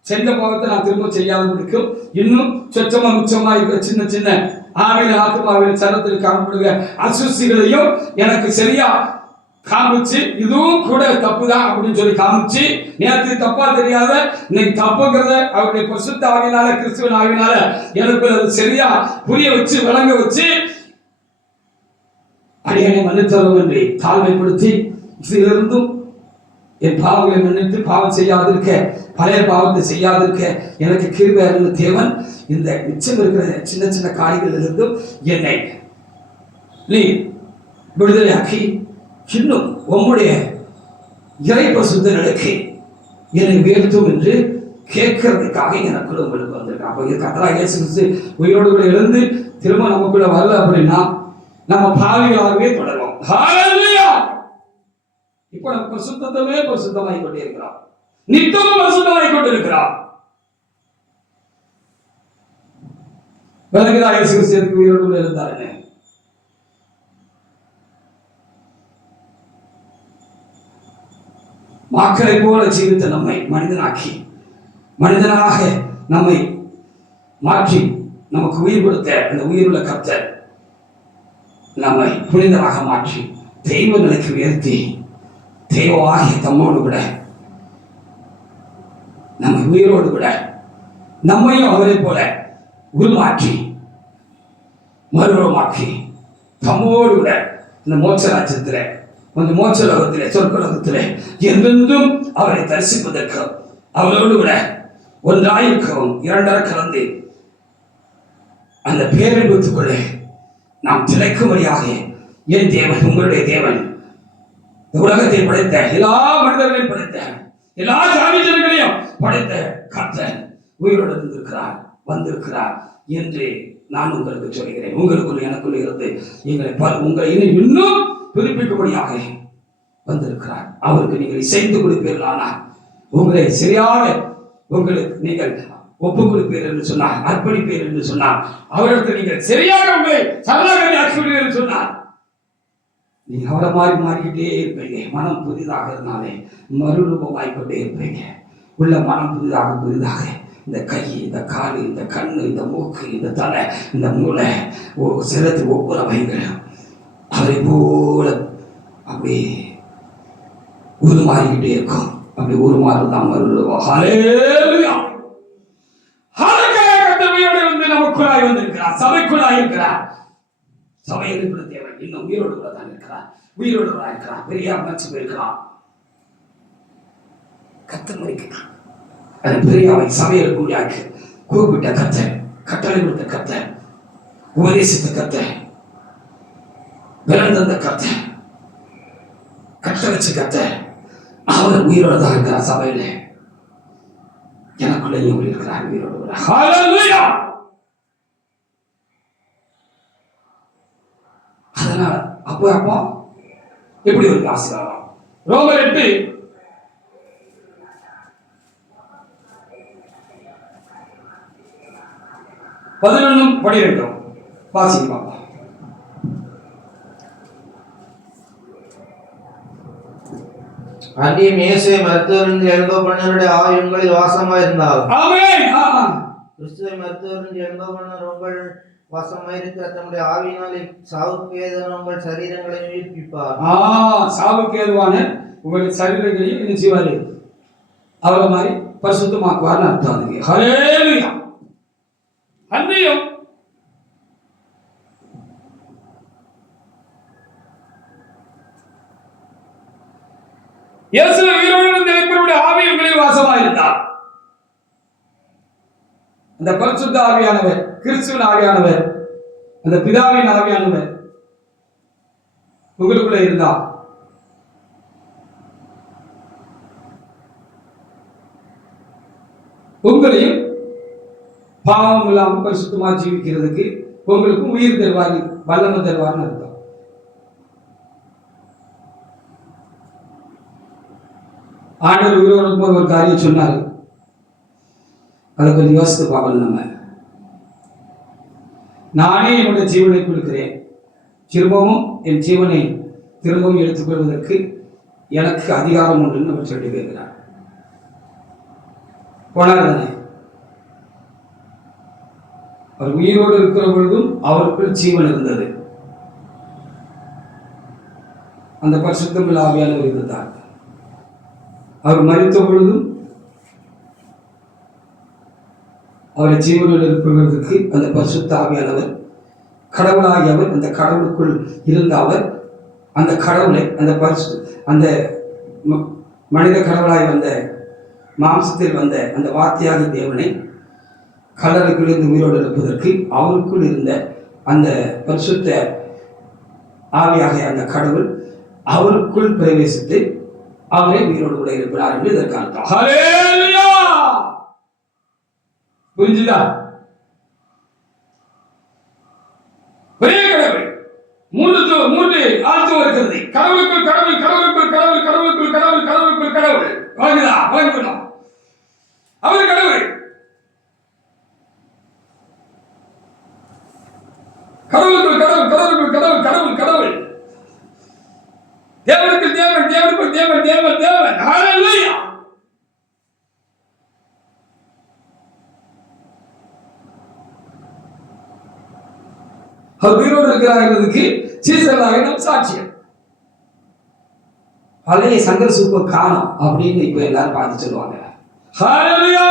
செஞ்ச பாவத்தை நான் திரும்ப செய்யாதவர்களுக்கும் இன்னும் சொச்சமா மிச்சமா இருக்கிற சின்ன சின்ன ஆவில ஆத்மாவில சரத்தில் காணப்படுகிற அசுசிகளையும் எனக்கு சரியா காமிச்சு, இதுவும் கூட தப்புதான் அப்படின்னு சொல்லி காமிச்சு, நேற்று தப்பா தெரியாத இன்னைக்கு தப்புங்கிறத அவருடைய பரிசுத்த ஆவியினால, கிறிஸ்துவின் ஆவியினால எனக்கு அது சரியா புரிய வச்சு விளங்க வச்சு அடியனை மன்னித்தரும் என்று தாழ்மைப்படுத்தி இதிலிருந்தும் என் பாவங்களை மன்னித்து பாவம் செய்யாதிருக்க, பழைய பாவத்தை செய்யாதிருக்க எனக்கு கிருபை அருளின தேவன் இந்த மிச்சம் இருக்கிற சின்ன சின்ன காரியங்களிலிருந்தும் என்னை நீ விடுதலையாக்கி இன்னும் உம்முடைய இறை பரிசுத்தத்திற்கு என்னை உயர்த்தும் என்று கேட்கறதுக்காக எனக்குள்ள உங்களுக்கு வந்திருக்கேன். அப்போ கர்த்தராகிய இயேசு கிறிஸ்து உயிரோடு கூட எழுந்து திரும்ப நமக்குள்ள வரல அப்படின்னா நம்ம பாவிகளாகவே தொடரும். ஹalleluya. இப்போ நம்ம பரிசுத்தமே பரிசுத்தமாய் கொண்டே இருக்கிறோம், நித்தமும் பரிசுத்தமாய் கொண்டிருக்கிறோம். விலகுதா இயேசு கிறிஸ்து உயிரோடு இருந்தாருன்னு? மக்களை போல ஜீவித்த நம்மை மனிதனாக்கி, மனிதனாக நம்மை மாற்றி நமக்கு உயிர் கொடுத்த அந்த உயிருள்ள கர்த்தர் நம்மை புனிதராக மாற்றி தெய்வ நிலைக்கு உயர்த்தி தெய்வமாகிய தம்மோடு கூட நம்மை உயிரோடு கூட நம்மையும் அவரை போல உருமாற்றி மறுரூபமாக்கி தம்மோடு கூட இந்த மோட்ச ராஜ்யத்திலே, கொஞ்சம் மோட்ச லோகத்திலே, சொர்க்கலோகத்திலே என்றென்றும் அவரை தரிசிப்பதற்கு, அவரோடு கூட ஒன்றாயிருக்கவும் இரண்டரை கலந்து அந்த பேரன்புக்குள்ளே நாம் திளைக்கும்படியாக என் தேவன், உங்களுடைய தேவன், உலகத்தை படைத்த எல்லா மனிதர்களையும் படைத்த எல்லா ஜாதிகளையும் படைத்த கர்த்தர் உயிரோடு இருந்திருக்கிறார், வந்திருக்கிறார் என்று நான் உங்களுக்கு சொல்கிறேன். உங்களுக்குள்ள எனக்குள்ள இருந்து உங்களை இன்னும் புதுப்பிக்கும்படியாக வந்திருக்கிறார். அவருக்கு நீங்கள் இசைந்து கொடுப்பீர்களானால், உங்களை சரியாக உங்களுக்கு நீங்கள் ஒப்பு கொடுப்பீர் என்று சொன்னார், அர்ப்பணிப்பீர் என்று சொன்னார், அவர்களுக்கு நீங்கள் சரியாக உங்களை சரணாகதி ஆக்கிவிடுவீர் என்று சொன்னார், நீங்க அவரை மாறிக்கிட்டே இருப்பீங்க. மனம் புதிதாக இருந்தாலே மறுரூபமாய்க்கொண்டே இருப்பீங்க. உள்ள மனம் புதிதாக இந்த கை, இந்த காலு, இந்த கண்ணு, இந்த மூக்கு, இந்த தலை, இந்த மூளை, சிலத்து ஒவ்வொரு வகைகளும் அவரை போல அப்படி உருமாறிக்கிட்டே இருக்கும். அப்படி உருமாறுதான் மறுரூபம். ஹல்லேலூயா. வந்து நமக்குள்ளாய் வந்திருக்கிறார், சபைக்குள்ளாய் இருக்கிறார். சபை இருக்கிற தேவன் இன்னும் உயிரோடு கூட தான் இருக்கிறார், உயிரோடு தான் இருக்கிறார். பெரிய அமைச்சு போயிருக்கிறான், கத்தர் மறிக்கிறான். அது பெரிய அவை சபையில் கூடியாக்கு கூப்பிட்ட கத்தர், கட்டளை கொடுத்த கத்தர், உபதேசித்த கத்தர், பிறந்த கத்தர், கட்டளைச்சு கத்தர், அவர் உயிரோடு தான் இருக்கிறார். சபையில எனக்குள்ள இருக்கிறார், உயிரோடு. ஹல்லேலூயா. அதனால அப்போ எப்படி ஒரு ஆசீர்வாதம்? ரோமர் 8 11 12 வாசிக்கலாம். அன்றியும் இயேசுவை மருத்துவரின் எழுந்தோ பண்ணருடைய ஆவி உங்களில் வாசமாயிருந்தால், ஆமென். கிறிஸ்துவை மருத்துவரின் எழுந்தோ பண்ணர் உங்கள் வசமாயிருக்கிற தம்முடைய ஆவியினாலே சாவுக்கு ஏதுவான உங்கள் சரீரங்களை உயிர்ப்பிப்பார். சாவுக்கு ஏதுவான உங்களுடைய சரீரங்களையும் என்ன செய்வாரு? அவரை மாதிரி பரிசுத்தமாக்குவார்னு அர்த்தம். அதுக்கு ஹல்லேலூயா. அன்றியும் இயேசு உயிரோடு எழுப்பினுடைய ஆவி உங்களில் வாசமாயிருந்தார். அந்த பரிசுத்த ஆவியானவர், கிறிஸ்துவின் ஆவியானவர், அந்த பிதாவின் ஆவியானவர் உங்களுக்குள்ள இருந்தார். உங்களையும் பாவம் இல்லாமல் பரிசுத்தமா ஜீவிக்கிறதுக்கு உங்களுக்கும் உயிர் தருவார், வல்லமை தருவார்னு அர்த்தம். ஆண்டவர் உயிரோடு ஒரு காரியம் சொன்னார். அதை கொஞ்சம் யோசித்து பார்க்கணும். நம்ம நானே என்னுடைய ஜீவனை கொடுக்கிறேன், திரும்பவும் என் ஜீவனை திரும்பவும் எடுத்துக்கொள்வதற்கு எனக்கு அதிகாரம் உண்டுன்னு அவர் சொல்லி கேட்கிறார். போனார் தானே. அவர் உயிரோடு இருக்கிற பொழுதும் அவருக்குள் ஜீவன் இருந்தது. அந்த பரிசுத்தமிழ் ஆவியானவர் இருந்தார். அவர் மரித்த பொழுதும் அவரை ஜீவனோடு இருப்பதற்கு அந்த பரிசுத்த ஆவியானவர் கடவுளாகியவர், அந்த கடவுளுக்குள் இருந்த அவர் அந்த கடவுளை, அந்த அந்த மனித கடவுளாய் வந்த மாம்சத்தில் வந்த அந்த வார்த்தையாக தேவனை கல்லறைக்குள் இருந்து உயிரோடு இருப்பதற்கு அவருக்குள் இருந்த அந்த பரிசுத்த ஆவியாக அந்த கடவுள் அவருக்குள் பிரவேசித்து அவரை உயிரோடு கூட இருக்கிறார் என்று இதற்கு அர்த்தம். ஹல்லேலூயா. புரிஞ்சுதா? ஒரே கடவுள், மூன்று ஆழ்த்துவம் இருக்கிறது. கடவுளுக்குள் கடவுள், கடவுளுக்குள் கடவுள், கடவுளுக்குள் கடவுள், கடவுளுக்குள் கடவுள். வழங்கணும். அவர் கடவுள். கடவுளுக்குள் கடவுள், கடவுளுக்குள் கடவுள், கடவுள் கடவுள். தேவனுக்குள் தேவன், தேவனுக்குள் தேவன், தேவன் தேவன். ஹல்லேலூயா. அவர் உயிரோடு இருக்கிறார்களுக்கு சீசர்களாக நாம் சாட்சியம். பழைய சங்கர சூப்பர் காணோம் அப்படின்னு இப்ப எல்லாரும் பார்த்து சொல்லுவாங்க. ஹல்லேலூயா.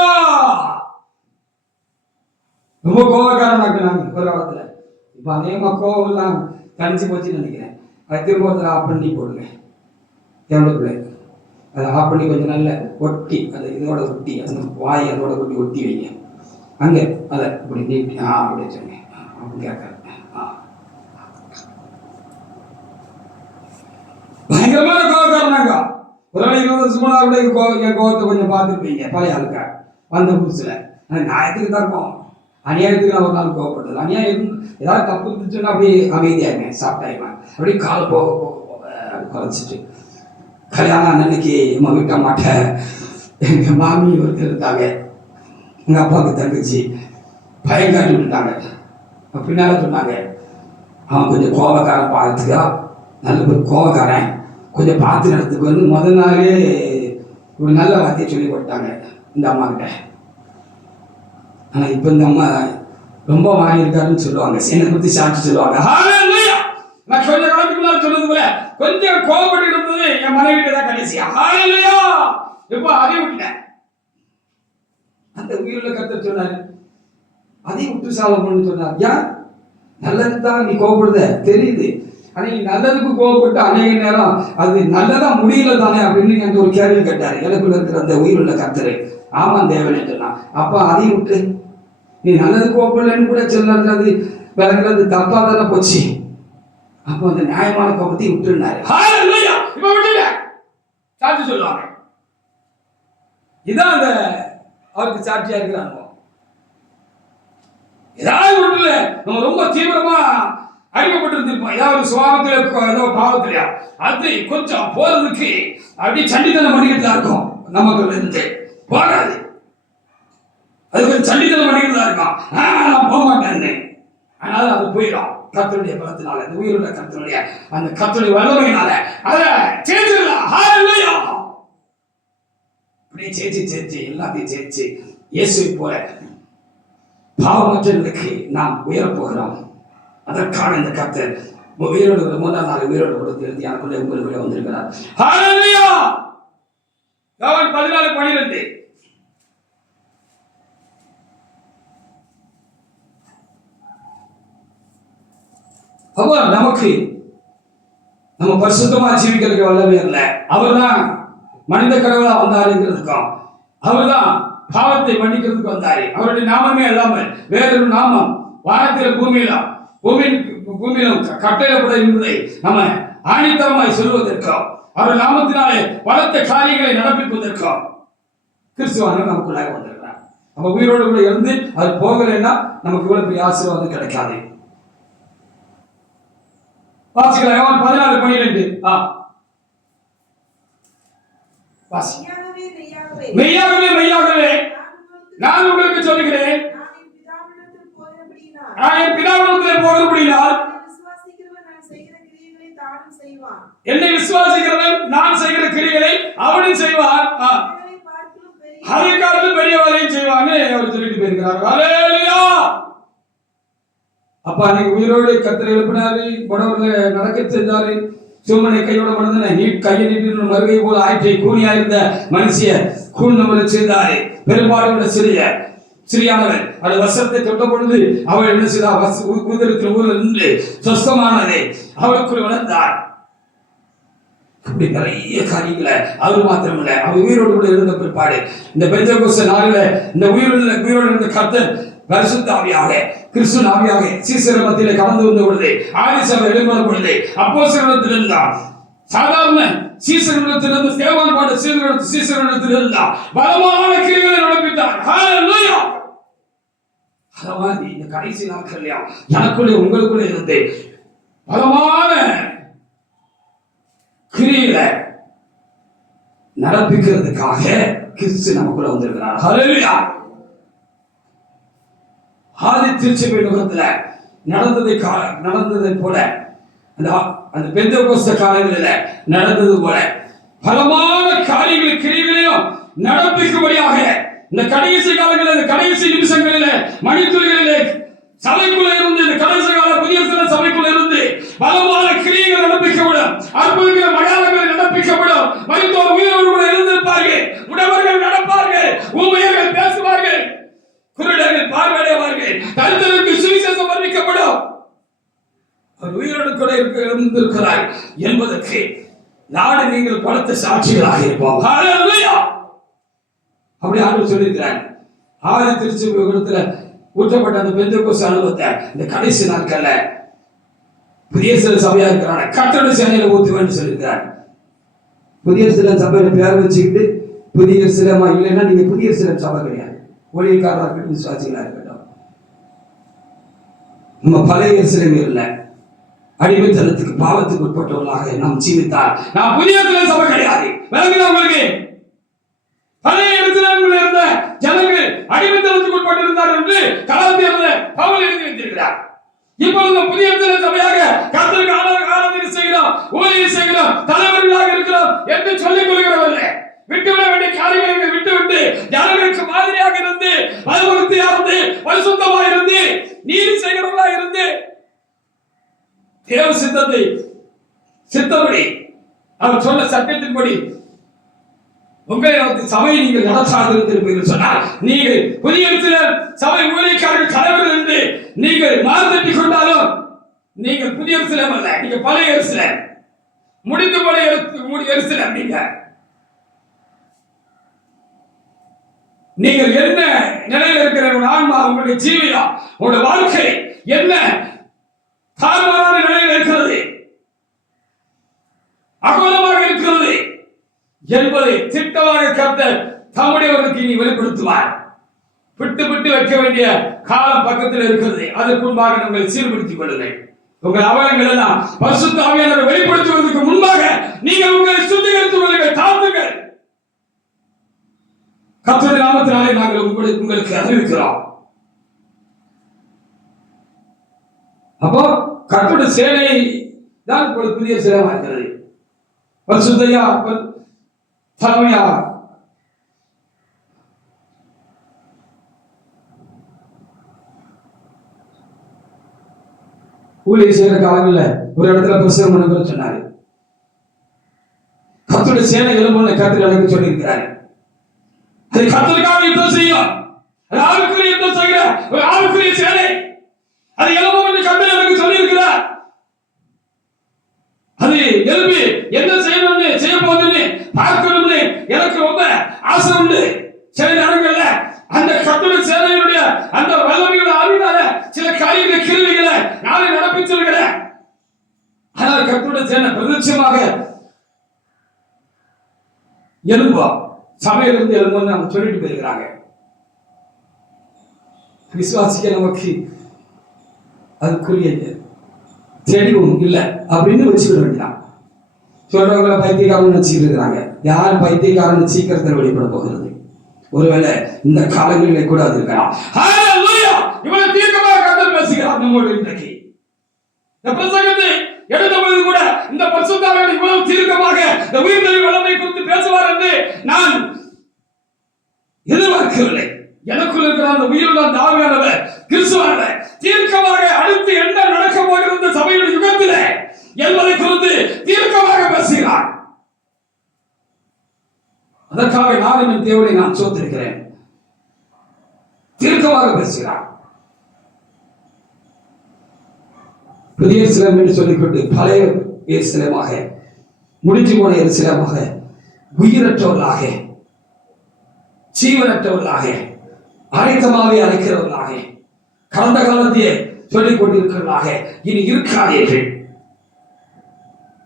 ரொம்ப கோபக்காரனாக்குனாங்க ஒரு காலத்துல. இப்ப அநேகமா கோபம் எல்லாம் தனிச்சு போச்சுன்னு நினைக்கிறேன். அதை திரும்ப ஒருத்தர் ஆஃப் பண்ணி போடுங்க தேவனுக்குள்ள. அதை ஆஃப் பண்ணி கொஞ்சம் நல்ல ஒட்டி, அந்த இதோட ஒட்டி, அந்த வாய் அதோட ஒட்டி ஒட்டி வைங்க. அங்கே அதை இப்படி நீட்டி அப்படி வச்சுங்க. அப்படி கேட்க பயங்கரமான கோபக்காரனாங்க. ஒரு நாளைக்கு சும்மா என் கோபத்தை கொஞ்சம் பார்த்துருப்பீங்க. பழைய ஆளுக்கா வந்த புதுசுல நியாயத்துக்கு தான் கோவம், அநியாயத்துக்கு நான் ஒரு நாள் கோவப்பட்டது. அநியாயம் ஏதாவது தப்பு இருந்துச்சுன்னா அப்படியே அமைதியாங்க, சாப்பிட்டாங்க. அப்படியே காலை போக போக போக குறைச்சிட்டு கல்யாணம் அன்னைக்கு நம்ம விட்ட மாட்டேன். எங்கள் மாமி ஒருத்தர் இருந்தாங்க, எங்கள் அப்பாவுக்கு தங்கச்சி பயம் காட்டி விட்டுட்டாங்க. பின்னால் சொன்னாங்க, அவன் கொஞ்சம் கோபக்காரன் பார்த்துக்கா, நல்ல ஒரு கோபக்காரன், கொஞ்சம் பார்த்து நடத்துக்கு வந்து முதல் நாளே ஒரு நல்ல வார்த்தையை சொல்லி போட்டாங்க இந்த அம்மா கிட்ட. ஆனால் இப்போ இந்த அம்மா ரொம்ப வாங்கியிருக்காருன்னு சொல்லுவாங்க, என்னை பற்றி சாட்சி சொல்லுவாங்க. நான் கொஞ்ச காலத்துக்கு முன்னாடி சொன்னது போல கொஞ்சம் கோபப்பட்டு இருந்தது என் மனைவிட்டு தான் கடைசியா. ஹல்லேலூயா. இப்போ அதை விட்டுட்டேன். அந்த உயிருள்ள கர்த்தர் சொன்னாரு, அதை விட்டு சாலமோன்னு சொன்னார். ஏன்? நல்லது தான் நீ கோபப்படுத தெரியுது, ஆனா நீ நல்லதுக்கு கோபப்பட்டு அநேக நேரம் அது நல்லதா முடியல தானே அப்படின்னு எனக்கு ஒரு கேள்வி கேட்டாரு எனக்குள்ள இருக்கிற அந்த உயிருள்ள கர்த்தர். ஆமாம் தேவனே சொன்னான். அப்ப அதை விட்டு நீ நல்லது கோபப்படலன்னு கூட சொன்னது அது விளக்குறது தப்பா தானே போச்சு. அப்போ அந்த நியாயமான கோபத்தை விட்டுருந்தாரு. இப்ப விட்டுல சாட்சி சொல்லுவாங்க. இதான் அந்த அவருக்கு சாட்சியா இருக்கிற அனுபவம். ஏதாவது ஒன்றுல நம்ம ரொம்ப தீவிரமா அறிக்கப்பட்டிருந்திருப்போம், ஏதாவது சுவாபத்தில ஏதோ பாவத்திலையா, அது கொஞ்சம் போறதுக்கு அப்படியே சண்டித்தனம் பண்ணிக்கிட்டு தான் இருக்கும். நமக்கு இருந்து போகாது, அது கொஞ்சம் சண்டித்தனம் பண்ணிக்கிட்டு தான் இருக்கும். நான் போக மாட்டேன்னு, அதனால அது போயிடும். கர்த்தருடைய பலத்தினால, அந்த உயிருள்ள கர்த்தருடைய அந்த கர்த்தருடைய வல்லமையினால அதை சேர்த்துடலாம். ஹல்லேலூயா. அப்படியே சேர்த்து எல்லாத்தையும் சேர்த்து இயேசுவை போல பாவமற்றவர்களுக்கு நாம் உயரப்போகிறோம். அதற்கான இந்த கர்த்தர் உயிரோடு மூன்றாம் நாள் உயிரோடு கொடுத்து எழுதி எனக்குள்ளே உங்களுக்குள்ளே வந்திருக்கிறார். ஹல்லேலூயா. யோவான் 14:12. அவர் நமக்கு நம்ம பரிசுத்தமா ஜீவிக்கிறதுக்கு வல்லவே இல்லை. அவர் தான் மனித கடவுளா வந்தாருங்கிறதுக்கும், அவர் தான் பாவத்தை மன்னிக்கிறதுக்கு வந்தாரு. அவருடைய நாமமே இல்லாமல் வேறொரு நாமம் வானத்திலும் பூமியிலும் கட்டளைப்பட இருந்ததை நம்ம ஆணித்தரமாய் சொல்வதற்கும், அவர் நாமத்தினாலே பலத்த காரியங்களை நடப்பிப்பதற்கும் கிறிஸ்துவானவர் நமக்குள்ளாக வந்திருக்கிறார். நம்ம உயிரோடு கூட இருந்து அது போகலைன்னா நமக்கு இவ்வளவு பெரிய ஆசீர்வாதம் கிடைக்காது. வாசிக்கலாம். யோவான் 14:12. மெய்யாகவே மெய்யாகவே நான் உங்களுக்கு சொல்லுகிறேன், நான் என் பிதாவிடத்தில் போகிறபடியால் என்னை விசுவாசிக்கிறவன் நான் செய்கிற கிரியைகளை அவனும் செய்வான், அதை காட்டிலும் பெரிய வேலையும் செய்வான்னு அவர் சொல்லிட்டு போயிருக்கிறார். ஹல்லேலூயா. அப்பா நீங்க உயிரோடு கர்த்தரை எழுப்பினாரு, புடவர்ல நடக்க செஞ்சாரு, சூமனை கையோட மனதனை கையை நீட்டு மருகை போல ஆயிற்றை கூனியா இருந்த மனுஷிய கூழ்ந்தவரை செய்தாரு. பெரும்பாலும் சிறியானவன் அது வசத்தை தொட்ட பொழுது அவள் என்ன செய்தா, உதிரத்தில் ஊரில் நின்று சொஸ்தமானதை அவளுக்குள் உணர்ந்தார். அப்படி நிறைய காரியங்களை அவர் மாத்திரமில்ல, அவர் உயிரோடு கூட இருந்த பிற்பாடு இந்த பெந்தெகோஸ்தே நாளில இந்த உயிரோடு இருந்த கர்த்தர் பரிசுத்த ஆவியாக கிறிஸ்து ஆவியாக சீசர் மத்தியிலே கடந்து வந்த பொழுது, ஆதி சபை எழும்புற பொழுது அப்போஸ்தலரிடத்தில் இருந்தார். சாதாரண சீசரிடத்திலிருந்து சேவான் பாண்ட சீசரிடத்தில் இருந்தார். பலமான கிரியைகளை நடப்பித்தார். ஹல்லேலூயா. அதமாதிரி இந்த கடைசி நாட்கள்ல எனக்குள்ளே உங்களுக்குள்ளே இருந்து பலமான கிரியைகளை நடப்பிக்கிறதுக்காக கிறிஸ்து நமக்குள்ள வந்திருக்கிறார். ஹல்லேலூயா. ஆதி திருச்சபை நுகத்துல நடந்ததை போல அந்த பெந்தெகோஸ்தே காலங்களில் நடந்தது போல பலமான காரியங்கள் கிரியைகளையும் நடப்பிக்கும்படியாக இந்த கடைசி காலங்களில், இந்த கடைசி நிமிஷங்களில், மணித்துளிகளிலே சபைக்குள்ள இருந்து, இந்த கடைசி கால புதிய சபைக்குள்ள இருந்து பலமான கிரியைகள் நடப்பிக்கப்படும், அற்புதங்கள் மகாலங்கள் நடப்பிக்கப்படும். மனிதர் உயிரோடு கூட இருந்திருப்பார்கள், உடவர்கள் நடப்பார்கள், ஊமையர்கள் பேசுவார்கள், குருடர்கள் பார்வையடைவார்கள், தரித்திரருக்கு சுவிசேஷம் அறிவிக்கப்படும். அவர் உயிரோடு கூட இருந்திருக்கிறார் என்பதற்கு நாடு நீங்கள் பலத்த சாட்சிகளாக இருப்போம். ஹல்லேலூயா. அப்படி ஆண்டு சொல்லியிருக்கிறார். ஆதி திருச்சபை இடத்துல ஊற்றப்பட்ட அந்த பெந்தெகோஸ்தே அனுபவத்தை இந்த கடைசி நாட்கள்ல புதிய சில சபையா இருக்கிறாங்க கட்டளை சேனையில ஊற்றுவேன்னு சொல்லியிருக்கிறார். புதிய சில சபையில பேர் வச்சுக்கிட்டு புதிய சிலமா இல்லைன்னா நீங்க புதிய சில சபை கிடையாது. ஒளியக்காரா இருக்கட்டும், விசுவாசிகளா இருக்கட்டும், நம்ம பழைய சிலைமை இல்லை, அடிமைத்தனத்துக்கு பாவத்துக்கு உட்பட்டவர்களாக நாம் ஜீவித்தால் நாம் புதிய சபை கிடையாது. விளங்குதா உங்களுக்கு? பழைய எருசலேமில் இருந்த ஜனங்கள் அடிமைத்தனத்துக்கு உட்பட்டிருந்தார்கள் என்று கலாத்தியர்ல பவுல் எழுதி வைத்திருக்கிறார். இப்பொழுது புதிய சபையாக கர்த்தருக்கு ஆராதனை செய்கிறோம், ஊழியம் செய்கிறோம், தலைவர்களாக இருக்கிறோம் என்று சொல்லிக் கொள்கிறவர்கள் விட்டுவிட வேண்டிய காரியங்களை விட்டுவிட்டு ஜனங்களுக்கு மாதிரியாக இருந்து பயபக்தியா இருந்து பரிசுத்தமா இருந்து நீதி செய்கிறவர்களா இருந்து தேவ சித்தப்படி அவர் சொன்ன சட்டத்தின்படி உங்களை சபையை நீங்கள் நடத்தாதிருப்பீர்கள் சொன்னால் நீங்கள் புதிய சபை ஊழியக்காரர்கள் தலைவர்கள் என்று நீங்கள் மாறுதட்டி கொண்டாலும் நீங்கள் புதிய எருசலேம் அல்ல, நீங்க பழைய எருசலேம், முடிந்து போன எருசலேம். நீங்கள் என்ன நிலையில் இருக்கிற ஆன்மா, உங்களுடைய ஜீவியம், உங்களுடைய வாழ்க்கை என்ன தாழ்வான நிலையில் இருக்கிறது, அகோலமாக இருக்கிறது என்பதை திட்டமாக கர்த்தர் தம்முடையவர்களுக்கு இனி வெளிப்படுத்துவார். விட்டு வைக்க வேண்டிய காலம் பக்கத்தில் இருக்கிறது. அதற்கு முன்பாக உங்களை சீர்படுத்திக் கொள்ளுங்கள். உங்கள் அவலங்கள் எல்லாம் பரிசுத்த ஆவியானவரை வெளிப்படுத்துவதற்கு முன்பாக நீங்கள் உங்களை சுத்திகரித்துக் கொள்ளுங்கள், தாழ்த்துங்கள். கர்த்தருடைய நாமத்தினாலே நாங்கள் உங்களுக்கு அறிவிக்கிறோம். அப்போ கர்த்தருடைய சேனை தான் இப்பொழுது புதிய சேனமா இருக்கிறது. பரிசுத்தையா தலைமையா ஊழியர் செய்யற காலங்களில் ஒரு இடத்துல பிரசங்கம் பண்ண சொன்னாரு. கர்த்தருடைய சேனை எழும்புன்னு கர்த்தர் எனக்கு சொல்லியிருக்கிறாரு. அது கர்த்தருக்காக யுத்தம் செய்யும். அது ஆவிக்குரிய யுத்தம் செய்கிற ஒரு ஆவிக்குரிய சேனை. அது எழும்பும் என்று கர்த்தர் எனக்கு சொல்லியிருக்கிறார். அது எழுப்பி என்ன செய்யணும்னு செய்ய போகுதுன்னு பார்க்கணும்னு எனக்கு ரொம்ப ஆசை உண்டு. சில நேரங்கள்ல அந்த கர்த்தருடைய சேனையுடைய அந்த வல்லமையோட ஆவினால சில காரியங்களை கிருவிகளை நாளை நடப்பிச்சிருக்கிறேன். ஆனால் கர்த்தருடைய சேனை பிரதட்சமாக எழும்பா சபையிலிருந்து எழும்புன்னு அவங்க சொல்லிட்டு போயிருக்கிறாங்க. விசுவாசிக்க நமக்கு அதுக்குரிய தெளிவும் இல்லை அப்படின்னு வச்சுக்கிட வேண்டியதான். சொல்றவங்களை பைத்தியக்காரன் வச்சுக்கிட்டு இருக்கிறாங்க. யார் பைத்தியக்காரன் சீக்கிரத்தில் வெளிப்பட போகிறது? ஒருவேளை இந்த காலங்களிலே கூட அது இருக்கலாம். இவனை தீர்க்கமாக கர்த்தர் பேசுகிறார் நம்மோடு. இன்றைக்கு இந்த பிரசங்கத்தை எடுத்த பொழுது கூட இந்த பரிசுத்தாவியானவர் இவ்வளவு தீர்க்கமாக இந்த உயிர்த்தெழுதல் வல்லமை குறித்து பேசுவார் என்று நான் எதிர்பார்க்கவில்லை. எனக்குள் இருக்கிற அந்த உயிருள்ள அந்த ஆவியானவர் கிறிஸ்துவானவர் தீர்க்கமாக அடுத்து என்ன நடக்க போகிறது இந்த சபையுடைய யுகத்திலே என்பதை குறித்து தீர்க்கமாக பேசுகிறார். அதற்காக நான் என் தேவனை நான் சோத்திருக்கிறேன். தீர்க்கமாக பேசுகிறார். புதிய எருசலேம் என்று சொல்லிக்கொண்டு பழைய எருசலேமாக, முடிஞ்சு போன எருசலேமாக, உயிரற்றவர்களாக, ஜீவனற்றவர்களாக, அரைத்தமாவே அரைக்கிறவர்களாக, கடந்த காலத்தையே சொல்லிக் கொண்டிருக்கிறவர்களாக இனி இருக்காதீர்கள்.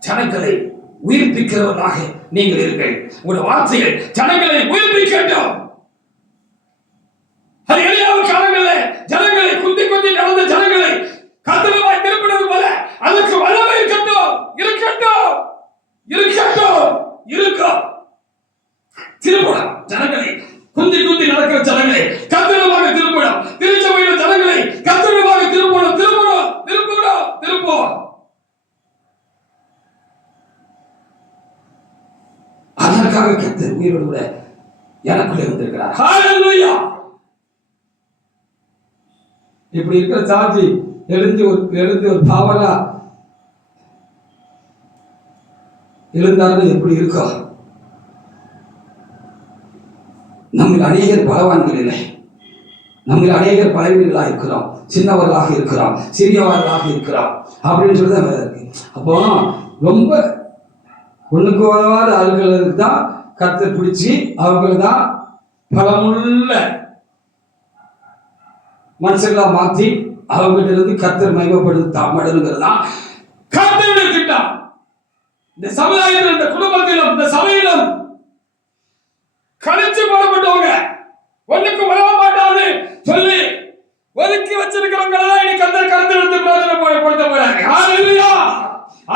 ஜனங்களை உயிர்ப்பிக்கிறவர்களாக நீங்கள் இருங்கள். உங்களுடைய வார்த்தைகள் ஜனங்களை உயிர்ப்பிக்கட்டும். அது எளியாவது காலங்களில் ஜனங்களை குந்தி குந்தி நடந்த ஜனங்களை கர்த்தருமாய் திருப்பினது போல அதற்கு வல்லமை இருக்கட்டும், இருக்கட்டும், இருக்கட்டும், இருக்கும். திருப்பணம் ஜனங்களை குந்தி குந்தி நடக்கிற ஜனங்களை கர்த்தருமாக திருப்பணம், திருச்சபையில் ஜனங்களை கர்த்தருமாக திருப்பணம், திருப்பணம், திருப்பணம், திருப்போம். அதற்காக கர்த்தர் உயிரோடு கூட எனக்குள்ளே வந்திருக்கிறார். ஹalleluya. இப்படி இருக்கிற சாட்சி எழுந்து ஒரு பாவலா எழுந்தாலும் எப்படி இருக்கும்? நம்ம அநேகர் பலவான்கள் இல்லை. நம்ம அநேகர் பலவீனர்களாக இருக்கிறோம், சின்னவர்களாக இருக்கிறோம், சிறியவர்களாக இருக்கிறோம் அப்படின்னு சொல்லிதான் வேலை இருக்கு. அப்போ ரொம்ப ஒண்ணுக்கு உதவாத ஆள்களுக்கு தான் கர்த்தர் பிடிச்சி அவர்களை தான் பலமுள்ள மனுஷங்களா மாற்றி அவங்ககிட்ட இருந்து கர்த்தர் மகிமைப்படுத்த தாமடங்கிறது தான் கர்த்தருடைய திட்டம். இந்த சமுதாயத்தில், இந்த குடும்பத்திலும், இந்த சபையிலும் கழிச்சு போடப்பட்டவங்க ஒண்ணுக்கு உதவ மாட்டான்னு சொல்லி ஒதுக்கி வச்சிருக்கிறவங்களா இனி கர்த்தர் கருத்து எடுத்து பிரயோஜனப்படுத்த போறாங்க. ஹalleluya.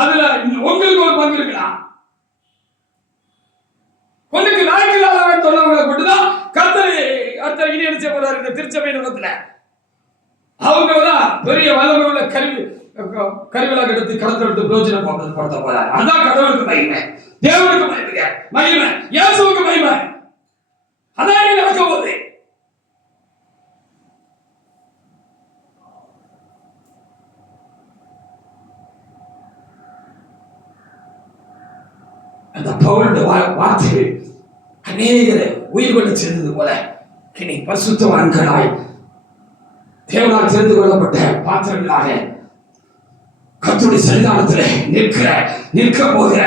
அதுல உங்களுக்கு ஒரு பங்கு இருக்கலாம். ஒண்ணுக்கு நாய்க்கு இல்லாதவன் சொன்னவங்களை மட்டும்தான் கர்த்தர் இனி அடிச்ச போறாரு. இந்த திருச்சபை நிலத்துல அவங்கதான் பெரிய வல்லமை உள்ள கருவிலாக எடுத்து கடத்த எடுத்து பிரயோஜனப்படுத்த போறாரு. அதான் கடவுளுக்கு மகிமை, தேவனுக்கு மகிமை, மகிமை இயேசுவுக்கு மகிமை. அதான் நடக்க போகுது. அந்த பவுலுடைய வார்த்தைகள் அநேகரை உயிர் கொள்ள சேர்ந்தது போல இனி பரிசுத்தவான்களாய் தேவனால் தெரிந்து கொள்ளப்பட்ட பாத்திரங்களாக கர்த்தருடைய சன்னிதானத்திலே நிற்க போகிற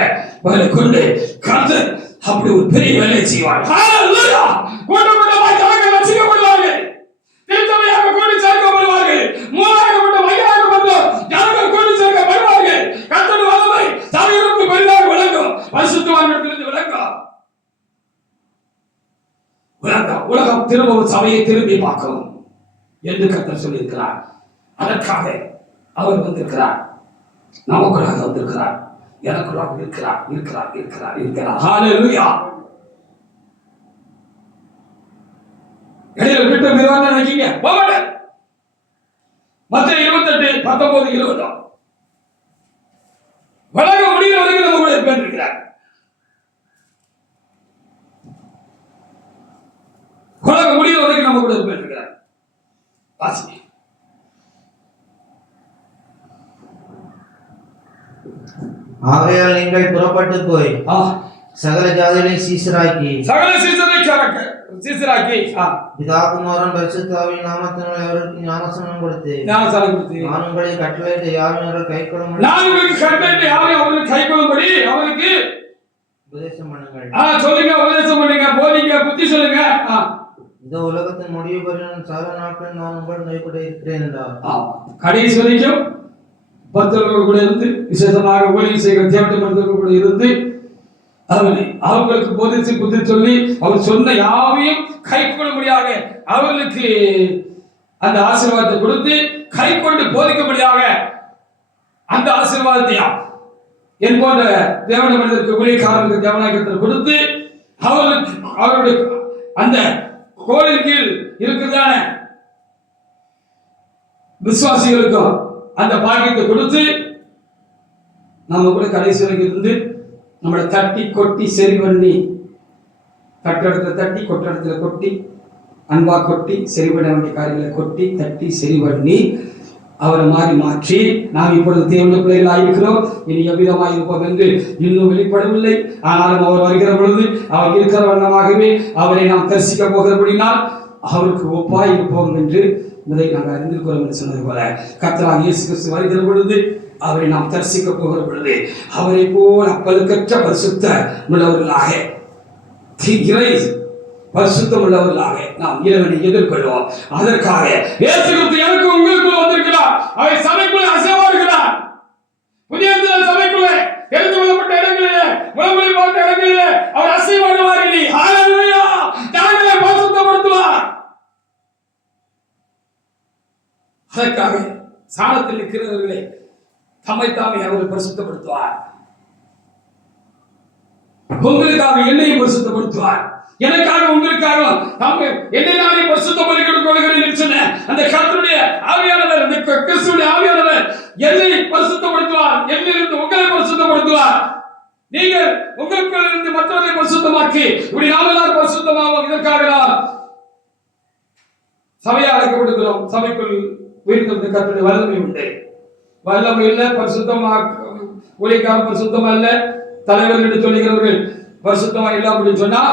கொண்டு கர்த்தர் அப்படி ஒரு பெரிய வேலையை செய்வார். ஹalleluya. கூட்டமாய் ஜனங்கள் ரட்சிக்கப்படுவார்கள், திருச்சபையாக கூடி சேர்க்கப்படுவார்கள், மூவாயிரப்பட்ட மையமாக்கப்பட்ட ஜனங்கள் கூடி சேர்க்கப்படுவார்கள். கர்த்தருடைய வல்லமை சபையிலிருந்து பெரிதாக விளங்கும், பரிசுத்தவான்களிடத்திலிருந்து விளங்கும். உலகம் திரும்பவும் சபையை திரும்பி பார்க்கும் என்று கர்த்தர் சொல்லியிருக்கிறார். அதற்காக அவர் வந்திருக்கிறார், நமக்குள்ளாக வந்திருக்கிறார், எனக்குள்ளாக இருக்கிறார். ஹalleluya. இடையில விட்டு மீறான நினைக்கீங்க போகல. மத்தேயு 28:19-20 உலகம் முடிகிற வரைக்கும் நம்ம கூட இருப்பார். உலகம் முடிகிற வரைக்கும் நம்ம கூட இருப்பார். வாசி. ஆகையால் நீங்கள் புறப்பட்டு போய் ஆ, சகல ஜாதிகளையும் சீசராக்கி சகல சீசராக்கி பிதாகுமாரன் பரிசுத்தாவின் நாமத்தினால் அவர்களுக்கு ஞானஸ்நானம் கொடுத்து ஞானஸ்நானம் கொடுத்து நான் உங்களை கட்டளையிட்ட யாரும் அவர்கள் கைக்கொள்ளும் நான் உங்களுக்கு கட்டளை யாரையும் அவர்களுக்கு கைக்கொள்ளும்படி அவருக்கு உபதேசம் பண்ணுங்கள். சொல்லுங்க, உபதேசம் பண்ணுங்க, போதிங்க, புத்தி சொல்லுங்க. இந்த உலகத்தின் முடிவு பரியந்தம் சகல நாட்கள் நான் உங்கள் கூட இருக்கிறேன் என்றார். கடைசி வரைக்கும் பக்தர்கள் கூட இருந்து விசேஷமாக ஊழியம் செய்கிற தேவட்ட மனிதர்கள் கூட இருந்து அவர்களுக்கு போதிச்சு புத்தி சொல்லி அவர் சொன்ன யாவையும் கை கொள்ளும்படியாக அவர்களுக்கு அந்த ஆசீர்வாதத்தை கொடுத்து கை கொண்டு போதிக்கும்படியாக அந்த ஆசீர்வாதத்தையும் என் போன்ற தேவன மனிதருக்கு ஊழியக்காரர்களுக்கு தேவநாயகத்தில் கொடுத்து அவர்களுக்கு அவருடைய அந்த கோலின் கீழ் இருக்கிறதான விசுவாசிகளுக்கும் அந்த பாக்கியத்தை கொடுத்து நம்ம கூட கடைசி வரைக்கும் இருந்து நம்மளை தட்டி கொட்டி சரி பண்ணி கட்டிடத்துல தட்டி கொட்டிடத்துல கொட்டி அன்பா கொட்டி சரி பண்ண வேண்டிய காரியங்களை கொட்டி தட்டி சரி பண்ணி அவரை மாற்றி நாம் இப்பொழுது தேவனுடைய பிள்ளைகளாக இருக்கிறோம், இனி எவ்விதமாக இருப்போம் என்று இன்னும் வெளிப்படவில்லை. ஆனாலும் அவர் வருகிற பொழுது அவர் இருக்கிற வண்ணமாகவே அவரை நாம் தரிசிக்க போகிறபடினால் அவருக்கு ஒப்பாய் இருப்போம் என்று இதை நாங்கள் அறிந்திருக்கிறோம் என்று சொன்னது போல கர்த்தராகிய இயேசு கிறிஸ்து வருகிற பொழுது அவரை நாம் தரிசிக்க போகிற பொழுது அவரை போல் அப்பழுக்கற்ற பரிசுத்த உள்ளவர்களாக பரிசுத்தம் உள்ளவர்களாக நாம் இறைவனை எதிர்கொள்வோம். அதற்காக இயேசு கிறிஸ்து எனக்கு உங்களுக்குள்ள வந்திருக்கிறார். அவர் சபைக்குள்ளே அசைவாடுகிறார். புதிய சபைக்குள்ளே தெரிந்து கொள்ளப்பட்ட இடங்களிலே முழமொழி பார்த்த இடங்களிலே அவர் அசைவாடுவார். ஹல்லேலூயா! தாங்களை பரிசுத்தப்படுத்துவார். அதற்காக சாணத்தில் இருக்கிறவர்களே தம்மை தாமே அவர் பரிசுத்தப்படுத்துவார். உங்களுக்காக என்னையும் பரிசுத்தப்படுத்துவார். எனக்காக உங்களுக்காக என்னை நானே பரிசுத்தப்படுத்திக் கொள்கிறேன் என்று சொன்ன அந்த கர்த்தருடைய ஆவியானவர், அந்த கிறிஸ்துவின் ஆவியானவர் என்னை பரிசுத்தப்படுத்துவார். என்னிலிருந்து உங்களை பரிசுத்தப்படுத்துவார். நீங்கள் உங்களுக்குள் இருந்து மற்றவர்களை பரிசுத்தமாக்கி இப்படி நாமெல்லாம் பரிசுத்தமாவோம். இதற்காக நாம் சபையை அழைக்கப்படுகிறோம். சபைக்குள் உயிர்த்தெழுந்த கர்த்தருடைய வல்லமை உண்டு. வல்லமை இல்லை, பரிசுத்தமாக ஊழியக்காரர் பரிசுத்தமா இல்லை, தலைவர் என்று சொல்லுகிறவர்கள் பரிசுத்தமா இல்லை அப்படின்னு சொன்னா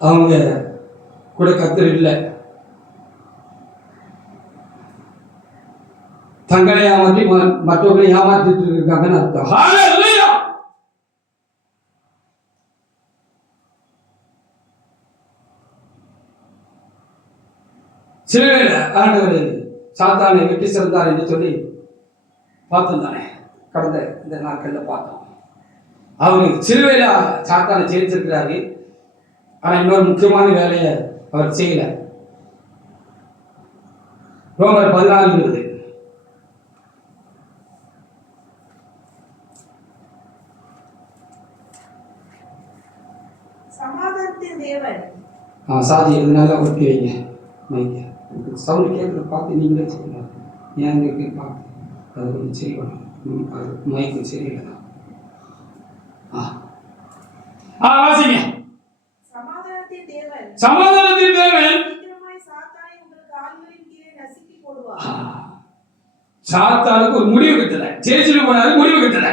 அவங்க கூட கர்த்தர் இல்லை. தங்களை ஏமாற்றி மற்றவர்களை ஏமாற்றிட்டு இருக்காங்கன்னு அர்த்தம். ஹல்லேலூயா! சிலுவையில ஆண்டவர் சாத்தானை வெட்டி சிறந்தார் என்று சொல்லி பார்த்தோம் தானே, கடந்த இந்த நாட்கள்ல பார்த்தோம். அவரு சிலுவையில சாத்தானை ஜெயிச்சிருக்கிறாரு. ஆனா இன்னொரு முக்கியமான வேலையை அவர் செய்யல. ரோமர் 14 சமாதானத்தின் தேவன் சாதி இதனால ஒட்டி வைங்க. மைக்க சவுண்ட் கேட்குறத பார்த்து நீங்களே செய்யலாம். ஏன் இருக்கு பார்த்து அது கொஞ்சம் செய்யணும். அது மைக்கு சரியில்லை. வாசிங்க. சமாதானத்தின் தேவன் சமாதானத்தின் தேவன் சீக்கிரமாய் சாத்தானை உங்கள் கால்களின் கீழே நசுக்கி போடுவார். சாத்தானுக்கு ஒரு முடிவு கட்டல. ஜெயிச்சுட்டு போனாரு, முடிவு கட்டல.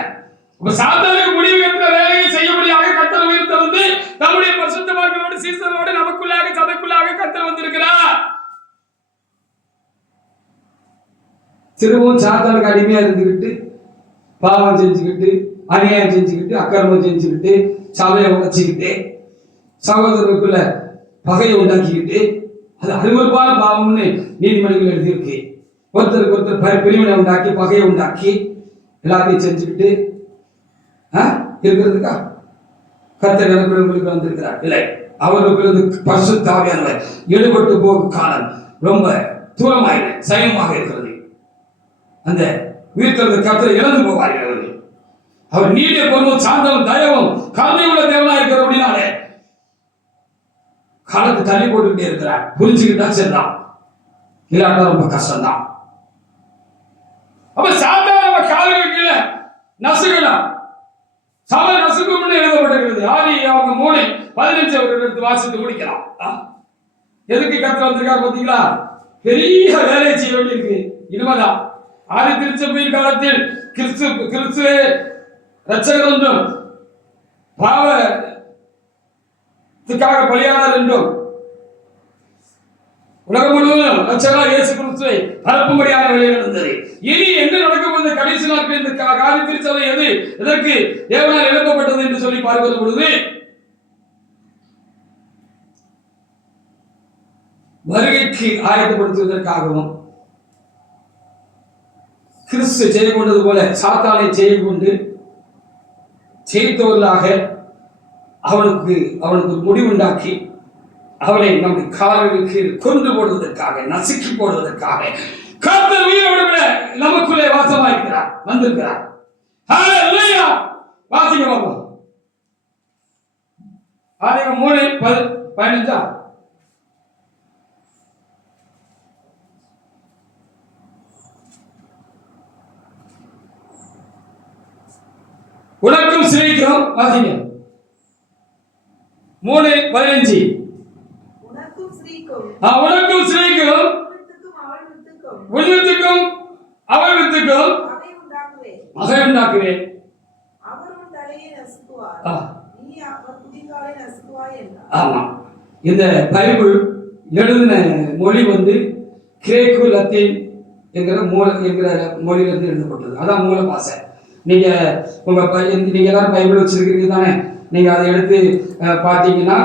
அப்ப சாத்தானுக்கு முடிவு கட்டுற வேலையை செய்யும்படியாக கர்த்தர் உயிர்த்தெழுந்து தம்முடைய பரிசுத்தவான்களோடு சீசரோடு நமக்குள்ளாக சபைக்குள்ளாக கர்த்தர் வந்திருக்கிறார். திரும்பவும் சாத்தானுக்கு அடிமையா இருந்துகிட்டு பாவம் செஞ்சுக்கிட்டு அநியாயம் செஞ்சுக்கிட்டு அக்கிரமம் செஞ்சுக்கிட்டு சபையை உடைச்சிக்கிட்டு சகோதரருக்குள்ள பகையை உண்டாக்கிக்கிட்டு அது அருவருப்பான பாவம்னு நீதிமன்றங்கள் எழுதியிருக்கு. ஒருத்தருக்கு ஒருத்தர் பிரிவினை உண்டாக்கி பகையை உண்டாக்கி எல்லாத்தையும் செஞ்சுக்கிட்டு இருக்கிறதுக்கா கர்த்தர் எனக்குள்ள உங்களுக்கு வந்திருக்கிறார். இல்லை, அவர்களுக்கு பரிசுத்த ஆவியானவர் ஈடுபட்டு போகும் காலம் ரொம்ப தூரமாக சயனமாக இருக்கிறது. அந்த உயிர்த்தெழுந்த கர்த்தரை இழந்து போவார்கள் அவர்கள். அவர் நீடிய பொறுமும் சாந்தமும் தயவும் கருணையுள்ள தேவனா இருக்கிற அப்படின்னாலே காலத்தை தள்ளி போட்டுக்கிட்டே இருக்கிறார். புரிஞ்சுக்கிட்டா சரிதான், இல்லாட்டா ரொம்ப கஷ்டம்தான். அப்ப சாத்தான நம்ம கால்கள் கீழே நசுக்கணும். சபை நசுக்கும் எழுதப்பட்டிருக்கிறது. ஆதி அவங்க 3:15 அவர்கள் எடுத்து வாசித்து முடிக்கலாம். எதுக்கு கர்த்தர் வந்திருக்காரு பார்த்தீங்களா? பெரிய வேலையை செய்ய வேண்டியிருக்கு. இனிமேதான் ஆதி திருச்சபையின் காலத்தில் கிறிஸ்துவே இரட்சகர் என்றும் பாவத்துக்காக பலியானார் என்றும் உலகம் முழுவதும் இரட்சகராக இயேசு கிறிஸ்துவை பரப்பும்படியான வேலையில் இருந்தது. இனி என்ன நடக்கும் போது கடைசி நாட்கள் இந்த ஆதி திருச்சபை எதற்கு தேவனால் எழுப்பப்பட்டது என்று சொல்லி பார்க்கிற பொழுது வருகைக்கு ஆயத்தப்படுத்துவதற்காகவும் கிறிஸ்து செய்து கொண்டது போல சாத்தானை செய்து கொண்டு ஜெயித்தவர்களாக அவனுக்கு முடிவுண்டாக்கி அவனை நம்முடைய கால்களுக்கு கொண்டு போடுவதற்காக, நசுக்கி போடுவதற்காக கர்த்தர் உயிரோடு விட நமக்குள்ளே வாசமாயிருக்கிறார், வந்திருக்கிறார். ஹல்லேலூயா! வாசிங்க பாப்போம். ஆதியாகமம் 3:15. உனக்கும் சிறைக்கும் வாசிங்க. 3:15. உனக்கும் சிறைக்கும் உன்னிடத்துக்கும் அவள் வித்துக்கும் மகை உண்டாக்குவேன். ஆமா, இந்த பைபிள் எழுதின மொழி கிரேக்கு லத்தீன் என்கிற மொழியிலிருந்து எழுதப்பட்டது. அதான் மூல பாஷை. நீங்க எல்லாரும் பைபிள் வச்சிருக்கீங்க தானே? நீங்க அதை எடுத்து பார்த்தீங்கன்னா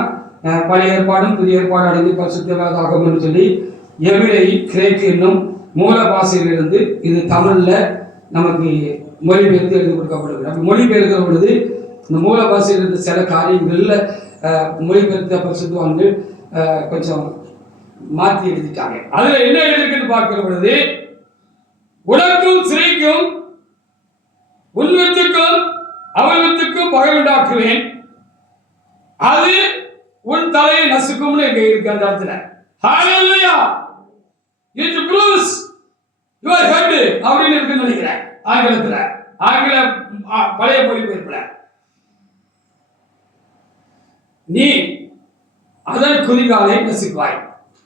பழைய ஏற்பாடும் புதிய ஏற்பாடு அடைந்து பரிசுத்த வேதாகமம்னு சொல்லி எபிரேய கிரேக்கு என்னும் மூல பாஷையிலிருந்து இது தமிழ்ல நமக்கு மொழிபெயர்த்து எழுதி கொடுக்கப்படுகிறது. மொழிபெயர்க்கிற பொழுது இந்த மூல பாஷையிலிருந்து சில காரியங்கள்ல மொழிபெயர்த்த பரிசுத்தவான்கள் கொஞ்சம் மாற்றி எழுதிட்டாங்க. அதுல என்ன எழுதிருக்குன்னு பார்க்கிற பொழுது உனக்கும் சிறைக்கும் உன் வித்துக்கும் அவள் வித்துக்கும் பகை உண்டாக்குவேன், அது உன் தலையை நசுக்கும்னு எங்க இருக்கு அந்த இடத்துல. ஹல்லேலூயா! it bruise your head அப்படின்னு இருக்குன்னு நினைக்கிறேன் ஆங்கிலத்துல, பழைய மொழிபெயர்ப்புல. நீ அதன் குதிகாலை நசுக்குவாய்.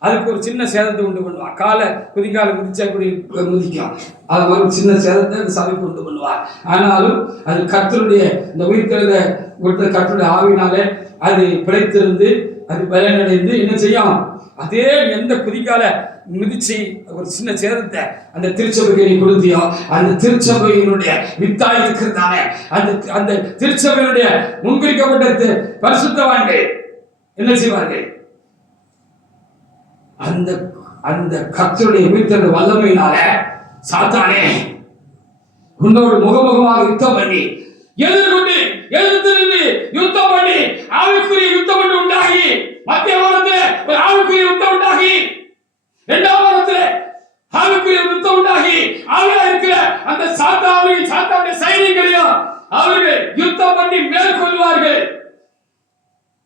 அதுக்கு ஒரு சின்ன சேதத்தை உண்டு பண்ணுவான். காலை குதிகாலை குதிச்சா இப்படி முதிக்கும். அது மாதிரி சின்ன சேதத்தை அந்த சபைக்கு உண்டு பண்ணுவார். ஆனாலும் அது கர்த்தருடைய இந்த உயிர்த்தெழுத கொடுத்த கர்த்தருடைய ஆவினாலே அது பிழைத்திருந்து அது பலனடைந்து என்ன செய்யும்? அதே எந்த குதிகால மிதிச்சு ஒரு சின்ன சேதத்தை அந்த திருச்சபைக்கு நீ கொடுத்தியோ, அந்த திருச்சபையினுடைய வித்தாய் இருக்கிறதானே அந்த திருச்சபையினுடைய முன்குறிக்கப்பட்ட பரிசுத்தவான்கள் என்ன செய்வார்கள்? அந்த கர்த்தருடைய உயிர்த்தெழுந்த வல்லமையினால சாத்தானே உன்னோடு முகமுகமாக யுத்தம் பண்ணி எதிர்த்து நின்று யுத்தம் பண்ணி ஆவிக்குரிய யுத்தம் பண்ணி உண்டாகி, மத்திய வாரத்தில் ஒரு ஆவிக்குரிய யுத்தம் உண்டாகி, இரண்டாம் வாரத்தில் ஆவிக்குரிய யுத்தம் உண்டாகி, ஆவியா இருக்கிற அந்த சாத்தானுடைய சைனிகளையும் அவர்கள் யுத்தம் பண்ணி மேற்கொள்வார்கள்.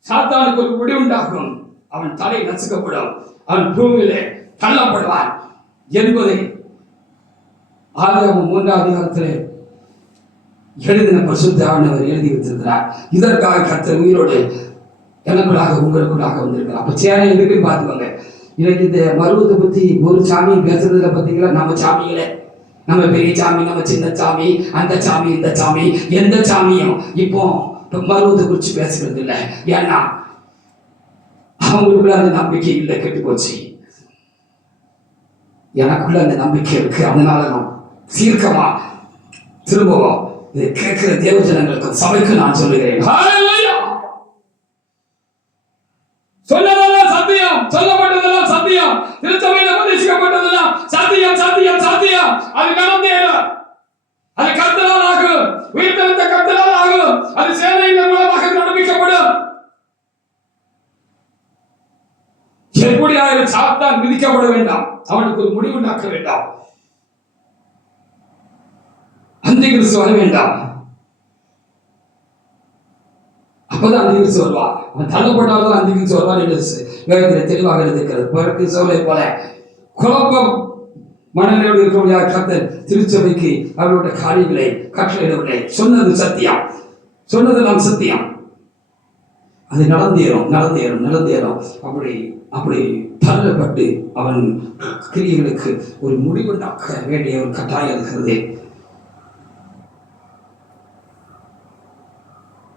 சாத்தானுக்கு ஒரு முடிவு உண்டாகும். அவன் தலை நசுக்கப்படும், அவன் பூமியிலே தள்ளப்படுவான் என்பதை ஆதியாகமம் 3ஆம் அதிகாரத்திலே எழுதின பரிசுத்த ஆவியானவர் எழுதி வைத்திருக்கிறார். இதற்காக கர்த்தர் உயிரோடு எனக்குள்ளாக உங்களுக்குள்ளாக வந்திருக்கிறார். அப்ப சேனை எதுக்குன்னு பார்த்துக்கோங்க. இன்னைக்கு இந்த மருவத்தை பத்தி ஒரு சாமி பேசுறதுல பார்த்தீங்களா? நம்ம சாமிகளே, நம்ம பெரிய சாமி, நம்ம சின்ன சாமி, அந்த சாமி, இந்த சாமி, எந்த சாமியும் இப்போ மருவத்தை குறித்து பேசுறது இல்லை. ஏன்னா அவங்களுக்குள்ள அந்த நம்பிக்கை இல்லை, கெட்டு போச்சு. எனக்குள்ள அந்த நம்பிக்கை இருக்கு. அதனால நான் தீர்க்கமா திரும்பவும் இதை கேட்கிற தேவ ஜனங்களுக்கு சபைக்கு நான் சொல்லுகிறேன், சொன்னதெல்லாம் சத்தியம், சொல்லப்பட்டதெல்லாம் சத்தியம், திருச்சபையில் உபதேசிக்கப்பட்டதெல்லாம் சத்தியம் சத்தியம் சத்தியம். அது நடந்தேறும். அது கர்த்தரால் ஆகும், உயிர்த்தெழுந்த கர்த்தரால் ஆகும். அது சேனையின் மூலமாக நடப்பிக்கப்படும். எப்படியாயிரம் சாத்தான் மிதிக்கப்பட வேண்டாம், அவனுக்கு ஒரு முடிவு உண்டாக்க வேண்டாம், அந்தி கிறிஸ்து வர வேண்டாம். அப்பதான் அந்தி கிறிஸ்து வருவார். அவன் தள்ளப்பட்டால்தான் அந்தி கிறிஸ்து வருவார் என்று வேதத்தில் தெளிவாக இருக்கிறது. பிறகு சோலை போல குழப்பம் மனநிலையோடு இருக்கக்கூடிய கர்த்தர் திருச்சபைக்கு அவருடைய காரியங்களை கட்டளையிடவில்லை. சொன்னது சத்தியம், சொன்னதெல்லாம் சத்தியம். அது நடந்தேறும். அப்படி அப்படி தள்ளப்பட்டு அவன் கிரியைகளுக்கு ஒரு முடிவுண்டாக்க வேண்டிய ஒரு கட்டாயம் இருக்கிறது.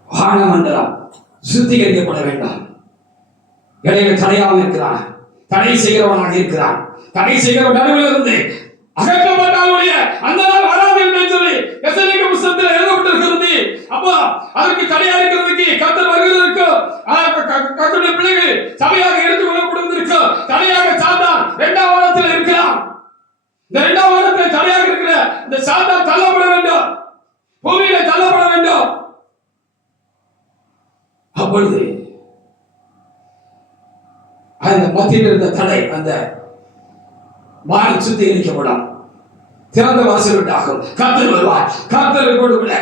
வானமண்டலம் சுத்திகரிக்கப்பட வேண்டும். இடையில தடையாமல் இருக்கிறான், தடை செய்கிறவனாக இருக்கிறான். தடை செய்கிறவன் நடுவில் இருந்து அகற்றப்பட்டாலுடைய அந்த நாள் வராது என்று சொல்லி எசேக்கியேல் புத்தகத்தில் எழுதப்பட்டிருக்கிறது. அப்போ அதற்கு தடையா இருக்கிறதுக்கு கர்த்தர் வருகிறதற்கு கர்த்தருடைய பிள்ளைகள் சபையாக எடுத்துக்கொள்ளப்படுவதற்கு தடையாக சாத்தான் 2ஆம் வாரத்தில் இருக்கிறான். இந்த 2ஆம் வாரத்தில் தடையாக இருக்கிற இந்த சாத்தான் தள்ளப்பட வேண்டும், பூமியில தள்ளப்பட வேண்டும். அப்பொழுது அந்த மத்தியில் இருந்த தடை அந்த வானம் சுத்திகரிக்கப்படும், திறந்த வாசல் உண்டாகும். கர்த்தர் வருவார். கர்த்தரோடு கூட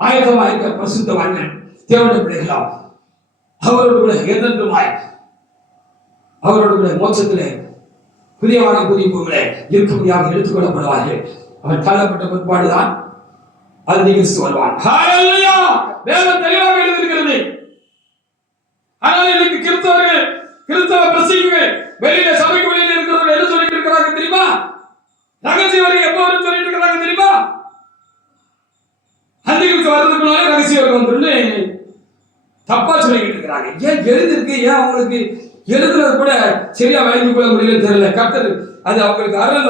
ஆயத்தமாக இருக்க பரிசுத்தவான்கள் தேவனுடைய பிள்ளைகளாம் அவரோடு கூட எதென்றுமாய் அவரோடு கூட மோட்சத்திலே புதிய வானம் புதிய பூமியிலே இருக்கும்படியாக எடுத்துக்கொள்ளப்படுவார்கள். அவன் தள்ளப்பட்ட பிற்பாடுதான் கிறிஸ்து வருவான். ஹல்லேலூயா! வேதம் தெளிவாக எழுதியிருக்கிறது. ஆனால் இன்னைக்கு கிறிஸ்தவ பிரசங்கிகள் வெளியில சபைக்கு வெளியில இருக்கிறவங்க என்ன சொல்லிட்டு இருக்கிறாங்க தெரியுமா? ரகசிய வரை எப்ப வரும் சொல்லிட்டு இருக்கிறாங்க தெரியுமா? கிறிஸ்து வர்றதுக்கு முன்னாலே ரகசிய வரை வந்துருன்னு தப்பா சொல்லிட்டு இருக்கிறாங்க. ஏன் எழுதிருக்கு? ஏன் அவங்களுக்கு எழுதுறது கூட சரியா வழங்கி கொள்ள முடியலன்னு தெரியல. கர்த்தர் அது அவங்களுக்கு அறல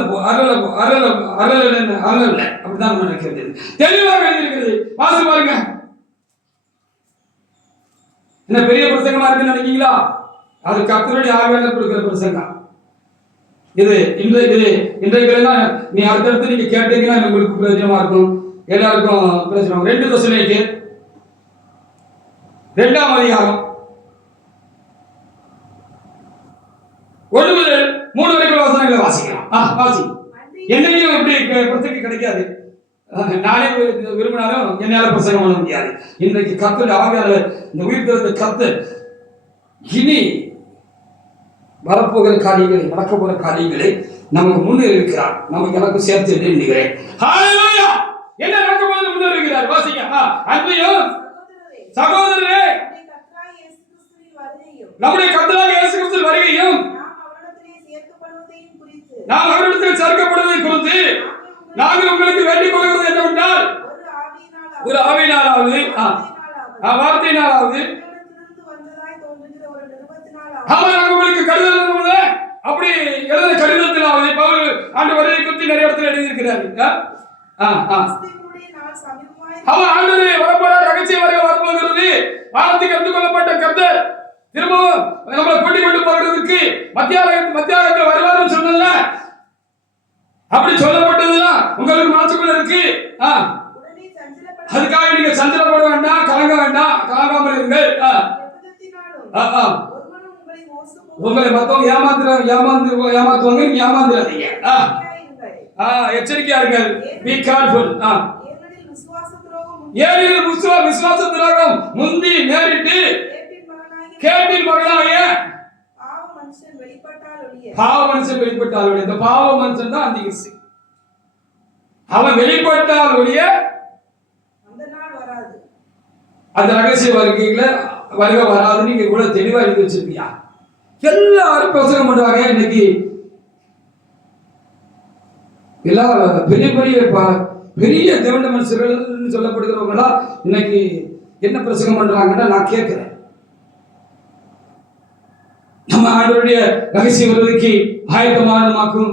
அப்படிதான் நினைக்கிறது. தெளிவாக எழுதியிருக்கிறது. வாசி பாருங்க. என்ன பெரிய பிரசங்கமா இருக்குன்னு நினைக்கீங்களா? அது கர்த்தருடைய ஆவியானவர் கொடுக்கிற பிரசங்கம். இது இன்றைக்கு நீ அடுத்தடுத்து நீங்க கேட்டீங்கன்னா உங்களுக்கு பிரயோஜனமா இருக்கும், எல்லாருக்கும் பிரயோஜனம். 2 தெசலோனிக்கேயர் 2ஆம் அதிகாரம் 1 முதல் 3 வரைக்கும் வசனங்களை வாசிக்கலாம். வாசி. என்னையும் இப்படி பிரசங்க கிடைக்காது. நானே விரும்பினாலும் என்னால பிரசங்கம் பண்ண முடியாது. இன்றைக்கு கர்த்தருடைய ஆவியானவர் இந்த உயிர்த்தெழுந்த கர்த்தர் இனி வரப்போகிற காரியங்களை நடக்க போகிற காரியங்களை நமக்கு முன்னேறிக்கிறார். நமக்கு எனக்கு சேர்த்து என்று எண்ணுகிறேன். ஹல்லேலூயா! என்ன நடக்க போகுது முன்னேறிக்கிறார். வாசிங்க. அன்றையும் சகோதரரே நம்முடைய கர்த்தராகிய இயேசு கிறிஸ்துவின் வருகையும் நாம் அவரிடத்தில் சேர்க்கப்படுவதை குறித்து நாங்கள் உங்களுக்கு வேண்டிக் கொள்கிறது என்னவென்றால் ஒரு ஆவியினாலாவது வார்த்தையினாலாவது உங்களுக்கு கடிதம் அப்படி எழுத கடிதத்திலாவது பவுல் ஆண்டவரை குறித்து நிறைய இடத்துல எழுதியிருக்கிறார். அவன் ஆண்டவரை வரப்போறார், ரகசிய வருகை வரப்போகிறது. வானத்துக்கு எடுத்துக் கொள்ளப்பட்ட கர்த்தர் திரும்பவும் நம்மளை கூட்டிக் கொண்டு போகிறதுக்கு மத்தியாகத்தில் வருவார்னு சொன்னல, அப்படி சொல்லப்பட்டதுதான் உங்களுக்கு மனசுக்குள்ள இருக்கு. அதுக்காக நீங்க சஞ்சலப்பட வேண்டாம், கலங்க வேண்டாம், கலங்காமல் இருங்கள். உங்களை மத்தவங்க ஏமாத்துவாங்க, நீங்க ஏமாந்துடாதீங்க. எச்சரிக்கையா இருங்கள். Be careful. ஏனெனில் விசுவாச துரோகம் முந்தி நேரிட்டு கேட்டின் மகனாகிய பாவ மனுஷன் வெளிப்பட்டால் இந்த பாவ மனுஷன் தான் அந்திகிறிஸ்து. அவன் வெளிப்பட்டால் அந்த ரகசிய வருகை வராதுன்னு நீங்க கூட தெளிவா எழுதி வச்சிருக்கியா? எல்லாரும் பிரசங்கம் பண்ணுவாங்க. இன்னைக்கு எல்லா பெரிய பெரிய பெரிய தேவண்ட மனுஷர்கள் சொல்லப்படுகிறவங்களா இன்னைக்கு என்ன பிரசங்கம் பண்றாங்கன்னா நான் கேட்கிறேன். நம்ம ஆண்டவருடைய ரகசிய வருகைக்கு ஆயத்தமாகணுமாக்கும்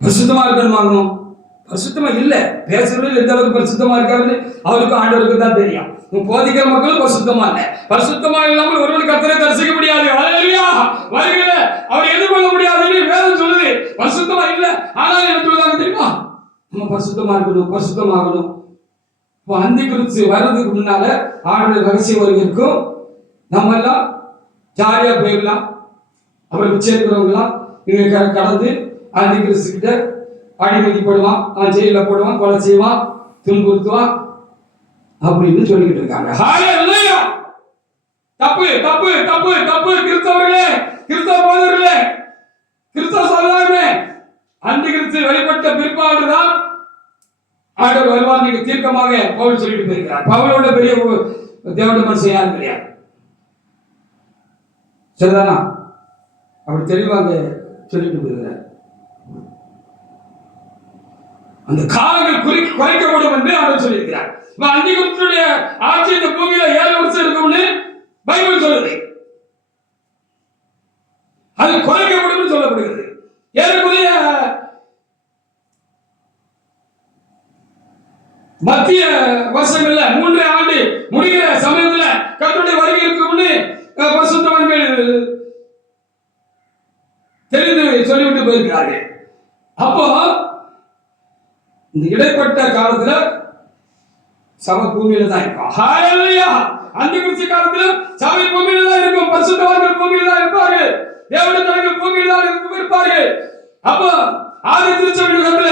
பரிசுத்தமா இருக்கணுமாகும். பரிசுத்தமா இல்ல, பேசுறது எந்த அளவுக்கு பரிசுத்தமா இருக்காருன்னு அவருக்கும் ஆண்டவருக்கு தான் தெரியும். போதிக்கிற மக்களும் பரிசுத்தமா இல்ல. பரிசுத்தமா இல்லாமல் ஒருவருக்கு கர்த்தரை தரிசிக்க முடியாது. ஹல்லேலூயா! வருகையில அவர் எதிர்கொள்ள முடியாதுன்னு வேதம் சொல்லுது. பரிசுத்தமா இல்ல, ஆனால் என்ன சொல்றாங்க தெரியுமா? நம்ம பரிசுத்தமா இருக்கணும், பரிசுத்தமாகணும். அந்திகிறிஸ்து வர்றதுக்கு முன்னால ஆண்டவருடைய ரகசிய வருகை இருக்கும். நம்ம எல்லாம் ஜாலியா போயிடலாம். அப்புறம் மிச்சம் இருக்கிறவங்கலாம் இங்க கடந்து அந்திகிறிஸ்து கிட்ட அடிமதிப்படுவான், அவன் ஜெயில போடுவான், கொலை செய்வான், துன்புறுத்துவான் அப்படின்னு சொல்லிக்கிட்டு இருக்காங்க. ஹல்லேலூயா! தப்பு தப்பு தப்பு தப்பு. கிறிஸ்தவர்களே, கிறிஸ்தவ போதர்களே, கிறிஸ்தவ சமுதாயமே, அந்திகிறிஸ்து வெளிப்பட்ட பிற்பாடுதான் ஆண்டவர் வருவார் நீங்க தீர்க்கமாக பவுல் சொல்லிட்டு போயிருக்கிறார். பவுலோட பெரிய தேவனுடைய மனுஷன் யாரும் கிடையாது. சரிதானா? அப்படி தெளிவாக சொல்லிட்டு போயிருக்கிறார். அந்த காலங்கள் குறைக்கப்படும் என்று அவர் சொல்லியிருக்கிறார். அந்திகிறிஸ்துடைய ஆட்சி இந்த பூமியில 7 வருஷம் இருக்கும்னு பைபிள் சொல்லுது. அது குறைக்கப்படும் சொல்லப்படுகிறது. ஏறக்குறைய மத்திய வருஷங்கள்ல 3 ஆண்டு முடிகிற சமயத்துல கர்த்தருடைய வருகை இருக்கும்னு பரிசுத்தவான்கள் தெரிந்து சொல்லிவிட்டு போயிருக்கிறார்கள். அப்போ இந்த இடைப்பட்ட காலத்துல சபை பூமியில தான் இருக்கும். ஹalleluya! அந்திகிறிஸ்து காலத்துல சபை பூமியில தான் இருக்கும். பரிசுத்தவான்கள் பூமியில தான் இருப்பார்கள். தேவனுடைய ஜனங்கள் பூமியில தான் இருப்பார்கள். அப்போ ஆதி திருச்சபை யுகத்துல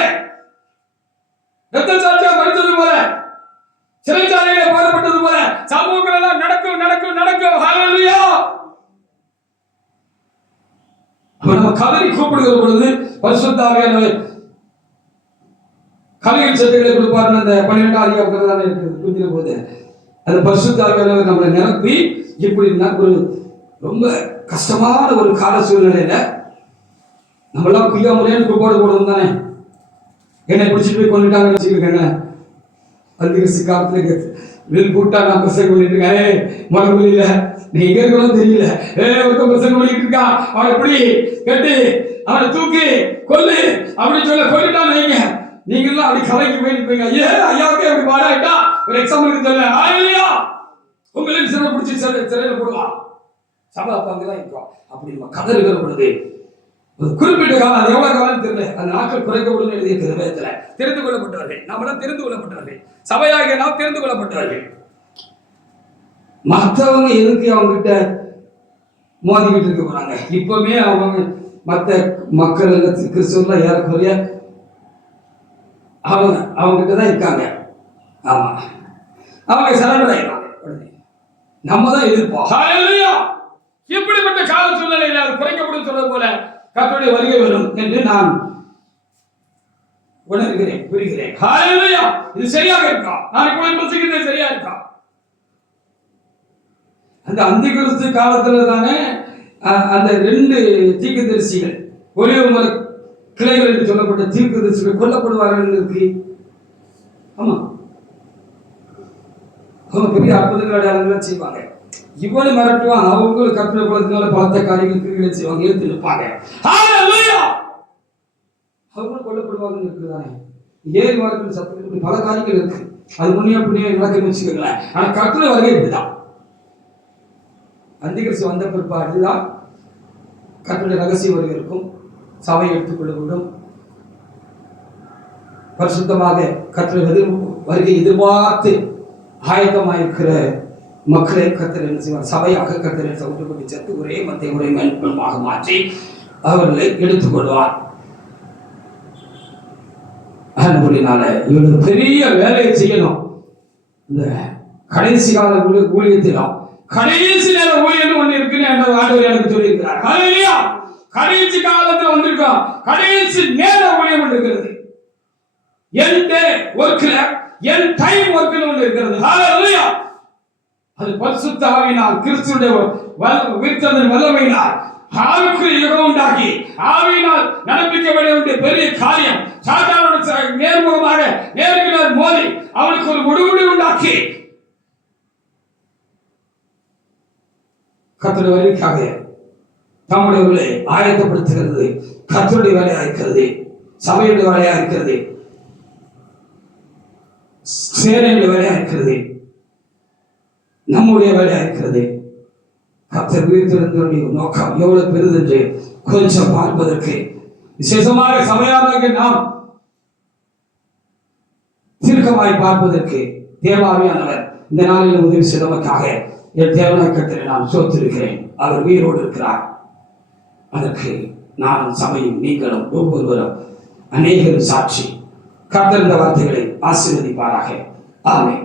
ரத்த சாட்சியா மரித்தது போல, சிறைச்சாலையில போடப்பட்டது போல சமூகங்கள் எல்லாம் நடக்கும் நடக்கும் நடக்கும். ஹalleluya! நம்ம கதறி கூப்பிடுகிற பொழுது பரிசுத்த ஆவியானவர் கலைகள் சத்துக்களை கொடுப்பாரு. அந்த 12 அதிகாரத்துல தானே இருக்குது புரிஞ்சிட போது அந்த பரிசுத்த ஆவியானவர் நம்மளை நிரப்பி இப்படி ஒரு ரொம்ப கஷ்டமான ஒரு கால சூழ்நிலையில நம்மளாம் குய்யா முறையான கூப்பாடு போடுவோம் தானே. என்னை பிடிச்சிட்டு போய் கொண்டுட்டாங்கன்னு வச்சுக்கோங்க. அந்திகிறிஸ்து காலத்துல வில் கூட்டா நான் பிரசங்கம் பண்ணிட்டு இருக்கேன். மறுபடியில நீ எங்க இருக்கணும் தெரியல. ஒருத்தன் பிரசங்கம் பண்ணிட்டு இருக்கான். அவனை எப்படி கட்டி அவனை தூக்கி கொல்லு அப்படின்னு சொல்ல கொல்லிட்டான் வைங்க. நீங்க எல்லாம் அப்படி கலைக்கு போயிருப்பீங்க. ஐயாவுக்கு அப்படி பாடாயிட்டா ஒரு எக்ஸாம்பிளுக்கு சொல்ல ஆயிலையா உங்களுக்கு சிறை பிடிச்சி சிறையில போடுவான். சபை அப்ப அங்கதான் இருக்கும். அப்படி நம்ம கதறுகிற பொழுது ஒரு குறிப்பிட்ட காலம், அது எவ்வளவு காலம் தெரியல, அந்த நாட்கள் குறைக்கப்படும் எழுதிய வேதத்துல தெரிந்து கொள்ளப்பட்டவர்கள். நம்மளாம் தெரிந்து கொள்ளப்பட்டவர்கள். சபையாகிய நாம் தெரிந்து கொள்ளப்பட்டவர்கள். மற்றவங்க எதுக்கு அவங்க கிட்ட மோதிக்கிட்டு இருக்க போறாங்க? இப்பவுமே அவங்க மற்ற மக்கள் கிறிஸ்துவ ஏறக்குறைய அவங்க கிட்டதான் இருக்காங்க. ஆமா, அவங்க சரண்டர் ஆயிடுவாங்க. நம்ம தான் எதிர்ப்போம். இப்படிப்பட்ட கால சூழ்நிலையில் அது குறைக்கப்படும் சொல்றது போல கர்த்தருடைய வருகை வரும் என்று நான் உணர்கிறேன், புரிகிறேன். ஹalleluya! இது சரியாக இருக்கா? நான் இப்போ பிரசங்கிக்கிறது சரியா இருக்கா? அந்த அந்திகிறிஸ்து காலத்துல தானே அந்த 2 தீர்க்கதரிசிகள் ஒரே மர கிளைகள் என்று சொல்லப்பட்ட தீர்க்கதரிசிகள் கொல்லப்படுவார்கள் இருக்கு. ஆமா, அவங்க பெரிய அற்புதங்கள் அடையாளங்களை செய்வாங்க. இவனை மிரட்டுவான். அவங்களும் கற்பனை குலத்தினால பலத்த காரியங்கள் கிரிகளை செய்வாங்க. எடுத்து நிற்பாங்க. அவங்களும் கொல்லப்படுவாங்க இருக்குதானே. ஏறி வாரங்கள் சத்தம் பல காரியங்கள் இருக்கு. அது முன்னியா புண்ணியா நடக்குன்னு வச்சுக்கோங்களேன். ஆனா கற்பனை வருகை இப்படிதான். அந்திகிறிஸ்து வந்த பிற்பாடுதான் கர்த்தருடைய ரகசிய வருகை இருக்கும். சபையை எடுத்துக்கொள்ளப்படும். பரிசுத்தமாக கர்த்தருடைய வருகை எதிர்பார்த்து ஆயத்தமாயிருக்கிற மக்களை கர்த்தர் என்ன செய்வார்? சபையாக கர்த்தரை சவுட்டுப்பட்டு சேர்த்து ஒரே மத்திய ஒரே மேன்பாக மாற்றி அவர்களை எடுத்துக்கொள்வார். அதனால இவங்க பெரிய வேலையை செய்யணும். இந்த கடைசி கால ஊழியத்திலும் கடைசி நேர ஊழியம் ஒண்ணு இருக்குன்னு ஆண்டவர் எனக்கு சொல்லியிருக்கிறார். கடைசி காலத்துல வந்திருக்கோம். கடைசி நேர ஊழியம் ஒன்று இருக்கிறது. என் டே ஒர்க்ல என் டைம் ஒர்க்னு ஒன்று இருக்கிறது. ஹalleluya! அது பரிசுத்த ஆவியினால் கிறிஸ்துவுடைய உயிர்த்தெழுதலின் வல்லமையினால் ஆவிக்குரிய யுகம் உண்டாகி ஆவியினால் நடப்பிக்கப்பட வேண்டிய பெரிய காரியம் சாத்தானோட நேர்முகமாக நேருக்கு நேர் மோதி அவனுக்கு ஒரு முடிவுரை உண்டாக்கி கர்த்தருடைய வருகைக்காக தம்முடைய வேலையை ஆயத்தப்படுத்துகிறது. கர்த்தருடைய வேலையா இருக்கிறது. சபையுடைய வேலையா இருக்கிறது. சேனையுடைய வேலையா இருக்கிறது. நம்முடைய வேலையா இருக்கிறது. கர்த்தர் உயிர்த்தெழுந்தவருடைய நோக்கம் எவ்வளவு பெரிது என்று கொஞ்சம் பார்ப்பதற்கு விசேஷமாக சபையாராக நாம் தீர்க்கமாய் பார்ப்பதற்கு தேவாவியானவர் இந்த நாளில் உதவி செய்ததற்காக என் தேவனாய் கர்த்தரை நான் சோத்திருக்கிறேன். அவர் உயிரோடு இருக்கிறார். அதற்கு நானும் சபையும் நீங்களும் ஒவ்வொருவரும் அநேகரும் சாட்சி. கர்த்தர் இந்த வார்த்தைகளை ஆசீர்வதிப்பாராக. ஆமென்.